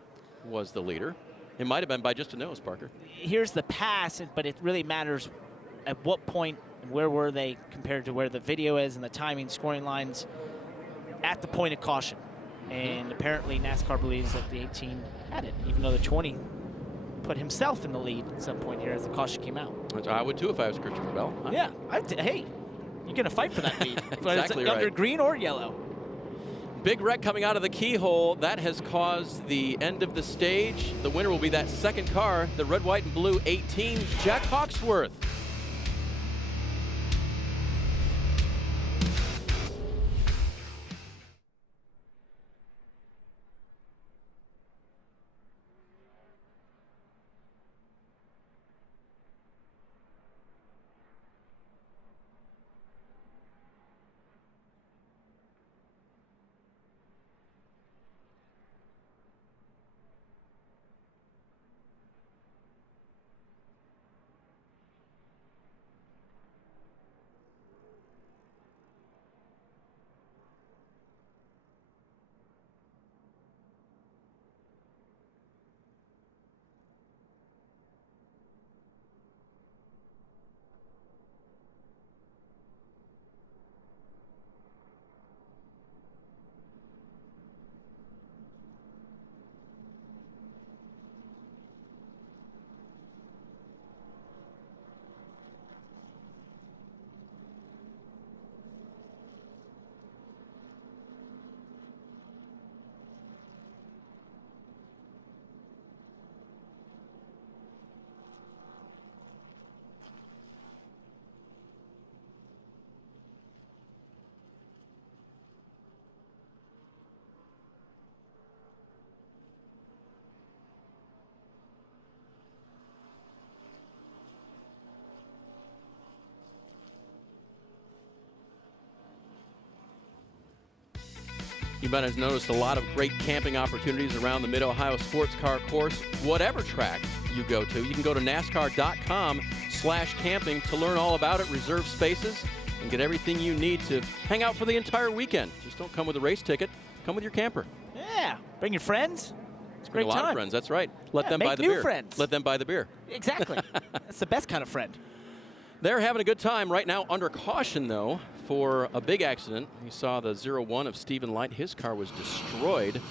was the leader. It might have been by just a nose, Parker. Here's the pass, but it really matters at what point and where were they compared to where the video is and the timing, scoring lines at the point of caution. And apparently NASCAR believes that the 18 had it, even though the 20 put himself in the lead at some point here as the caution came out. Which I would too if I was Christopher Bell. Yeah, hey, you're gonna fight for that lead, whether Exactly it's under right. green or yellow. Big wreck coming out of the keyhole. That has caused the end of the stage. The winner will be that second car, the red, white, and blue 18, Jack Hawksworth. You might have noticed a lot of great camping opportunities around the Mid-Ohio Sports Car Course. Whatever track you go to, you can go to NASCAR.com/camping to learn all about it, reserve spaces, and get everything you need to hang out for the entire weekend. Just don't come with a race ticket, come with your camper. Yeah, bring your friends. It's a great Bring a lot time. of friends, that's right. Let them buy the make new beer. friends. Let them buy the beer. Exactly. That's the best kind of friend. They're having a good time right now under caution, though, for a big accident. You saw the 0-1 of Stephen Light. His car was destroyed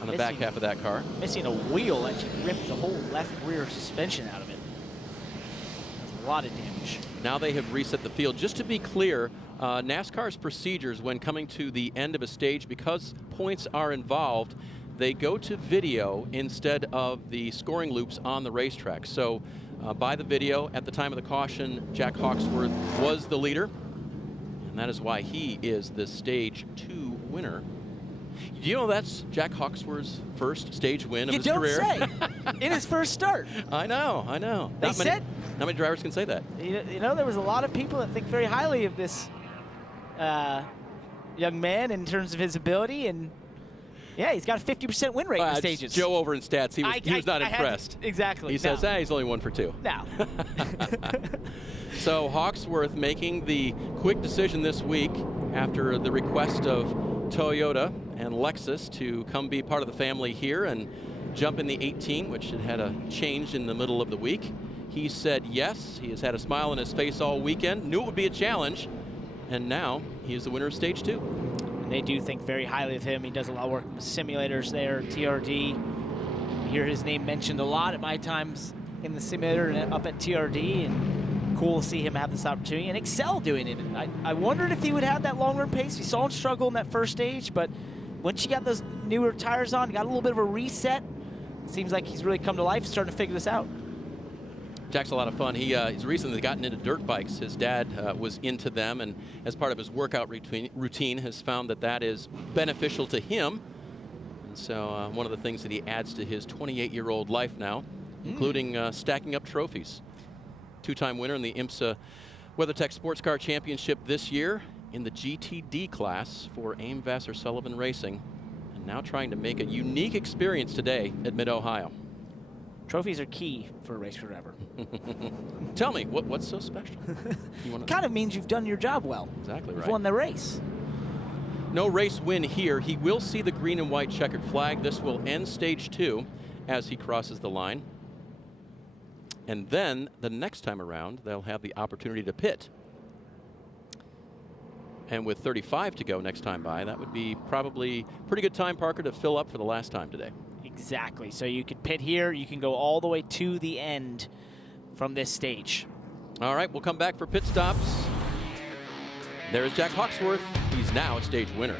on the back half of that car. Missing a wheel, actually ripped the whole left rear suspension out of it. That's a lot of damage. Now they have reset the field. Just to be clear, NASCAR's procedures when coming to the end of a stage, because points are involved, they go to video instead of the scoring loops on the racetrack. So by the video, at the time of the caution, Jack Hawksworth was the leader, and that is why he is the Stage 2 winner. Do you know that's Jack Hawksworth's first stage win of his career? You don't say. In his first start. I know, I know. Not many drivers can say that. You know, there was a lot of people that think very highly of this young man in terms of his ability, and yeah, he's got a 50% win rate in the stages. Joe over in stats, he was not impressed. Exactly. He says, he's only 1 for 2. No. So Hawksworth making the quick decision this week after the request of Toyota and Lexus to come be part of the family here and jump in the 18, which had a change in the middle of the week. He said yes. He has had a smile on his face all weekend, knew it would be a challenge, and now he is the winner of Stage 2. And they do think very highly of him. He does a lot of work with simulators there, TRD. You hear his name mentioned a lot at my times in the simulator and up at TRD, and cool to see him have this opportunity and excel doing it. I wondered if he would have that long run pace. We saw him struggle in that first stage, but once you got those newer tires on, got a little bit of a reset, it seems like he's really come to life, starting to figure this out. Jack's a lot of fun. He's recently gotten into dirt bikes. His dad was into them, and as part of his workout routine has found that that is beneficial to him. And so one of the things that he adds to his 28-year-old life now, including stacking up trophies. 2-time winner in the IMSA WeatherTech Sports Car Championship this year in the GTD class for Aim Vassar Sullivan Racing, and now trying to make a unique experience today at Mid-Ohio. Trophies are key for a race car driver. Tell me, what's so special? Kind of means you've done your job well. Exactly right. You've won the race. No race win here. He will see the green and white checkered flag. This will end stage 2 as he crosses the line. And then the next time around, they'll have the opportunity to pit. And with 35 to go next time by, that would be probably pretty good time, Parker, to fill up for the last time today. Exactly. So you could pit here. You can go all the way to the end from this stage. All right, we'll come back for pit stops. There's Jack Hawksworth. He's now a stage winner.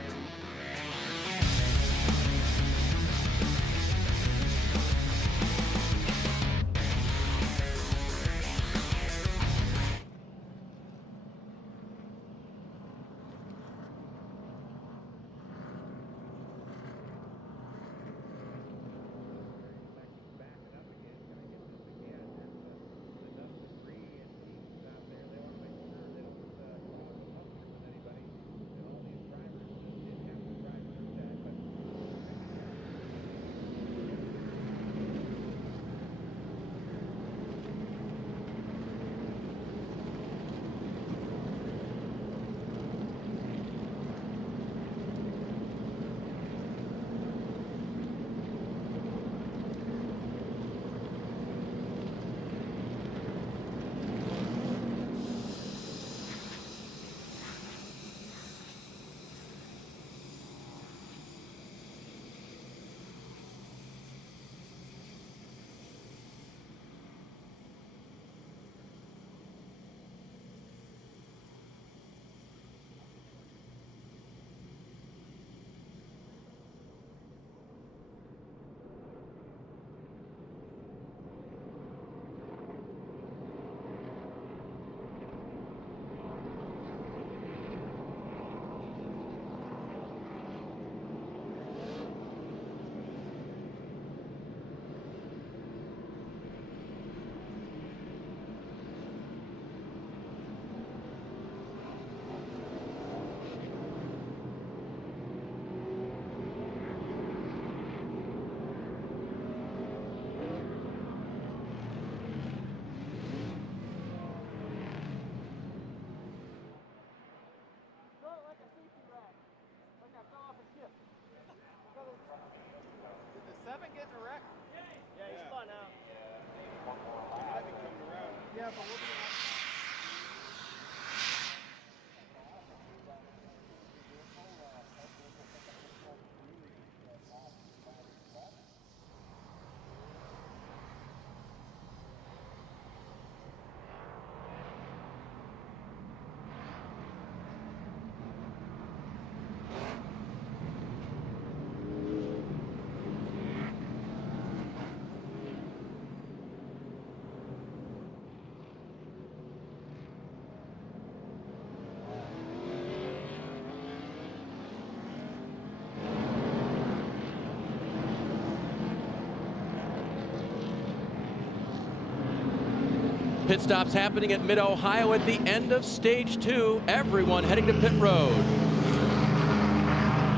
Pit stops happening at Mid-Ohio at the end of stage 2. Everyone heading to pit road.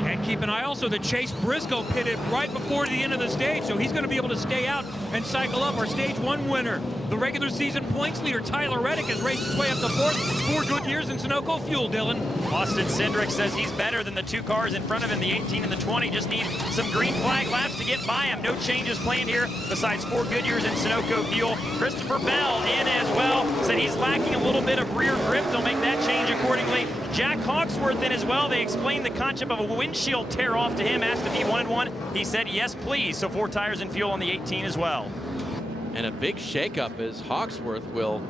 And keep an eye also that Chase Briscoe pitted right before the end of the stage, so he's going to be able to stay out and cycle up. Our stage 1 winner, the regular season points leader, Tyler Reddick, has raced his way up to 4th. 4 good years in Sunoco fuel, Dylan. Austin Cindric says he's better than the 2 cars in front of him, the 18 and the 20. Just need some green flag laps to get by him. No changes planned here besides 4 good years in Sunoco fuel. Christopher Bell in as well. Said he's lacking a little bit of rear grip. They'll make that change accordingly. Jack Hawksworth in as well. They explained the concept of a windshield tear off to him. Asked if he wanted one. He said yes, please. So 4 tires and fuel on the 18 as well. And a big shakeup as Hawksworth will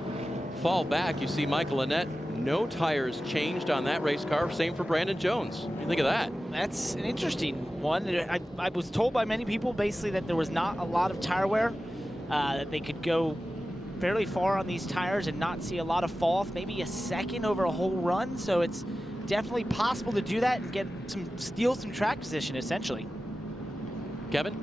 fall back. You see Michael Annett, no tires changed on that race car. Same for Brandon Jones. What do you think of that? That's an interesting one. I was told by many people basically that there was not a lot of tire wear, that they could go fairly far on these tires and not see a lot of fall off, maybe a second over a whole run. So it's definitely possible to do that and steal some track position essentially. Kevin?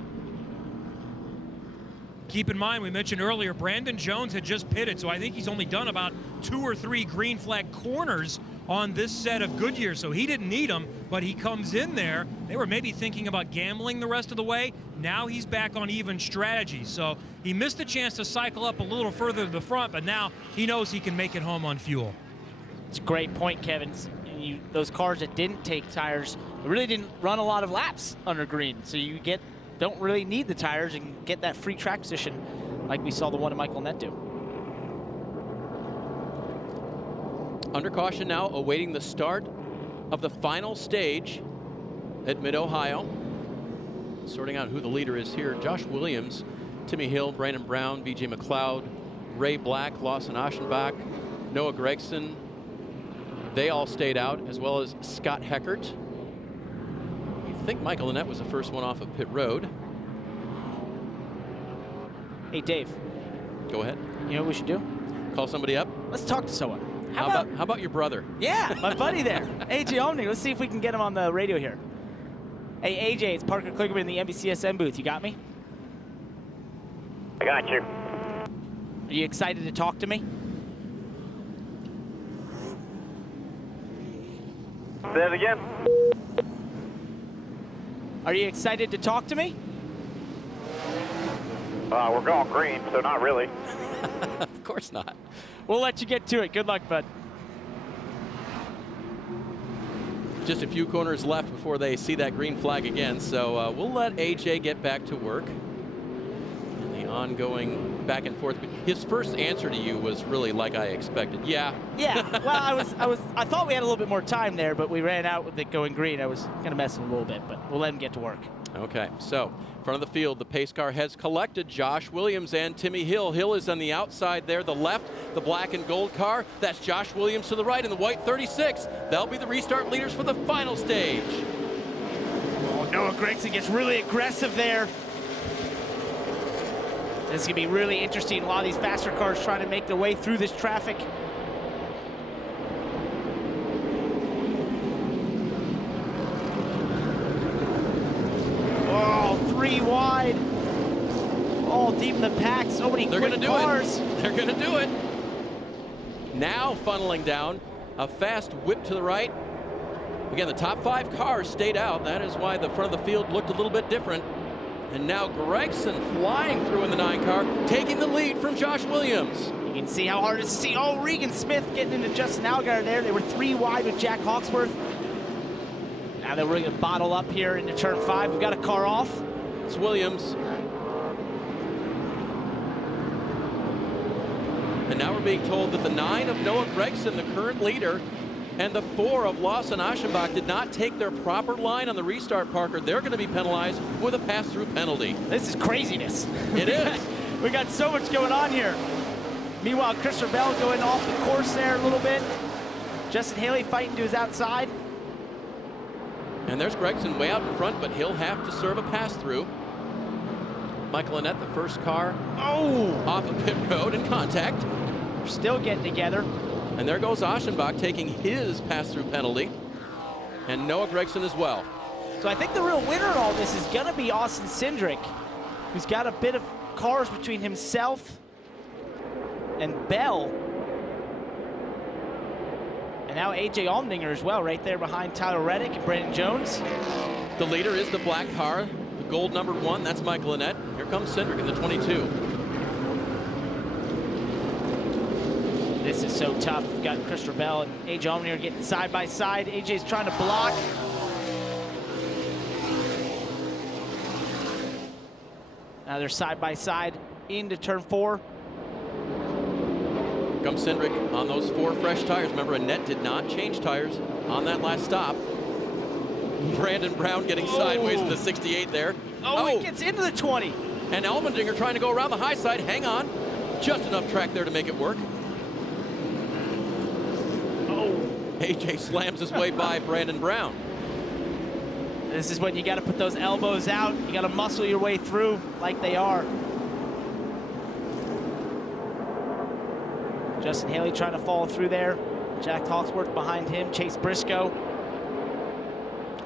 Keep in mind, we mentioned earlier, Brandon Jones had just pitted, so I think he's only done about 2 or 3 green flag corners on this set of Goodyear, so he didn't need them, but he comes in there. They were maybe thinking about gambling the rest of the way. Now he's back on even strategy. So he missed the chance to cycle up a little further to the front, but now he knows he can make it home on fuel. It's a great point, Kevin. Those cars that didn't take tires really didn't run a lot of laps under green, so you don't really need the tires and get that free track position like we saw the one of Michael Annett do. Under caution now, awaiting the start of the final stage at Mid-Ohio. Sorting out who the leader is here. Josh Williams, Timmy Hill, Brandon Brown, BJ McLeod, Ray Black, Lawson Aschenbach, Noah Gregson. They all stayed out, as well as Scott Heckert. You think Michael Annett was the first one off of pit road. Hey, Dave. Go ahead. You know what we should do? Call somebody up? Let's talk to someone. How about your brother? Yeah, my buddy there, AJ Omni. Let's see if we can get him on the radio here. Hey, AJ, it's Parker Kligerman in the NBCSN booth. You got me? I got you. Are you excited to talk to me? Say it again. Are you excited to talk to me? We're going green, so not really. Of course not. We'll let you get to it. Good luck, bud. Just a few corners left before they see that green flag again, so we'll let AJ get back to work. And the ongoing back and forth. His first answer to you was really like I expected. Yeah. Yeah. Well, I thought we had a little bit more time there, but we ran out with it going green. I was gonna mess him a little bit, but we'll let him get to work. Okay, so front of the field, the pace car has collected Josh Williams and Timmy Hill. Hill is on the outside there, the left, the black and gold car. That's Josh Williams to the right in the white 36. They'll be the restart leaders for the final stage. Oh, Noah Gregson gets really aggressive there. This is gonna be really interesting. A lot of these faster cars trying to make their way through this traffic. Oh, 3 wide. All deep in the pack. So many quick cars. They're gonna do it. Now funneling down, a fast whip to the right. Again, the top 5 cars stayed out. That is why the front of the field looked a little bit different. And now Gregson flying through in the 9 car, taking the lead from Josh Williams. You can see how hard it is to see. Oh, Regan Smith getting into Justin Allgaier there. They were 3 wide with Jack Hawksworth. Now they're really going to bottle up here into turn 5. We've got a car off. It's Williams. And now we're being told that the 9 of Noah Gregson, the current leader, and the 4 of Lawson Aschenbach did not take their proper line on the restart, Parker. They're going to be penalized with a pass-through penalty. This is craziness. It is. We got so much going on here. Meanwhile, Christopher Bell going off the course there a little bit. Justin Haley fighting to his outside. And there's Gregson way out in front, but he'll have to serve a pass-through. Michael Annett, the first car off of pit road in contact. They're still getting together. And there goes Aschenbach taking his pass-through penalty, and Noah Gregson as well. So I think the real winner in all this is going to be Austin Cindric, who's got a bit of cars between himself and Bell. And now AJ Allmendinger as well, right there behind Tyler Reddick and Brandon Jones. The leader is the black car, the gold number 1. That's Michael Annett. Here comes Cindric in the 22. This is so tough. We've got Christopher Bell and AJ Allmendinger getting side by side. AJ's trying to block. Now they're side by side into turn 4. Comes Cindric on those 4 fresh tires. Remember, Annett did not change tires on that last stop. Brandon Brown getting sideways in the 68 there. Oh, he gets into the 20. And Allmendinger trying to go around the high side. Hang on. Just enough track there to make it work. AJ slams his way by Brandon Brown. This is when you got to put those elbows out. You got to muscle your way through like they are. Justin Haley trying to follow through there. Jack Hawksworth behind him. Chase Briscoe.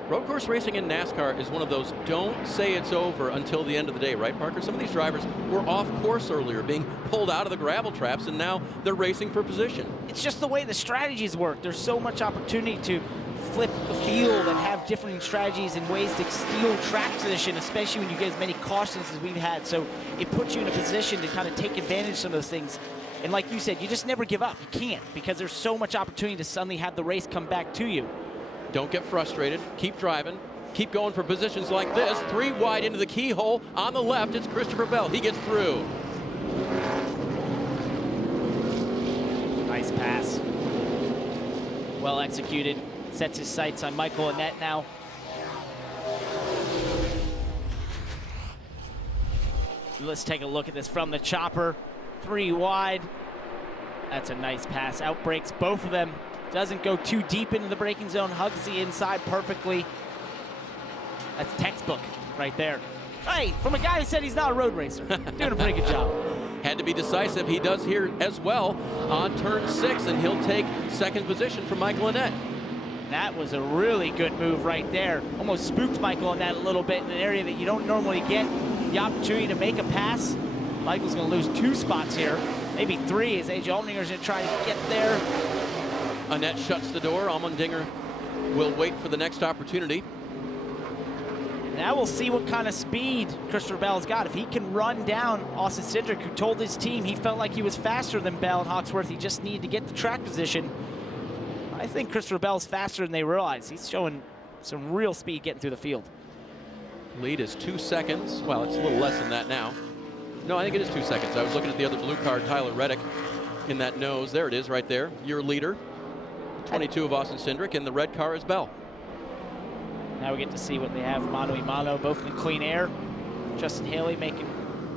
Road course racing in NASCAR is one of those don't say it's over until the end of the day, right, Parker? Some of these drivers were off course earlier, being pulled out of the gravel traps, and now they're racing for position. It's just the way the strategies work. There's so much opportunity to flip the field and have different strategies and ways to steal track position, especially when you get as many cautions as we've had. So it puts you in a position to kind of take advantage of some of those things. And like you said, you just never give up. You can't, because there's so much opportunity to suddenly have the race come back to you. Don't get frustrated. Keep driving. Keep going for positions like this. 3 wide into the keyhole. On the left, it's Christopher Bell. He gets through. Nice pass. Well executed. Sets his sights on Michael Annett now. Let's take a look at this from the chopper. 3 wide. That's a nice pass. Outbreaks both of them. Doesn't go too deep into the braking zone. Hugs the inside perfectly. That's textbook right there. Hey, from a guy who said he's not a road racer. Doing a pretty good job. Had to be decisive. He does here as well on turn 6, and he'll take second position from Michael Annett. That was a really good move right there. Almost spooked Michael Annett a little bit in an area that you don't normally get the opportunity to make a pass. Michael's going to lose 2 spots here, maybe 3, as AJ Allmendinger's going to try to get there. Annett shuts the door. Allmendinger will wait for the next opportunity. Now we'll see what kind of speed Christopher Bell's got. If he can run down Austin Cindric, who told his team he felt like he was faster than Bell and Hawksworth, he just needed to get the track position. I think Christopher Bell's faster than they realize. He's showing some real speed getting through the field. Lead is 2 seconds. Well, it's a little less than that now. No, I think it is 2 seconds. I was looking at the other blue car, Tyler Reddick, in that nose. There it is right there. Your leader. 22 of Austin Cindric, and the red car is Bell. Now we get to see what they have mano a mano, both in clean air. Justin Haley making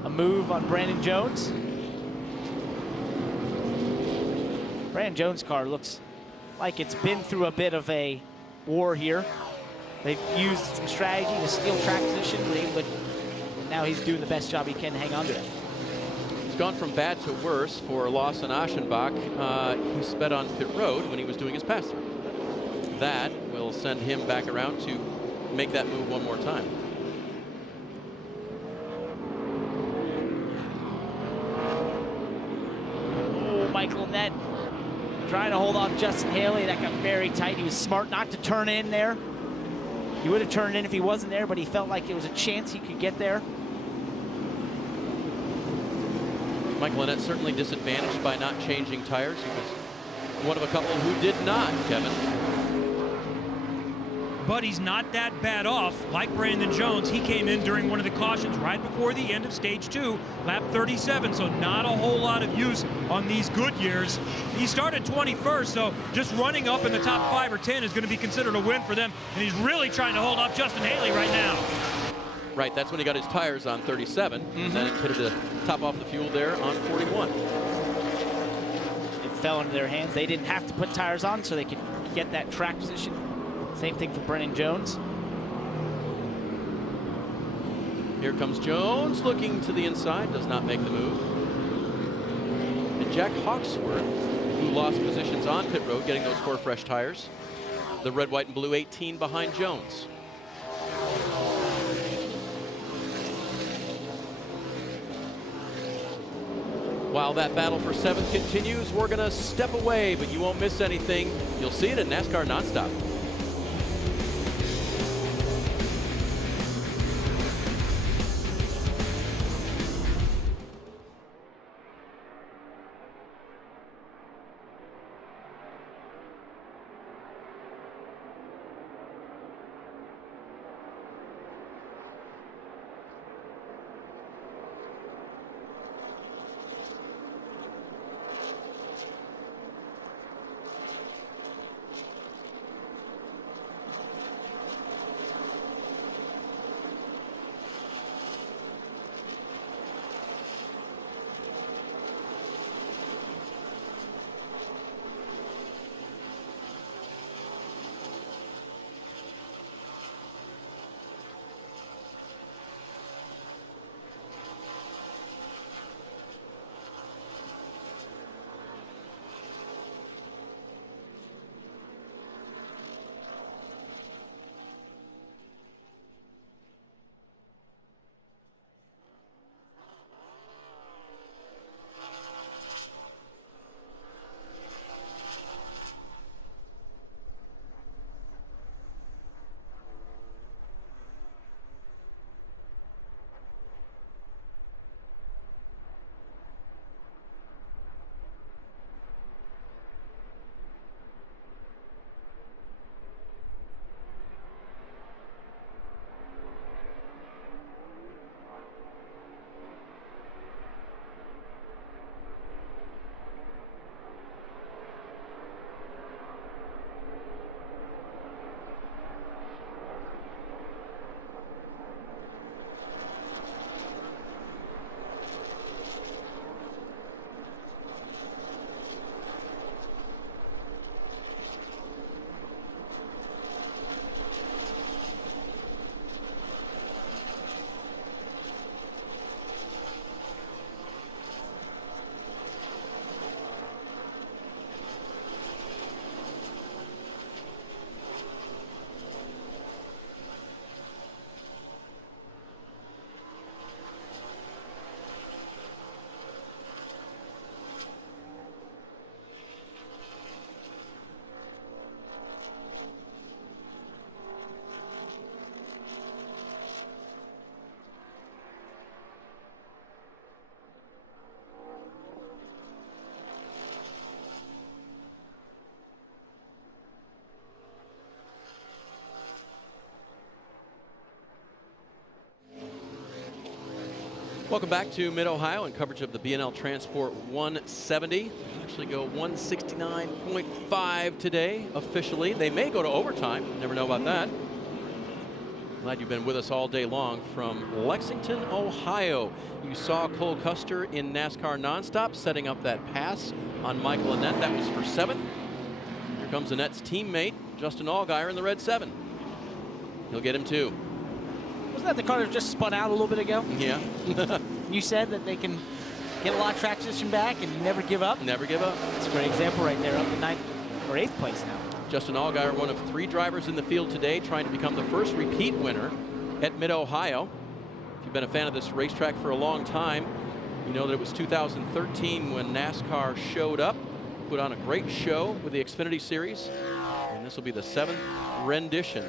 a move on Brandon Jones. Brandon Jones' car looks like it's been through a bit of a war here. They've used some strategy to steal track position, but now he's doing the best job he can to hang on to it. He's gone from bad to worse for Lawson Aschenbach. He sped on pit road when he was doing his pass-through. That will send him back around to make that move one more time. Oh, Michael Annett trying to hold off Justin Haley. That got very tight. He was smart not to turn in there. He would have turned in if he wasn't there, but he felt like it was a chance he could get there. Michael Annett certainly disadvantaged by not changing tires. He was one of a couple who did not, Kevin. But he's not that bad off. Like Brandon Jones, he came in during one of the cautions right before the end of stage 2, lap 37, so not a whole lot of use on these Goodyears. He started 21st, so just running up in the top 5 or 10 is going to be considered a win for them, and he's really trying to hold off Justin Haley right now. Right, that's when he got his tires on 37, and then it pitted to top off the fuel there on 41. It fell into their hands. They didn't have to put tires on so they could get that track position. Same thing for Brennan Jones. Here comes Jones, looking to the inside, does not make the move. And Jack Hawksworth, who lost positions on pit road, getting those 4 fresh tires. The red, white, and blue 18 behind Jones. While that battle for 7th continues, we're going to step away, but you won't miss anything. You'll see it at NASCAR Nonstop. Welcome back to Mid-Ohio and coverage of the B&L Transport 170. Actually go 169.5 today officially. They may go to overtime. Never know about that. Glad you've been with us all day long from Lexington, Ohio. You saw Cole Custer in NASCAR Nonstop setting up that pass on Michael Annett. That was for 7th. Here comes Annett's teammate, Justin Allgaier, in the red 7. He'll get him too. Wasn't that the car that just spun out a little bit ago? Yeah. You said that they can get a lot of track position back and never give up? Never give up. That's a great example right there, up to 9th or 8th place now. Justin Allgaier, one of 3 drivers in the field today, trying to become the first repeat winner at Mid-Ohio. If you've been a fan of this racetrack for a long time, you know that it was 2013 when NASCAR showed up, put on a great show with the Xfinity Series, and this will be the 7th rendition.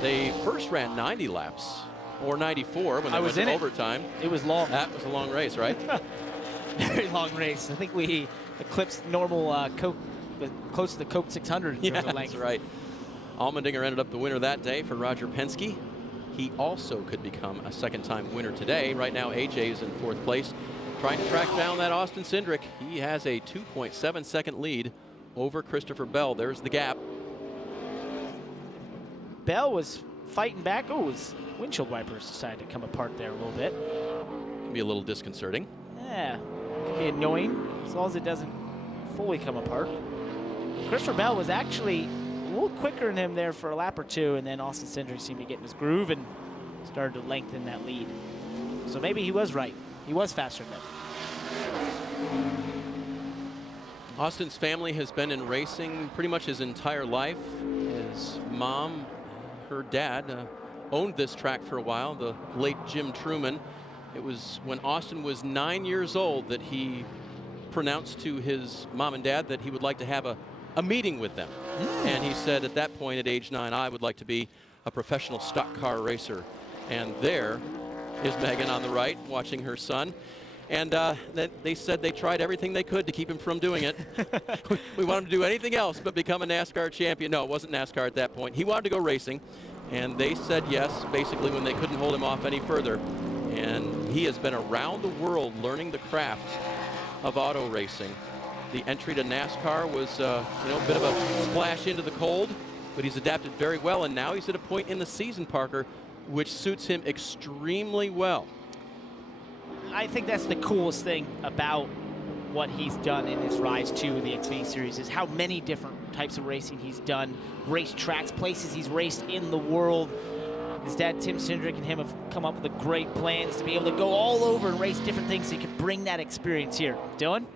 They first ran 90 laps, or 94 when they went to overtime. It was long. That was a long race, right? Very long race. I think we eclipsed normal Coke, close to the Coke 600 in terms of length. That's right. Allmendinger ended up the winner that day for Roger Penske. He also could become a second-time winner today. Right now, AJ is in 4th place, trying to track down that Austin Cindric. He has a 2.7-second lead over Christopher Bell. There's the gap. Bell was fighting back. Oh, his windshield wipers decided to come apart there a little bit. Can be a little disconcerting. Yeah, can be annoying as long as it doesn't fully come apart. Christopher Bell was actually a little quicker than him there for a lap or 2, and then Austin Cindric seemed to get in his groove and started to lengthen that lead. So maybe he was right. He was faster than him. Austin's family has been in racing pretty much his entire life. His mom, her dad, owned this track for a while, the late Jim Truman. It was when Austin was 9 years old that he pronounced to his mom and dad that he would like to have a meeting with them. And he said at that point, at age 9, I would like to be a professional stock car racer. And there is Megan on the right, watching her son. And they said they tried everything they could to keep him from doing it. We want him to do anything else but become a NASCAR champion. No, it wasn't NASCAR at that point. He wanted to go racing, and they said yes, basically, when they couldn't hold him off any further. And he has been around the world learning the craft of auto racing. The entry to NASCAR was a bit of a splash into the cold, but he's adapted very well, and now he's at a point in the season, Parker, which suits him extremely well. I think that's the coolest thing about what he's done in his rise to the Xfinity Series is how many different types of racing he's done, race tracks, places he's raced in the world. His dad, Tim Cindric, and him have come up with the great plans to be able to go all over and race different things so he could bring that experience here. Dylan?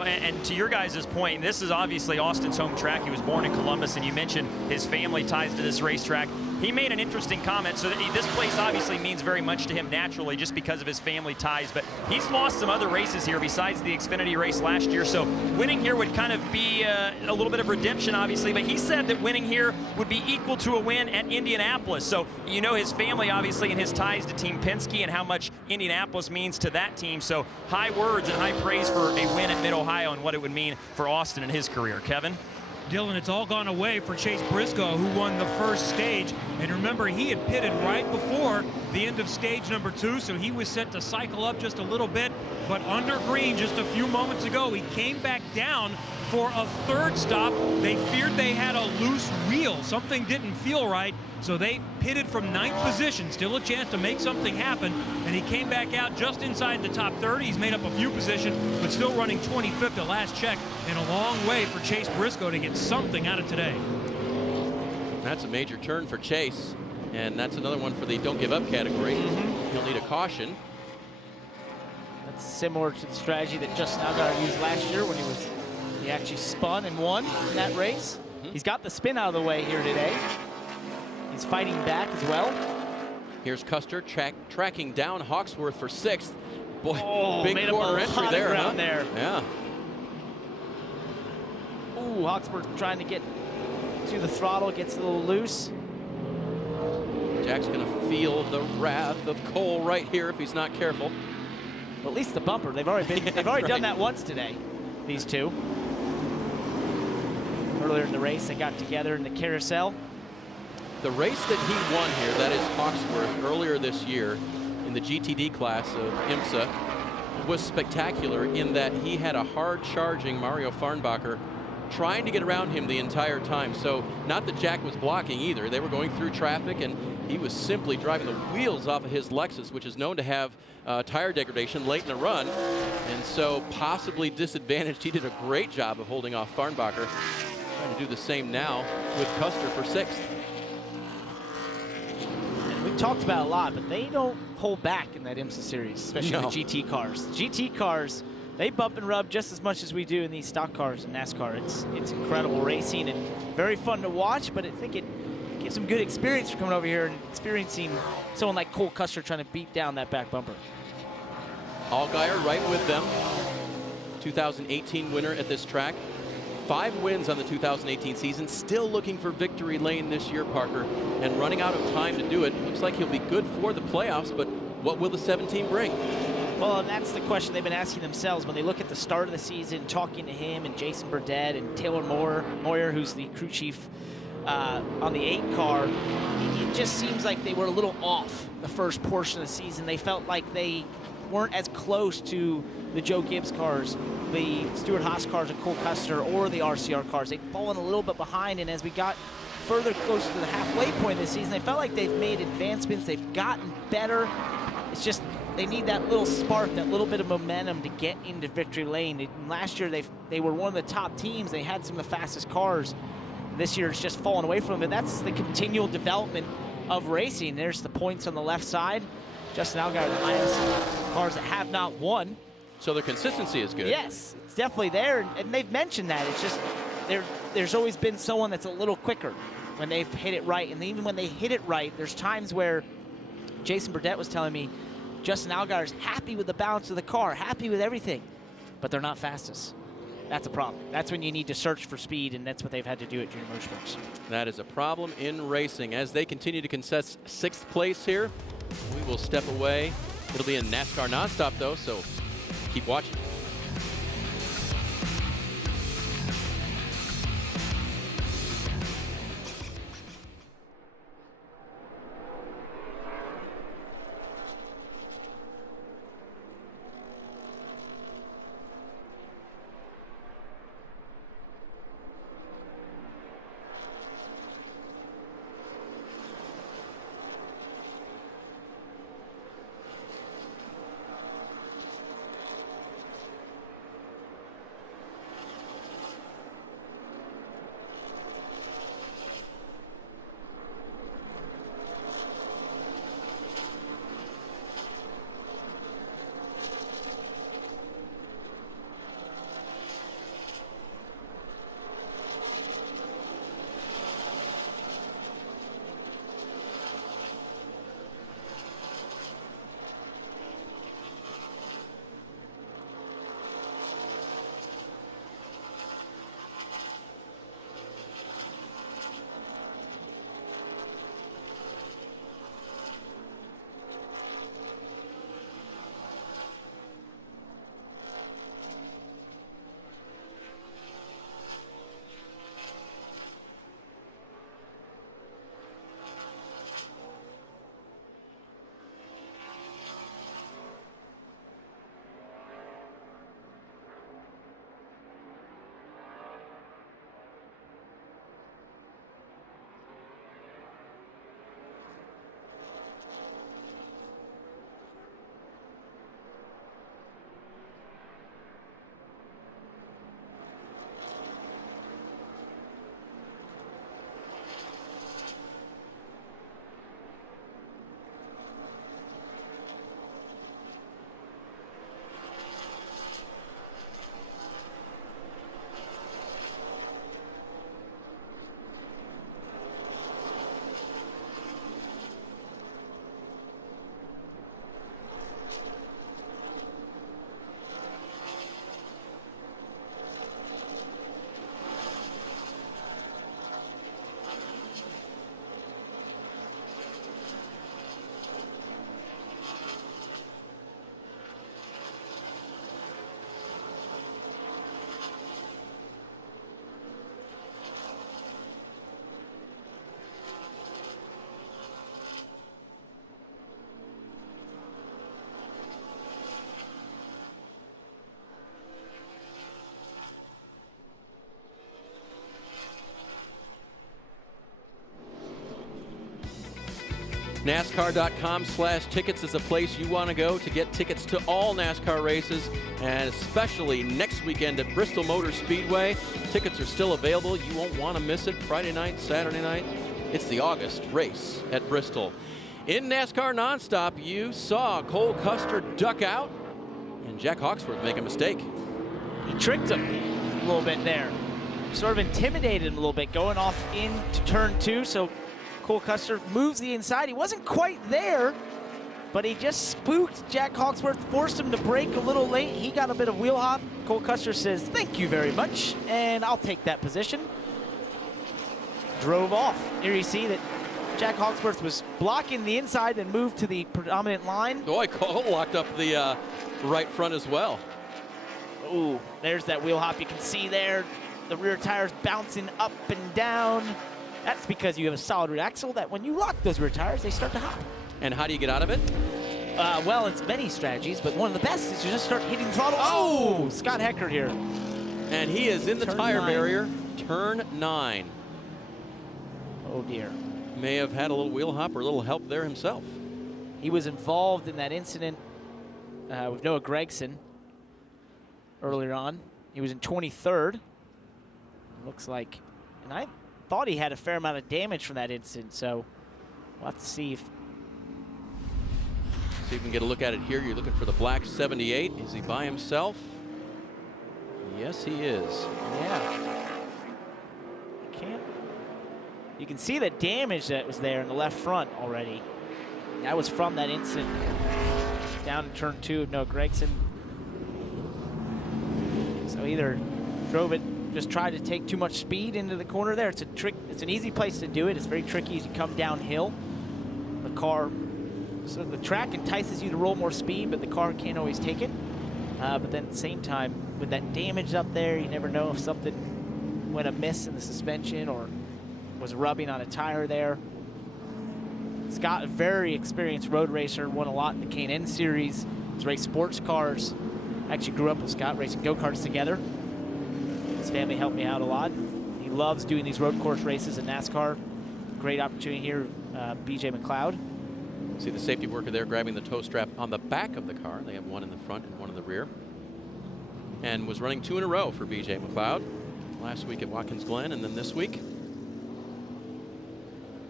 And to your guys' point, this is obviously Austin's home track. He was born in Columbus, and you mentioned his family ties to this racetrack. He made an interesting comment, so that this place obviously means very much to him naturally just because of his family ties, but he's lost some other races here besides the Xfinity race last year, so winning here would kind of be a little bit of redemption, obviously, but he said that winning here would be equal to a win at Indianapolis, so you know his family, obviously, and his ties to Team Penske and how much Indianapolis means to that team, so high words and high praise for a win at Mid-Ohio and what it would mean for Austin in his career. Kevin? Dylan, it's all gone away for Chase Briscoe, who won the first stage. And remember, he had pitted right before the end of stage number 2, so he was set to cycle up just a little bit. But under green just a few moments ago, he came back down for a 3rd stop. They feared they had a loose wheel. Something didn't feel right, so they pitted from 9th position. Still a chance to make something happen, and he came back out just inside the top 30. He's made up a few positions, but still running 25th at last check, and a long way for Chase Briscoe to get something out of today. That's a major turn for Chase, and that's another one for the don't give up category. He'll need a caution. That's similar to the strategy that Justin Allgaier used last year when he actually spun and won in that race. He's got the spin out of the way here today. He's fighting back as well. Here's Custer tracking down Hawksworth for 6th. Boy, made big quarter entry there, huh? There. Yeah. Ooh, Hawksworth trying to get to the throttle, gets a little loose. Jack's gonna feel the wrath of Cole right here if he's not careful. Well, at least the bumper. They've already done that once today, these two. Earlier in the race, they got together in the carousel. The race that he won here, that is Hawksworth, earlier this year in in the GTD class of IMSA was spectacular in that he had a hard-charging Mario Farnbacher trying to get around him the entire time. So not that Jack was blocking either. They were going through traffic, and he was simply driving the wheels off of his Lexus, which is known to have tire degradation late in the run, and so possibly disadvantaged. He did a great job of holding off Farnbacher. Trying to do the same now with Custer for 6th. We've talked about it a lot, but they don't hold back in that IMSA series, especially the GT cars. GT cars, they bump and rub just as much as we do in these stock cars in NASCAR. It's incredible racing and very fun to watch, but I think it gives some good experience for coming over here and experiencing someone like Cole Custer trying to beat down that back bumper. Allgaier right with them. 2018 winner at this track. 5 wins on the 2018 season, still looking for victory lane this year, Parker, and running out of time to do it. Looks like he'll be good for the playoffs, but what will the 17 bring? Well, and that's the question they've been asking themselves when they look at the start of the season, talking to him and Jason Burdett and Taylor Moyer, who's the crew chief on the 8 car. It just seems like they were a little off the first portion of the season. They felt like they weren't as close to the Joe Gibbs cars, the Stuart Haas cars, and Cole Custer, or the RCR cars. They've fallen a little bit behind, and as we got further close to the halfway point of the season, they felt like they've made advancements, they've gotten better. It's just they need that little spark, that little bit of momentum to get into victory lane. Last year they were one of the top teams. They had some of the fastest cars. This year it's just fallen away from them, and that's the continual development of racing. There's the points on the left side. Justin Allgaier, the highest cars that have not won. So their consistency is good. Yes, it's definitely there, and they've mentioned that. It's just there's always been someone that's a little quicker when they've hit it right, and even when they hit it right, there's times where Jason Burdett was telling me Justin Allgaier's happy with the balance of the car, happy with everything, but they're not fastest. That's a problem. That's when you need to search for speed, and that's what they've had to do at Junior Motorsports. That is a problem in racing. As they continue to contest 6th place here, we will step away. It'll be in NASCAR nonstop, though, so keep watching. NASCAR.com/tickets is a place you want to go to get tickets to all NASCAR races, and especially next weekend at Bristol Motor Speedway. Tickets are still available. You won't want to miss it. Friday night, Saturday night. It's the August race at Bristol. In NASCAR Nonstop, you saw Cole Custer duck out and Jack Hawksworth make a mistake. He tricked him a little bit there. Sort of intimidated him a little bit going off into turn 2. So Cole Custer moves the inside. He wasn't quite there, but he just spooked Jack Hawksworth, forced him to brake a little late. He got a bit of wheel hop. Cole Custer says, "Thank you very much, and I'll take that position." Drove off. Here you see that Jack Hawksworth was blocking the inside and moved to the predominant line. Boy, Cole locked up the right front as well. Ooh, there's that wheel hop you can see there. The rear tires bouncing up and down. That's because you have a solid rear axle that when you lock those rear tires, they start to hop. And how do you get out of it? Well, it's many strategies, but one of the best is to just start hitting the throttle. Oh, Scott Heckert here. And he is in the tire barrier, turn 9. Oh dear. May have had a little wheel hop or a little help there himself. He was involved in that incident with Noah Gragson earlier on. He was in 23rd. Looks like, and I thought he had a fair amount of damage from that incident, so we'll have to see if we can get a look at it here. You're looking for the black 78. Is he by himself? Yes, he is. Yeah. You can see the damage that was there in the left front already. That was from that incident down in turn 2 of Noah Gragson. So either drove it, just tried to take too much speed into the corner there. It's a trick. It's an easy place to do it. It's very tricky as you come downhill. The car, so the track entices you to roll more speed, but the car can't always take it. But then at the same time, with that damage up there, you never know if something went amiss in the suspension or was rubbing on a tire there. Scott, a very experienced road racer, won a lot in the K&N series. He's raced sports cars. Actually grew up with Scott racing go-karts together. His family helped me out a lot. He loves doing these road course races in NASCAR. Great opportunity here, BJ McLeod. See the safety worker there grabbing the tow strap on the back of the car. They have one in the front and one in the rear. And was running 2 in a row for BJ McLeod. Last week at Watkins Glen and then this week.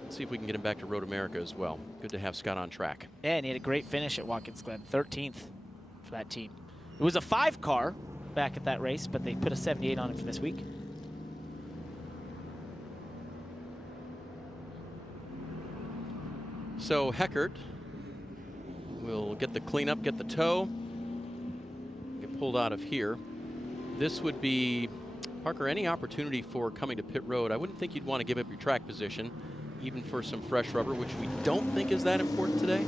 Let's see if we can get him back to Road America as well. Good to have Scott on track. Yeah, and he had a great finish at Watkins Glen, 13th for that team. It was a 5 car back at that race, but they put a 78 on it for this week. So Heckert will get the cleanup, get the tow, get pulled out of here. This would be, Parker, any opportunity for coming to pit road. I wouldn't think you'd want to give up your track position, even for some fresh rubber, which we don't think is that important today.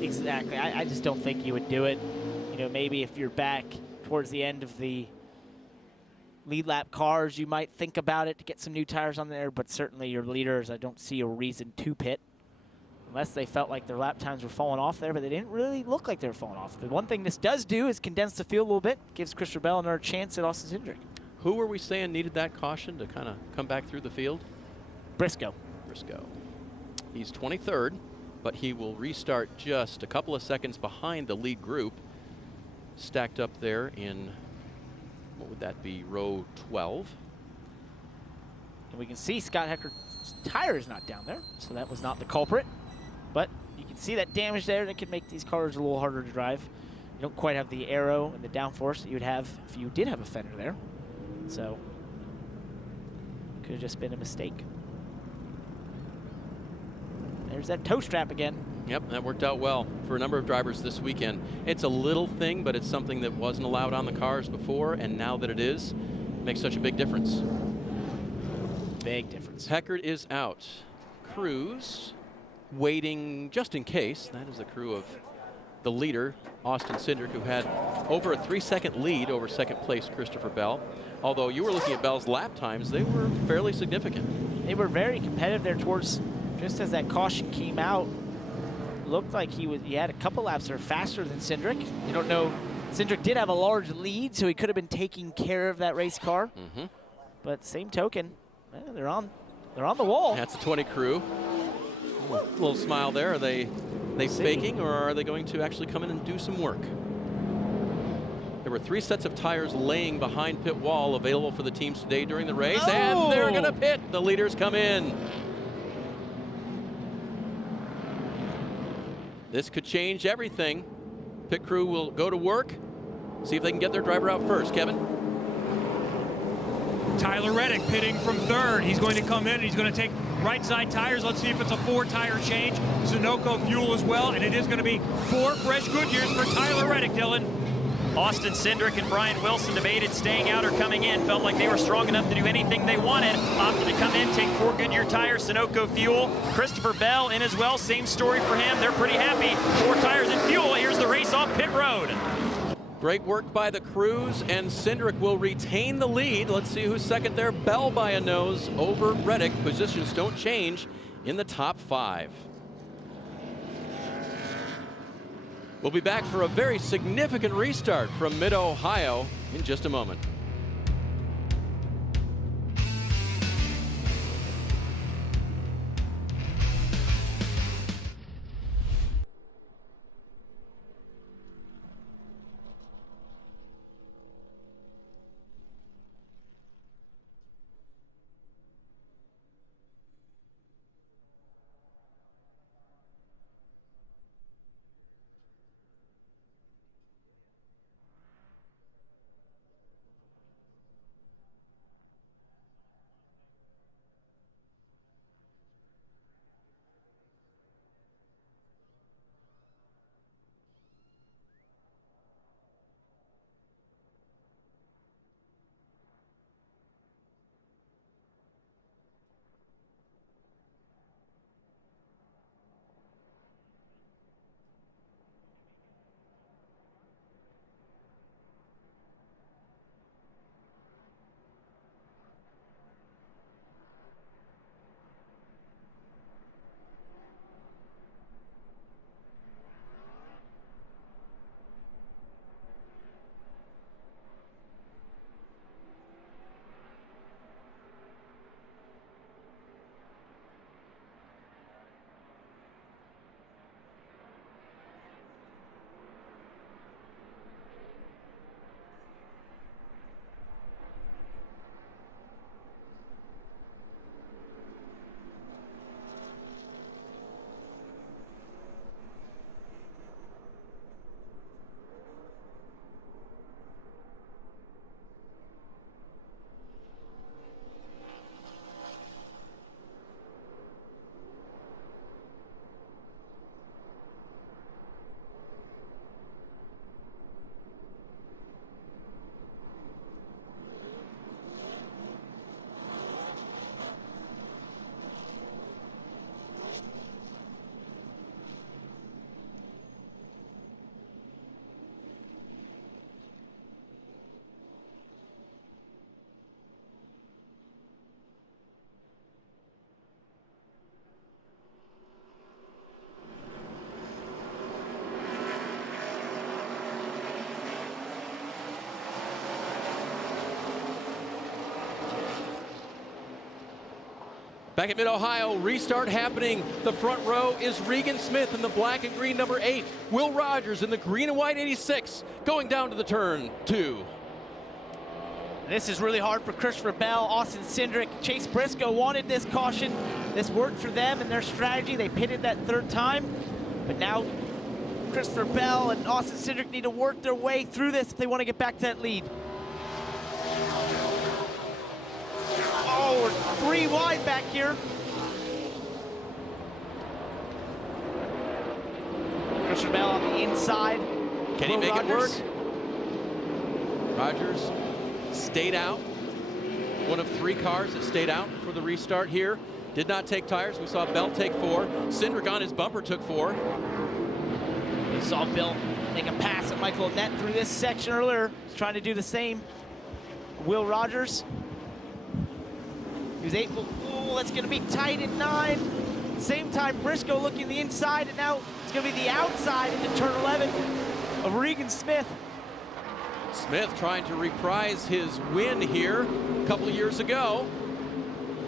Exactly. I just don't think you would do it. You know, maybe if you're back towards the end of the lead lap cars, you might think about it to get some new tires on there, but certainly your leaders, I don't see a reason to pit unless they felt like their lap times were falling off there, but they didn't really look like they were falling off. The one thing this does do is condense the field a little bit, gives Christopher Bell another chance at Austin Cindric. Who were we saying needed that caution to kind of come back through the field? Briscoe. He's 23rd, but he will restart just a couple of seconds behind the lead group, stacked up there in, what would that be, row 12. And we can see Scott Heckert's tire is not down there, so that was not the culprit. But you can see that damage there that could make these cars a little harder to drive. You don't quite have the aero and the downforce that you would have if you did have a fender there. So could have just been a mistake. There's that toe strap again. Yep, that worked out well for a number of drivers this weekend. It's a little thing, but it's something that wasn't allowed on the cars before, and now that it is, makes such a big difference. Big difference. Heckert is out. Cruz waiting just in case. That is the crew of the leader, Austin Cindric, who had over a 3-second lead over second place Christopher Bell. Although you were looking at Bell's lap times, they were fairly significant. They were very competitive there towards, just as that caution came out, looked like he had a couple laps that are faster than Cindric. You don't know, Cindric did have a large lead, so he could have been taking care of that race car. But same token, they're on the wall. That's the 20 crew. A little smile there. Are they faking, or are they going to actually come in and do some work? There were 3 sets of tires laying behind pit wall available for the teams today during the race, and they're going to pit. The leaders come in. This could change everything. Pit crew will go to work, see if they can get their driver out first. Kevin? Tyler Reddick pitting from 3rd. He's going to come in and he's going to take right side tires. Let's see if it's a 4-tire change. Sunoco fuel as well, and it is going to be 4 fresh Goodyears for Tyler Reddick, Dylan. Austin Cindric and Brian Wilson debated staying out or coming in. Felt like they were strong enough to do anything they wanted. Opted to come in, take 4 Goodyear tires, Sunoco fuel. Christopher Bell in as well. Same story for him. They're pretty happy. 4 tires and fuel. Here's the race off pit road. Great work by the crews, and Cindric will retain the lead. Let's see who's second there. Bell by a nose over Reddick. Positions don't change in the top 5. We'll be back for a very significant restart from Mid-Ohio in just a moment. Back at Mid-Ohio, restart happening. The front row is Regan Smith in the black and green number 8. Will Rogers in the green and white 86 going down to the turn 2. This is really hard for Christopher Bell, Austin Cindric. Chase Briscoe wanted this caution. This worked for them and their strategy. They pitted that 3rd time. But now Christopher Bell and Austin Cindric need to work their way through this if they want to get back to that lead. Oh, we're 3 wide back here. Christopher Bell on the inside. Can he make it work? Rogers stayed out. One of 3 cars that stayed out for the restart here. Did not take tires. We saw Bell take 4. Cindric on his bumper took 4. We saw Bill make a pass at Michael Annett through this section earlier. He's trying to do the same. Will Rogers. He was able, oh, that's gonna be tight at 9. Same time, Briscoe looking the inside, and now it's gonna be the outside into turn 11 of Regan Smith. Smith trying to reprise his win here a couple of years ago.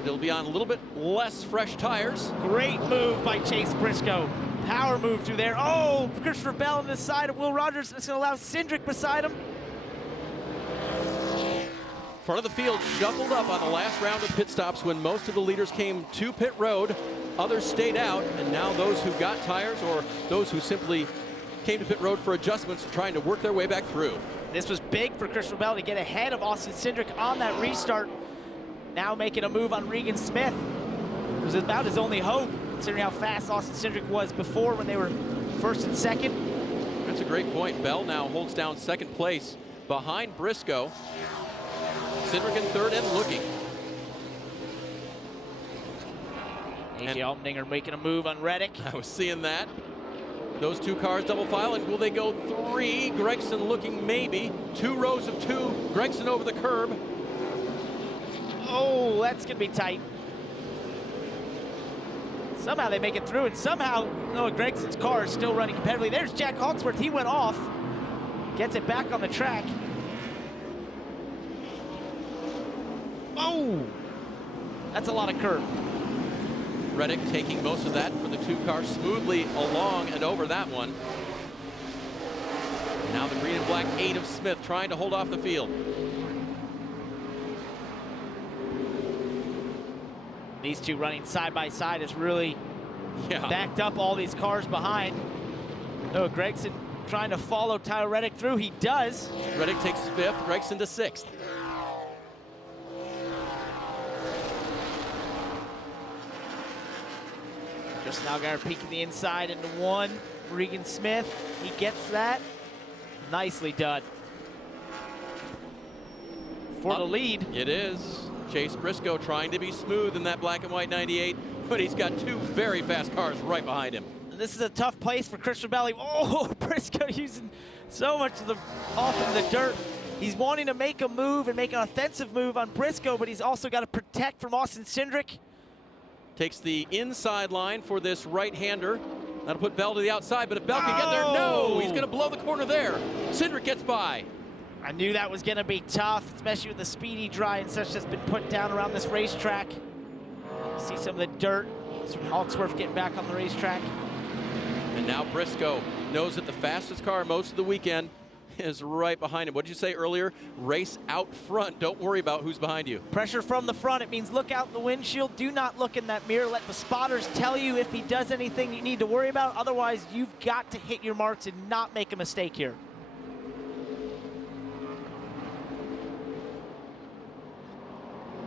It'll be on a little bit less fresh tires. Great move by Chase Briscoe. Power move through there. Oh, Christopher Bell on the side of Will Rogers. It's going to allow Cindric beside him. Front of the field shuffled up on the last round of pit stops when most of the leaders came to pit road. Others stayed out, and now those who got tires or those who simply came to pit road for adjustments are trying to work their way back through. This was big for Christopher Bell to get ahead of Austin Cindric on that restart. Now making a move on Regan Smith. It was about his only hope, considering how fast Austin Cindric was before when they were first and second. That's a great point. Bell now holds down second place behind Briscoe. Cindric in third and looking. AJ Allmendinger making a move on Reddick. I was seeing that. Those two cars double file, and will they go three? Gregson looking maybe. 2 rows of 2. Gregson over the curb. Oh, that's going to be tight. Somehow they make it through, and somehow Noah Gregson's car is still running competitively. There's Jack Hawksworth. He went off. Gets it back on the track. Oh, that's a lot of curb. Reddick taking most of that for the 2 cars smoothly along and over that one. Now the green and black 8 of Smith trying to hold off the field. These two running side by side has really backed up all these cars behind. Noah Gregson trying to follow Tyler Reddick through. He does. Reddick takes 5th, Gregson to 6th. Just now got peeking the inside into 1. Regan Smith, he gets that. Nicely done. For the lead. It is. Chase Briscoe trying to be smooth in that black and white 98, but he's got 2 very fast cars right behind him. This is a tough place for Christopher Bell. Oh, Briscoe using so much of the off in the dirt. He's wanting to make a move and make an offensive move on Briscoe, but he's also got to protect from Austin Cindric. Takes the inside line for this right-hander. That'll put Bell to the outside, but if Bell can get there, no! He's going to blow the corner there. Cindric gets by. I knew that was going to be tough, especially with the speedy dry and such that's been put down around this racetrack. See some of the dirt. It's from Hawksworth getting back on the racetrack. And now Briscoe knows that the fastest car most of the weekend is right behind him. What did you say earlier? Race out front. Don't worry about who's behind you. Pressure from the front. It means look out the windshield. Do not look in that mirror. Let the spotters tell you if he does anything you need to worry about. Otherwise, you've got to hit your marks and not make a mistake here.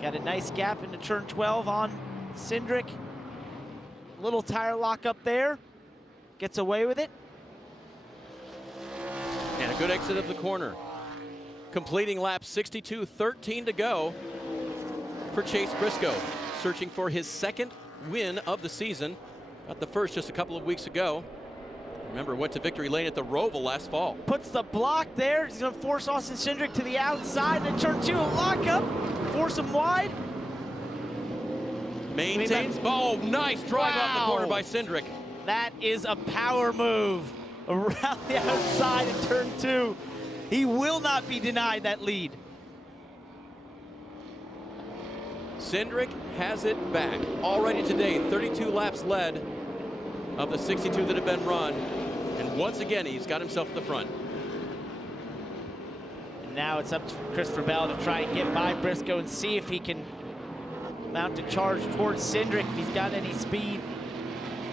Got a nice gap into turn 12 on Cindric. Little tire lock up there. Gets away with it. And a good exit of the corner. Completing lap 62, 13 to go for Chase Briscoe. Searching for his 2nd win of the season. Got the first just a couple of weeks ago. Remember, went to victory lane at the Roval last fall. Puts the block there. He's going to force Austin Cindric to the outside. And turn 2, a lockup. Force him wide. Maintains. Oh, nice drive off the corner by Cindric. That is a power move around the outside in turn 2. He will not be denied that lead. Cindric has it back. Already today, 32 laps led of the 62 that have been run. And once again, he's got himself at the front. And now it's up to Christopher Bell to try and get by Briscoe and see if he can mount a charge towards Cindric. If he's got any speed,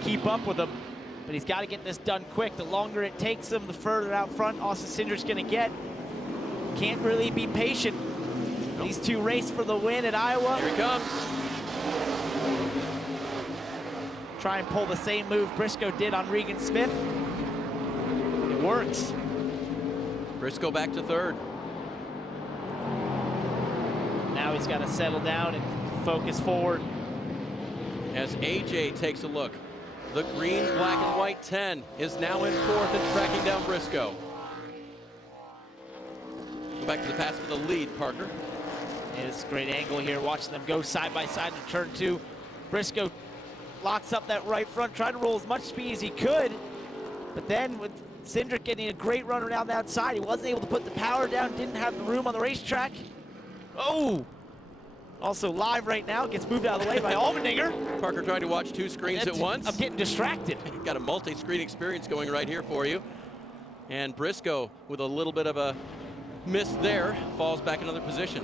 keep up with him. But he's got to get this done quick. The longer it takes him, the further out front Austin Cindric's going to get. Can't really be patient. Nope. These two race for the win at Iowa. Here he comes. Try and pull the same move Briscoe did on Regan Smith. It works. Briscoe back to 3rd. Now he's got to settle down and focus forward. As AJ takes a look. The green, black, and white 10 is now in 4th and tracking down Briscoe. Go back to the pass for the lead, Parker. It's a great angle here, watching them go side by side in turn 2. Briscoe locks up that right front, tried to roll as much speed as he could, but then with Cindric getting a great run around the outside, he wasn't able to put the power down, didn't have the room on the racetrack. Oh! Also live right now, gets moved out of the way by Allmendinger. Parker trying to watch two screens at once. I'm getting distracted. Got a multi-screen experience going right here for you. And Briscoe with a little bit of a miss there, falls back another position.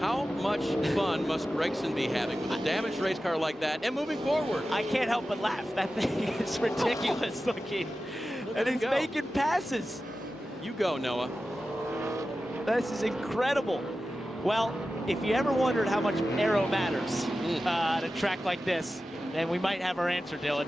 How much fun must Gregson be having with a damaged race car like that and moving forward? I can't help but laugh. That thing is ridiculous looking. And he's making passes. You go, Noah. This is incredible. Well, if you ever wondered how much aero matters at a track like this, then we might have our answer, Dylan.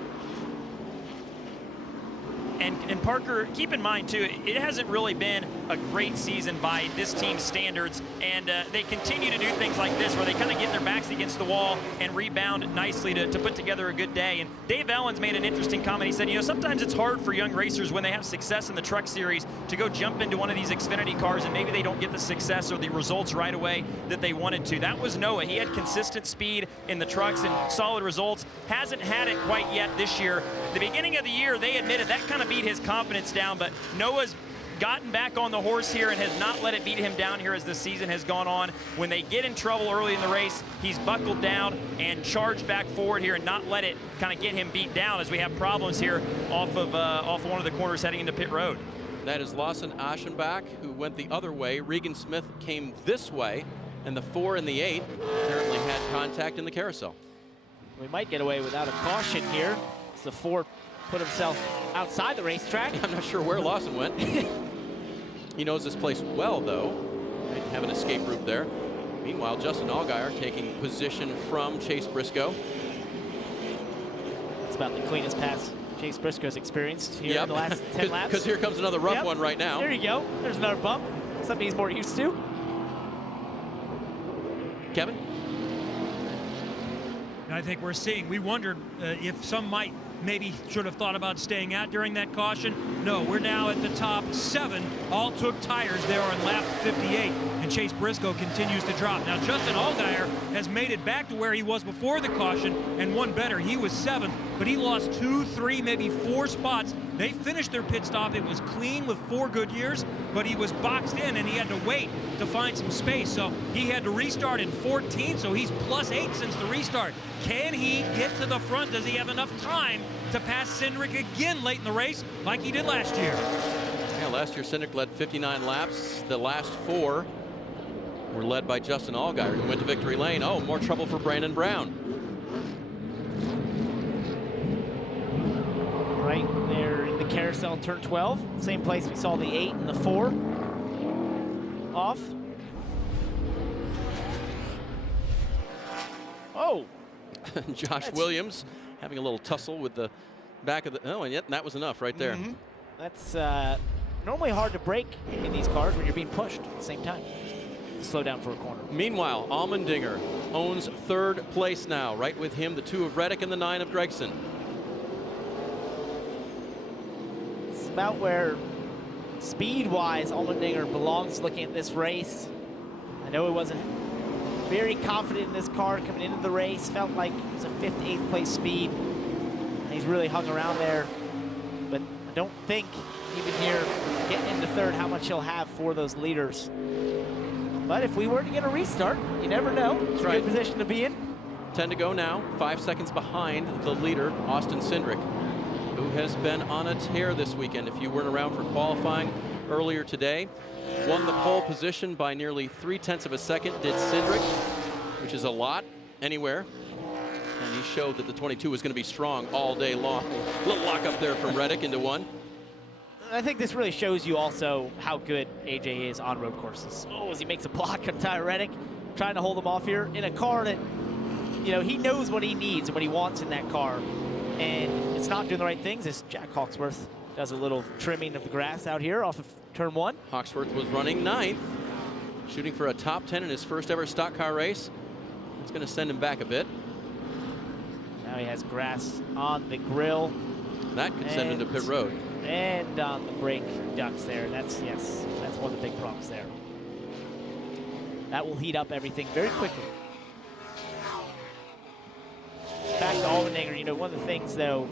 And Parker, keep in mind, too, it hasn't really been a great season by this team's standards, and they continue to do things like this where they kind of get their backs against the wall and rebound nicely to put together a good day. And Dave Ellens made an interesting comment. He said, you know, sometimes it's hard for young racers when they have success in the truck series to go jump into one of these Xfinity cars and maybe they don't get the success or the results right away that they wanted to. That was Noah. He had consistent speed in the trucks and solid results. Hasn't had it quite yet this year. The beginning of the year, they admitted that kind of beat his confidence down, but Noah's gotten back on the horse here and has not let it beat him down here as the season has gone on. When they get in trouble early in the race, he's buckled down and charged back forward here and not let it kind of get him beat down as we have problems here off of one of the corners heading into pit road. That is Lawson Aschenbach, who went the other way. Regan Smith came this way, and the 4 and the 8 apparently had contact in the carousel. We might get away without a caution here. It's the 4 put himself outside the racetrack. I'm not sure where Lawson went. He knows this place well, though. Might have an escape route there. Meanwhile, Justin Allgaier taking position from Chase Briscoe. It's about the cleanest pass Chase Briscoe's experienced here in the last 10 laps. Because here comes another rough one right now. There you go. There's another bump. Something he's more used to. Kevin? I think we're seeing, we wondered if some might maybe should have thought about staying out during that caution. No, we're now at the top 7. All took tires there on lap 58, and Chase Briscoe continues to drop. Now, Justin Allgaier has made it back to where he was before the caution and won better. He was 7th, but he lost 2, 3, maybe 4 spots. They finished their pit stop. It was clean with 4 good years, but he was boxed in, and he had to wait to find some space. So he had to restart in 14, so he's +8 since the restart. Can he get to the front? Does he have enough time to pass Cindric again late in the race like he did last year? Yeah, last year Cindric led 59 laps. The last 4 were led by Justin Allgaier, who went to victory lane. Oh, more trouble for Brandon Brown. Right there in the carousel, turn 12. Same place we saw the 8 and the 4 off. Oh! Josh Williams having a little tussle with the back of the, oh, and yet that was enough right there. That's normally hard to break in these cars when you're being pushed at the same time. Slow down for a corner. Meanwhile, Allmendinger owns 3rd place now. Right with him, the 2 of Reddick and the 9 of Gregson. It's about where speed-wise Allmendinger belongs looking at this race. I know he wasn't very confident in this car coming into the race. Felt like it was a 5th, 8th place speed. And he's really hung around there. But I don't think, even here, getting into 3rd, how much he'll have for those leaders. But if we were to get a restart, you never know. It's a good position to be in. 10 to go now, 5 seconds behind the leader, Austin Cindric, who has been on a tear this weekend. If you weren't around for qualifying earlier today, won the pole position by nearly 3/10 of a second, did Cindric, which is a lot anywhere. And he showed that the 22 was going to be strong all day long. A little lock up there from Reddick into 1. I think this really shows you also how good AJ is on road courses. Oh, as he makes a block on Tyler Reddick, trying to hold him off here in a car that, you know, he knows what he needs and what he wants in that car. And it's not doing the right things as Jack Hawksworth does a little trimming of the grass out here off of turn 1. Hawksworth was running 9th, shooting for a top 10 in his first ever stock car race. It's going to send him back a bit. Now he has grass on the grill. That could send him to pit road. And on the brake ducts there. That's one of the big problems there. That will heat up everything very quickly. Back to Allmendinger, you know, one of the things, though,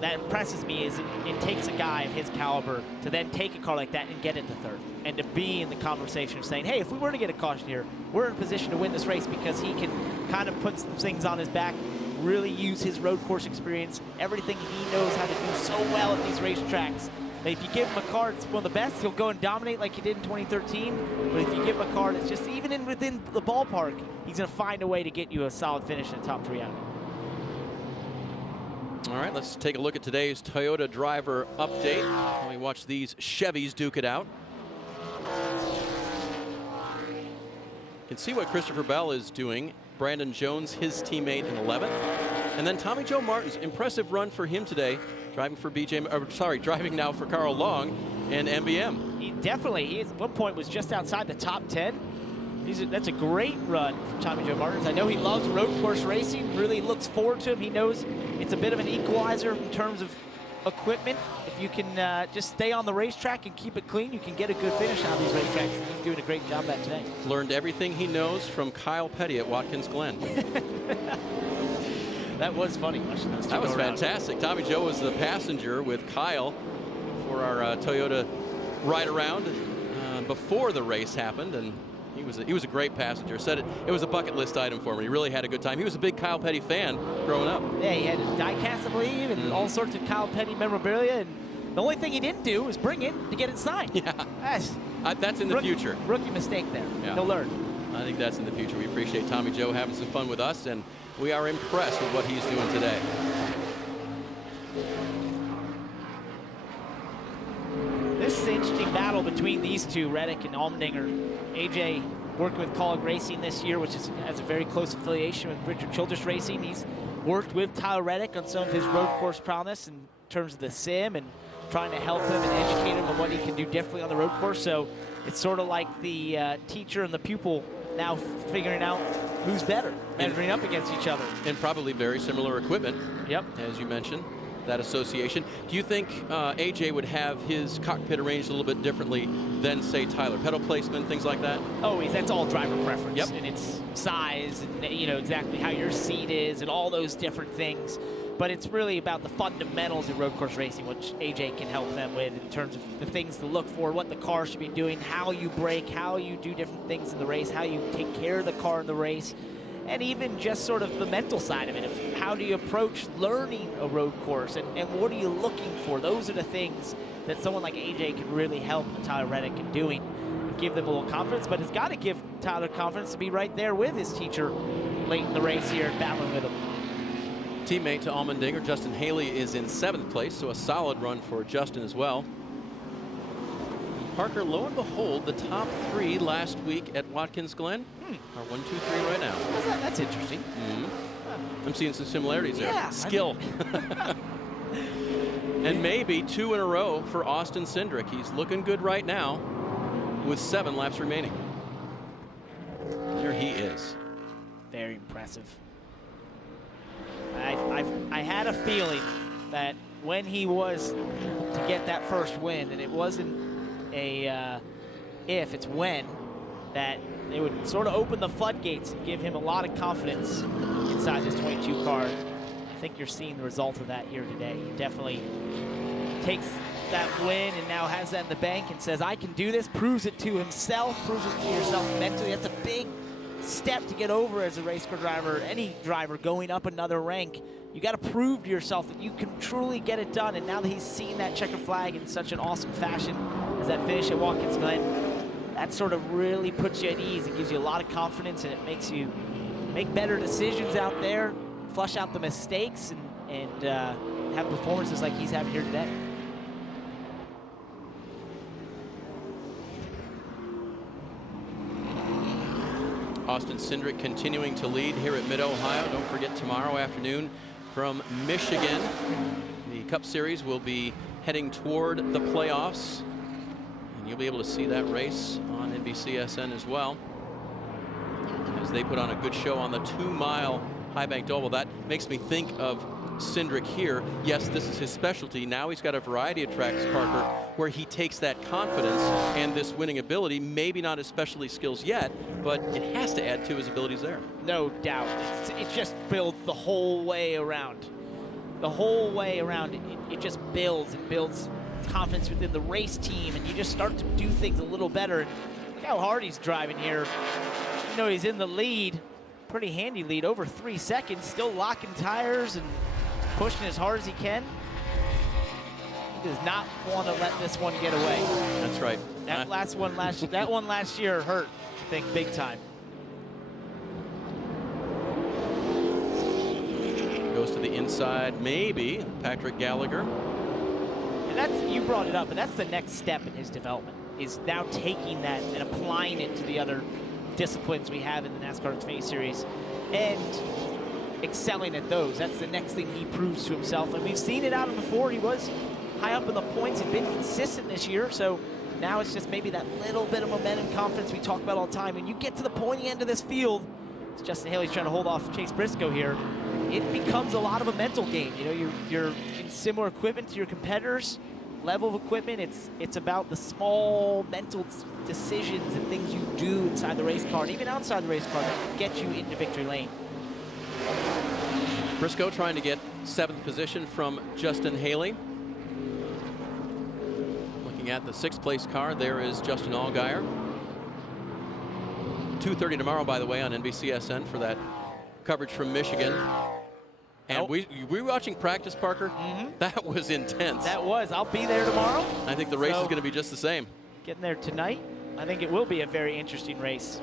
that impresses me is it takes a guy of his caliber to then take a car like that and get it to third, and to be in the conversation of saying, hey, if we were to get a caution here, we're in a position to win this race, because he can kind of put some things on his back, really use his road course experience, everything he knows how to do so well at these racetracks. That if you give him a car that's one of the best, he'll go and dominate like he did in 2013. But if you give him a car that's just even within the ballpark, he's going to find a way to get you a solid finish in the top 3 out. All right, let's take a look at today's Toyota driver update. While we watch these Chevys duke it out. You can see what Christopher Bell is doing. Brandon Jones, his teammate, in 11th. And then Tommy Joe Martin's impressive run for him today, driving now for Carl Long and MBM. He at one point was just outside the top 10. That's a great run for Tommy Joe Martins. I know he loves road course racing, really looks forward to him. He knows it's a bit of an equalizer in terms of equipment. If you can just stay on the racetrack and keep it clean, you can get a good finish on these racetracks. And he's doing a great job at today. Learned everything he knows from Kyle Petty at Watkins Glen. That was funny watching those two. That was fantastic. Tommy Joe was the passenger with Kyle for our Toyota ride around before the race happened, and he was a great passenger. Said it was a bucket list item for him. He really had a good time. He was a big Kyle Petty fan growing up. Yeah, he had a die-cast, I believe, and all sorts of Kyle Petty memorabilia. And the only thing he didn't do was bring it to get it signed. Yeah, that's in the future. Rookie mistake there. Yeah. He'll learn. I think that's in the future. We appreciate Tommy Joe having some fun with us, and we are impressed with what he's doing today. This is an interesting battle between these two, Reddick and Allmendinger. AJ working with Colleague Racing this year, which has a very close affiliation with Richard Childress Racing. He's worked with Tyler Reddick on some of his road course prowess in terms of the sim and trying to help him and educate him on what he can do differently on the road course. So it's sort of like the teacher and the pupil now figuring out who's better, measuring up against each other. And probably very similar equipment. Yep. As you mentioned, that association. Do you think AJ would have his cockpit arranged a little bit differently than, say, Tyler? Pedal placement, things like that? Always. That's all driver preference. Yep. And it's size and, you know, exactly how your seat is and all those different things. But it's really about the fundamentals of road course racing, which AJ can help them with in terms of the things to look for, what the car should be doing, how you brake, how you do different things in the race, how you take care of the car in the race, and even just sort of the mental side of it, of how do you approach learning a road course, and what are you looking for? Those are the things that someone like AJ can really help Tyler Reddick in doing, and give them a little confidence, but it's got to give Tyler confidence to be right there with his teacher late in the race here, battling with him. Teammate to Allmendinger, Justin Haley, is in 7th place, so a solid run for Justin as well. Parker, lo and behold, the top 3 last week at Watkins Glen are 1, 2, 3 right now. That's interesting. I'm seeing some similarities there. Yeah, Skill. And maybe 2 in a row for Austin Cindric. He's looking good right now with 7 laps remaining. There he is. Very impressive. I had a feeling that when he was to get that first win, and it wasn't a if, it's when, that it would sort of open the floodgates and give him a lot of confidence inside this 22 car. I think you're seeing the result of that here today. He definitely takes that win and now has that in the bank and says, I can do this, proves it to himself, proves it to yourself mentally. That's a big step to get over as a race car driver, any driver going up another rank. You got to prove to yourself that you can truly get it done. And now that he's seen that checker flag in such an awesome fashion as that finish at Watkins Glen, that sort of really puts you at ease. It gives you a lot of confidence, and it makes you make better decisions out there, flush out the mistakes, and have performances like he's having here today. Austin Cindric continuing to lead here at Mid-Ohio. Don't forget, tomorrow afternoon from Michigan, the Cup Series will be heading toward the playoffs. And you'll be able to see that race on NBCSN as well, as they put on a good show on the 2-mile high bank double. That makes me think of Cindric here. Yes, this is his specialty. Now he's got a variety of tracks, Parker, where he takes that confidence and this winning ability. Maybe not his specialty skills yet, but it has to add to his abilities there. No doubt. It's just built the whole way around. the whole way around, it just builds. It builds confidence within the race team, and you just start to do things a little better. And look how hard he's driving here. You know, he's in the lead, pretty handy lead, over 3 seconds, still locking tires and pushing as hard as he can. He does not want to let this one get away. That's right. That one last year hurt, I think, big time. Goes to the inside, maybe, Patrick Gallagher. And that's, you brought it up, but that's the next step in his development, is now taking that and applying it to the other disciplines we have in the NASCAR Xfinity Series and excelling at those. That's the next thing he proves to himself. And we've seen it out of him before. He was high up in the points and been consistent this year. So now it's just maybe that little bit of momentum, confidence we talk about all the time. When you get to the pointy end of this field, it's Justin Haley's trying to hold off Chase Briscoe here. It becomes a lot of a mental game. You know, you're in similar equipment to your competitors, level of equipment. It's about the small mental decisions and things you do inside the race car, and even outside the race car, that get you into victory lane. Briscoe trying to get 7th position from Justin Haley. Looking at the 6th place car, there is Justin Allgaier. 2:30 tomorrow, by the way, on NBCSN for that coverage from Michigan. And we were watching practice, Parker. That was intense. That was. I'll be there tomorrow. I think the race is going to be just the same. Getting there tonight, I think it will be a very interesting race.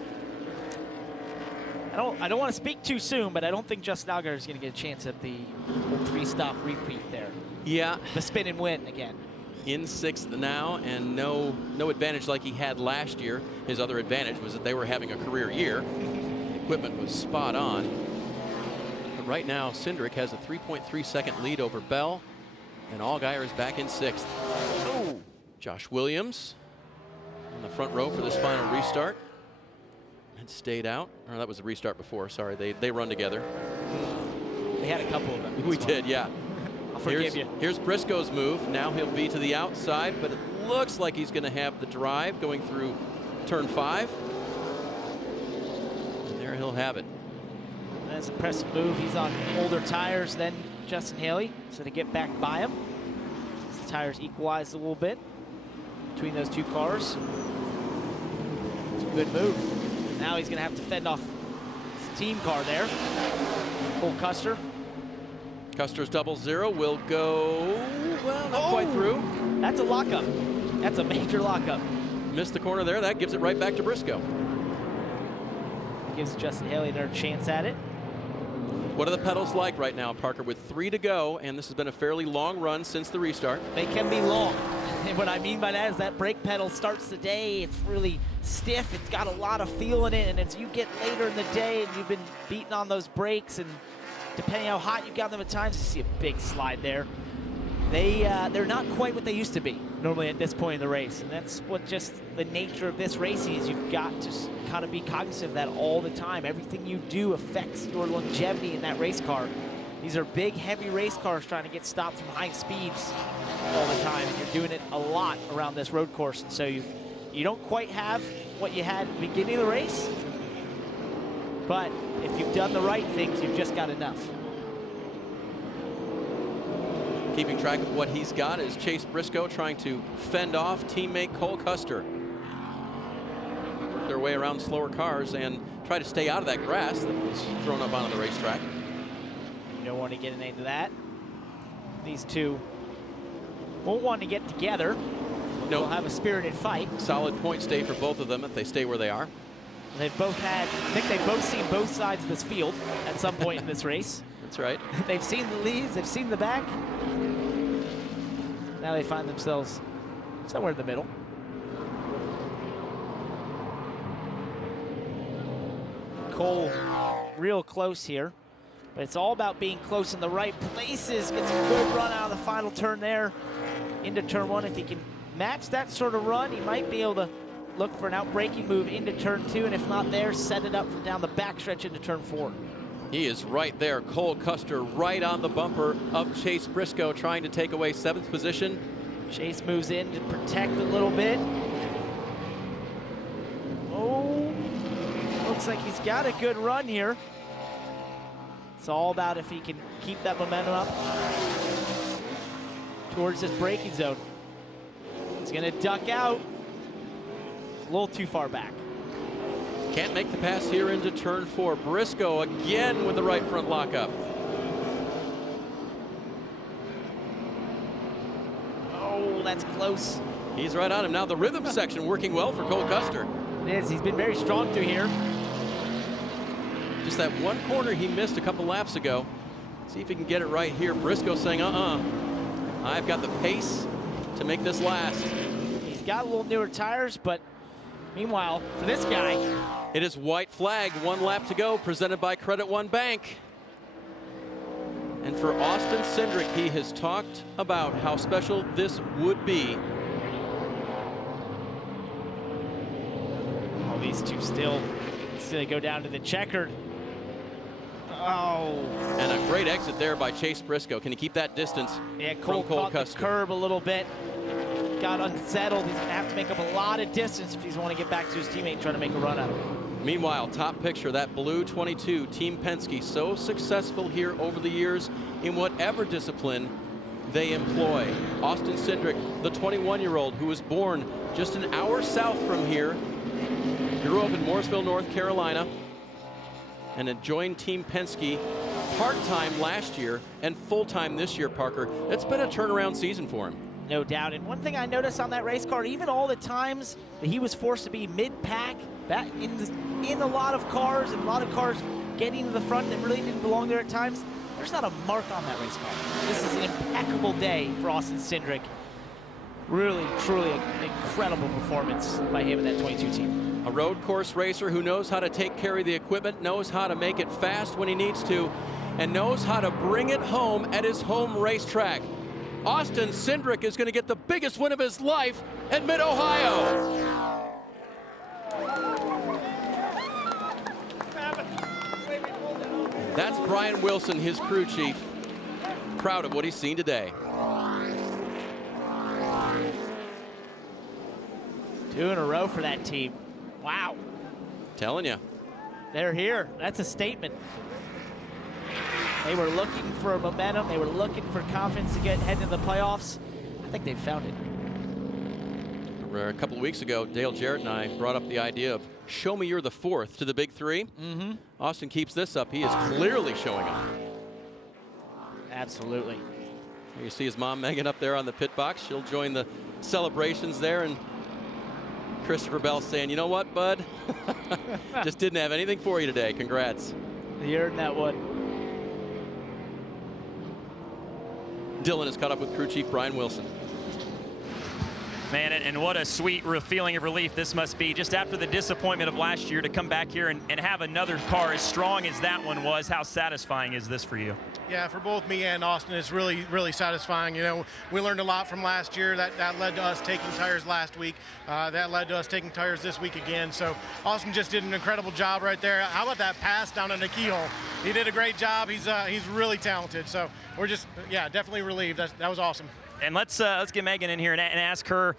I don't want to speak too soon, but I don't think Justin Allgaier is going to get a chance at the 3-stop repeat there. Yeah. The spin and win again. In 6th now, and no advantage like he had last year. His other advantage was that they were having a career year. The equipment was spot on. But right now, Cindric has a 3.3 second lead over Bell, and Allgaier is back in 6th. Oh, Josh Williams in the front row for this final restart. Had stayed out, or that was the restart before. Sorry, they run together. We had a couple of them. We did, yeah. I'll forgive you. Here's Briscoe's move. Now he'll be to the outside, but it looks like he's going to have the drive going through turn 5. And there he'll have it. That's an impressive move. He's on older tires than Justin Haley, so to get back by him, the tires equalized a little bit between those two cars. It's a good move. Now he's going to have to fend off his team car there. Cole Custer. Custer's 0-0 will go, well, not quite through. That's a lockup. That's a major lockup. Missed the corner there. That gives it right back to Briscoe. Gives Justin Haley another chance at it. What are the pedals like right now, Parker? With 3 to go, and this has been a fairly long run since the restart. They can be long. And what I mean by that is that brake pedal starts the day, it's really stiff, it's got a lot of feel in it, and as you get later in the day and you've been beating on those brakes, and depending how hot you've got them at times, you see a big slide there. They're not quite what they used to be normally at this point in the race, and that's what just the nature of this racing is. You've got to kind of be cognizant of that all the time. Everything you do affects your longevity in that race car. These are big, heavy race cars trying to get stopped from high speeds all the time, and you're doing it a lot around this road course, and so you don't quite have what you had at the beginning of the race, but if you've done the right things, you've just got enough. Keeping track of what he's got is Chase Briscoe trying to fend off teammate Cole Custer. Work their way around slower cars and try to stay out of that grass that was thrown up onto the racetrack. You don't want to get into that. These two won't want to get together. They'll have a spirited fight. Solid point stay for both of them if they stay where they are. They've both had, I think they've both seen both sides of this field at some point in this race. That's right. They've seen the leads, they've seen the back. Now they find themselves somewhere in the middle. Cole real close here, but it's all about being close in the right places. Gets a good run out of the final turn there into turn 1. If he can match that sort of run, he might be able to look for an out-braking move into turn 2, and if not there, set it up from down the backstretch into turn 4. He is right there. Cole Custer right on the bumper of Chase Briscoe, trying to take away 7th position. Chase moves in to protect a little bit. Oh, looks like he's got a good run here. It's all about if he can keep that momentum up towards this braking zone. He's going to duck out a little too far back. Can't make the pass here into turn 4. Briscoe again with the right front lockup. Oh, that's close. He's right on him. Now the rhythm section working well for Cole Custer. It is. He's been very strong through here. Just that one corner he missed a couple laps ago. See if he can get it right here. Briscoe saying, I've got the pace to make this last. He's got a little newer tires, but meanwhile, for this guy, it is white flag, 1 lap to go, presented by Credit One Bank. And for Austin Cindric, he has talked about how special this would be. Oh, these two still go down to the checkered. Oh. And a great exit there by Chase Briscoe. Can he keep that distance? Yeah, Cole caught the curb a little bit. Got unsettled. He's going to have to make up a lot of distance if he's want to get back to his teammate and try to make a run out of him. Meanwhile, top picture, that blue 22, Team Penske, so successful here over the years in whatever discipline they employ. Austin Cindric, the 21-year-old who was born just an hour south from here, grew up in Morrisville, North Carolina, and had joined Team Penske part-time last year and full-time this year, Parker. It's been a turnaround season for him. No doubt. And one thing I noticed on that race car, even all the times that he was forced to be mid-pack, back in a lot of cars, and a lot of cars getting to the front that really didn't belong there at times, there's not a mark on that race car. This is an impeccable day for Austin Cindric. Really, truly an incredible performance by him in that 22 team. A road course racer who knows how to take care of the equipment, knows how to make it fast when he needs to, and knows how to bring it home at his home racetrack. Austin Cindric is going to get the biggest win of his life at Mid-Ohio. That's Brian Wilson, his crew chief, proud of what he's seen today. 2 in a row for that team. Wow. Telling you. They're here. That's a statement. They were looking for momentum. They were looking for confidence to head into the playoffs. I think they've found it. A couple of weeks ago, Dale Jarrett and I brought up the idea of show me you're the 4th to the big 3. Austin keeps this up. He is clearly showing up. Absolutely. You see his mom, Megan, up there on the pit box. She'll join the celebrations there. And Christopher Bell saying, you know what, bud? Just didn't have anything for you today. Congrats. You earned that one. Dylan is caught up with crew chief Brian Wilson. Man, and what a sweet feeling of relief this must be, just after the disappointment of last year, to come back here and have another car as strong as that one was. How satisfying is this for you? Yeah, for both me and Austin, it's really, really satisfying. You know, we learned a lot from last year. That led to us taking tires last week. That led to us taking tires this week again. So Austin just did an incredible job right there. How about that pass down in the keyhole? He did a great job. He's really talented. So we're just, yeah, definitely relieved. That was awesome. And let's get Megan in here and ask her.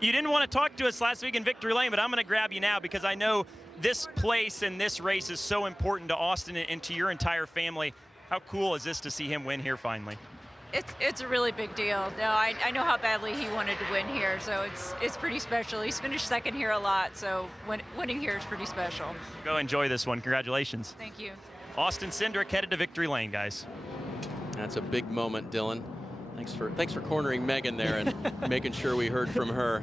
You didn't want to talk to us last week in Victory Lane, but I'm going to grab you now because I know this place and this race is so important to Austin and to your entire family. How cool is this to see him win here finally? It's a really big deal. No, I know how badly he wanted to win here, so it's pretty special. He's finished second here a lot, so winning here is pretty special. Go enjoy this one. Congratulations. Thank you. Austin Cindric headed to Victory Lane, guys. That's a big moment, Dylan. Thanks for cornering Megan there and making sure we heard from her.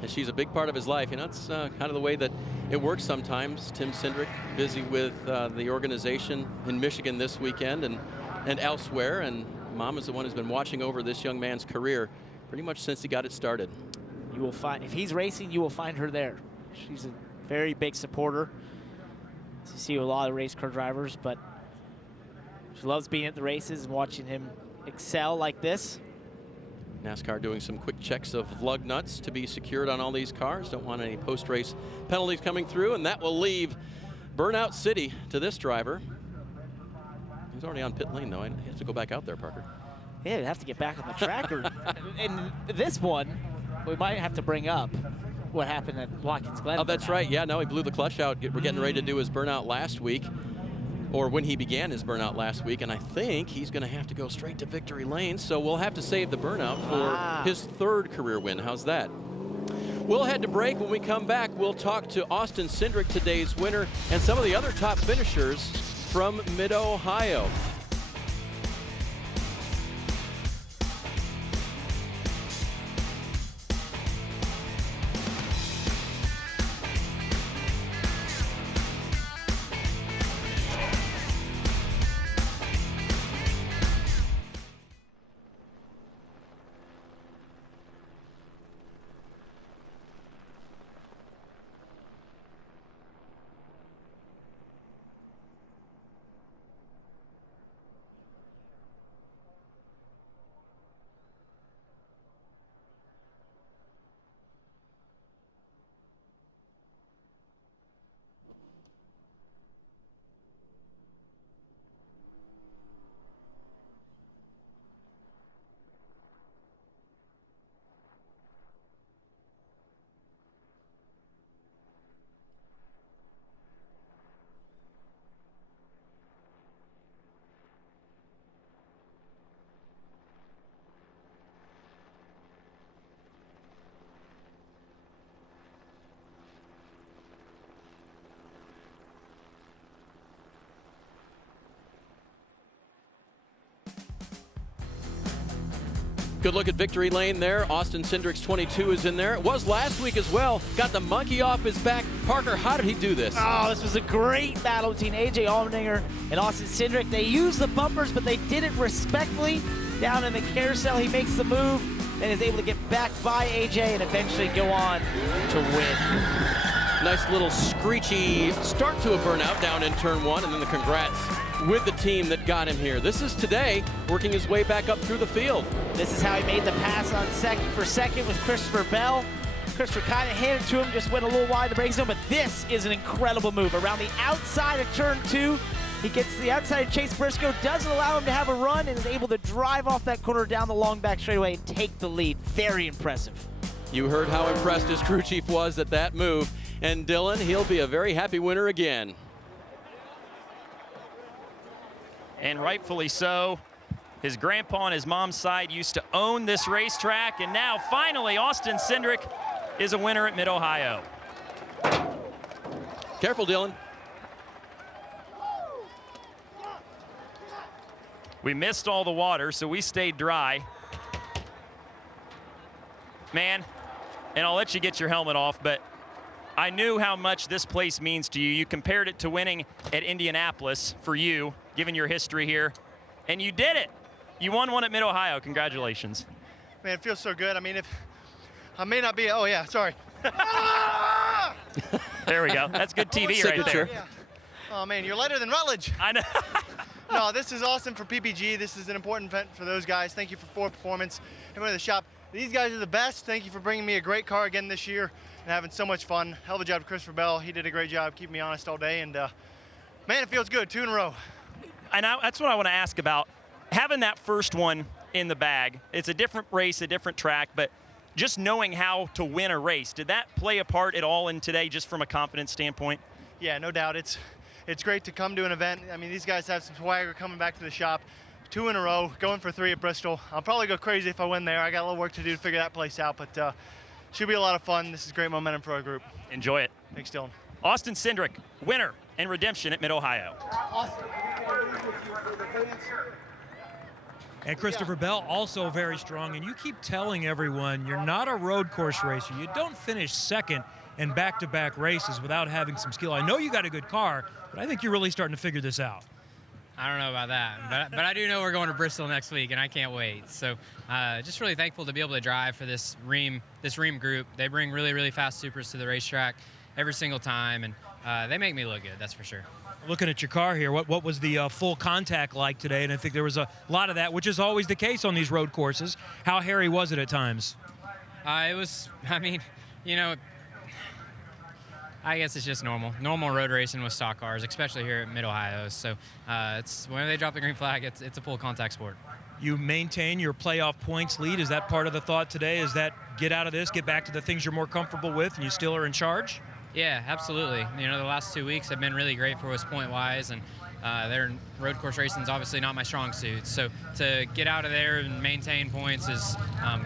And she's a big part of his life. You know, it's kind of the way that it works sometimes. Tim Cindric busy with the organization in Michigan this weekend and elsewhere. And Mom is the one who's been watching over this young man's career pretty much since he got it started. You will find, if he's racing, you will find her there. She's a very big supporter. You see a lot of race car drivers, but she loves being at the races and watching him excel like this. NASCAR doing some quick checks of lug nuts to be secured on all these cars. Don't want any post-race penalties coming through, and that will leave Burnout City to this driver. He's already on pit lane, though. He has to go back out there, Parker. Yeah, he'd have to get back on the track. And this one, we might have to bring up what happened at Watkins Glen. Oh, that's right. Yeah, no, he blew the clutch out. We're getting ready to do his burnout last week. or when he began his burnout last week, and I think he's going to have to go straight to victory lane, so we'll have to save the burnout for his 3rd career win. How's that? We'll head to break. When we come back, we'll talk to Austin Cindric, today's winner, and some of the other top finishers from Mid-Ohio. Good look at victory lane there. Austin Cindric's 22 is in there. It was last week as well. Got the monkey off his back. Parker, how did he do this? Oh, this was a great battle between A.J. Allmendinger and Austin Cindric. They used the bumpers, but they did it respectfully. Down in the carousel, he makes the move and is able to get back by A.J. and eventually go on to win. Nice little screechy start to a burnout down in turn 1, and then the congrats with the team that got him here. This is today working his way back up through the field. This is how he made the pass on second with Christopher Bell. Christopher kind of handed to him, just went a little wide the braking zone, but this is an incredible move. Around the outside of turn 2, he gets to the outside of Chase Briscoe, doesn't allow him to have a run, and is able to drive off that corner down the long back straightaway and take the lead. Very impressive. You heard how impressed his crew chief was at that move. And Dylan, he'll be a very happy winner again. And rightfully so. His grandpa on his mom's side used to own this racetrack, and now finally Austin Cindric is a winner at Mid-Ohio. Careful, Dylan. We missed all the water, so we stayed dry. Man, and I'll let you get your helmet off, but I knew how much this place means to you. You compared it to winning at Indianapolis for you, given your history here, and you did it. You won one at Mid-Ohio. Congratulations. Man, it feels so good. I mean, if I may not be, oh yeah, sorry. There we go. That's good TV right there. Yeah. Oh man, you're lighter than Rutledge. I know. No, this is awesome for PPG. This is an important event for those guys. Thank you for Ford Performance. Everyone in the shop. These guys are the best. Thank you for bringing me a great car again this year and having so much fun. Hell of a job to Christopher Bell. He did a great job keeping me honest all day, and man, it feels good. 2 in a row. And that's what I want to ask about. Having that first one in the bag, it's a different race, a different track, but just knowing how to win a race, did that play a part at all in today just from a confidence standpoint? Yeah, no doubt. It's great to come to an event. I mean, these guys have some swagger coming back to the shop. 2 in a row, going for 3 at Bristol. I'll probably go crazy if I win there. I got a little work to do to figure that place out, but should be a lot of fun. This is great momentum for our group. Enjoy it. Thanks, Dylan. Austin Cindric, winner and redemption at Mid-Ohio. And Christopher Bell also very strong, and you keep telling everyone you're not a road course racer. You don't finish second in back-to-back races without having some skill. I know you got a good car, but I think you're really starting to figure this out. I don't know about that, but I do know we're going to Bristol next week, and I can't wait. So just really thankful to be able to drive for this Ream group. They bring really, really fast supers to the racetrack every single time, and they make me look good, that's for sure. Looking at your car here, what was the full contact like today? And I think there was a lot of that, which is always the case on these road courses. How hairy was it at times? It was, I mean, you know, I guess it's just normal road racing with stock cars, especially here at Mid-Ohio. So it's when they drop the green flag, it's a full contact sport. You maintain your playoff points lead. Is that part of the thought today? Is that get out of this, get back to the things you're more comfortable with, and you still are in charge? Yeah, absolutely. You know, the last 2 weeks have been really great for us point-wise, and Road course racing is obviously not my strong suit. So to get out of there and maintain points is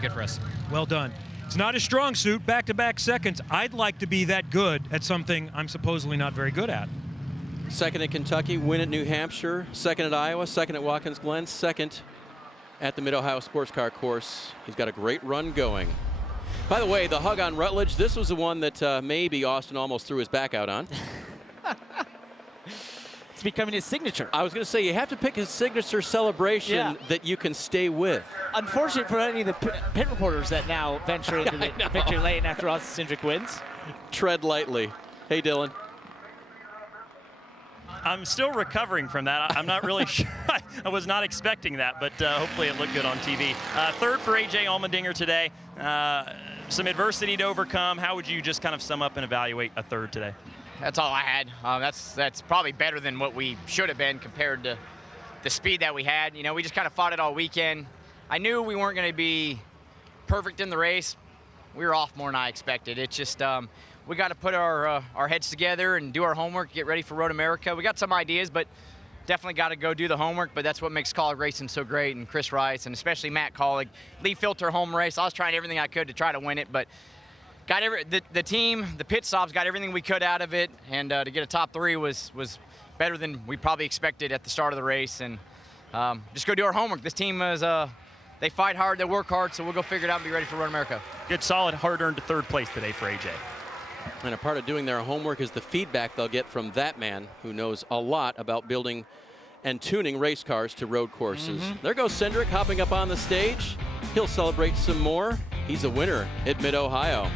good for us. Well done. It's not a strong suit, back-to-back seconds. I'd like to be that good at something I'm supposedly not very good at. Second at Kentucky, win at New Hampshire, second at Iowa, second at Watkins Glen, second at the Mid-Ohio Sports Car Course. He's got a great run going. By the way, the hug on Rutledge, this was the one that maybe Austin almost threw his back out on. It's becoming his signature. I was going to say, you have to pick his signature celebration that you can stay with. Unfortunate for any of the pit reporters that now venture into the victory lane after Austin Cindric wins. Tread lightly. Hey, Dylan. I'm still recovering from that. I'm not really sure. I was not expecting that, but hopefully it looked good on TV. Third for A.J. Allmendinger today. Some adversity to overcome. How would you just kind of sum up and evaluate a third today? That's all I had. That's probably better than what we should have been compared to the speed that we had. You know, we just kind of fought it all weekend. I knew we weren't going to be perfect in the race. We were off more than I expected. It's just we got to put our heads together and do our homework, get ready for Road America. We got some ideas, but definitely got to go do the homework. But that's what makes Colleague Racing so great, and Chris Rice, and especially Matt Colleague. Lead filter home race. I was trying everything I could to try to win it, but got the team, the pit stops, got everything we could out of it, and to get a top three was better than we probably expected at the start of the race. And just go do our homework. This team is they fight hard, they work hard, so we'll go figure it out and be ready for Road America. Good, solid, hard-earned third place today for AJ. And a part of doing their homework is the feedback they'll get from that man who knows a lot about building and tuning race cars to road courses. There goes Cindric hopping up on the stage. He'll celebrate some more. He's a winner at Mid-Ohio.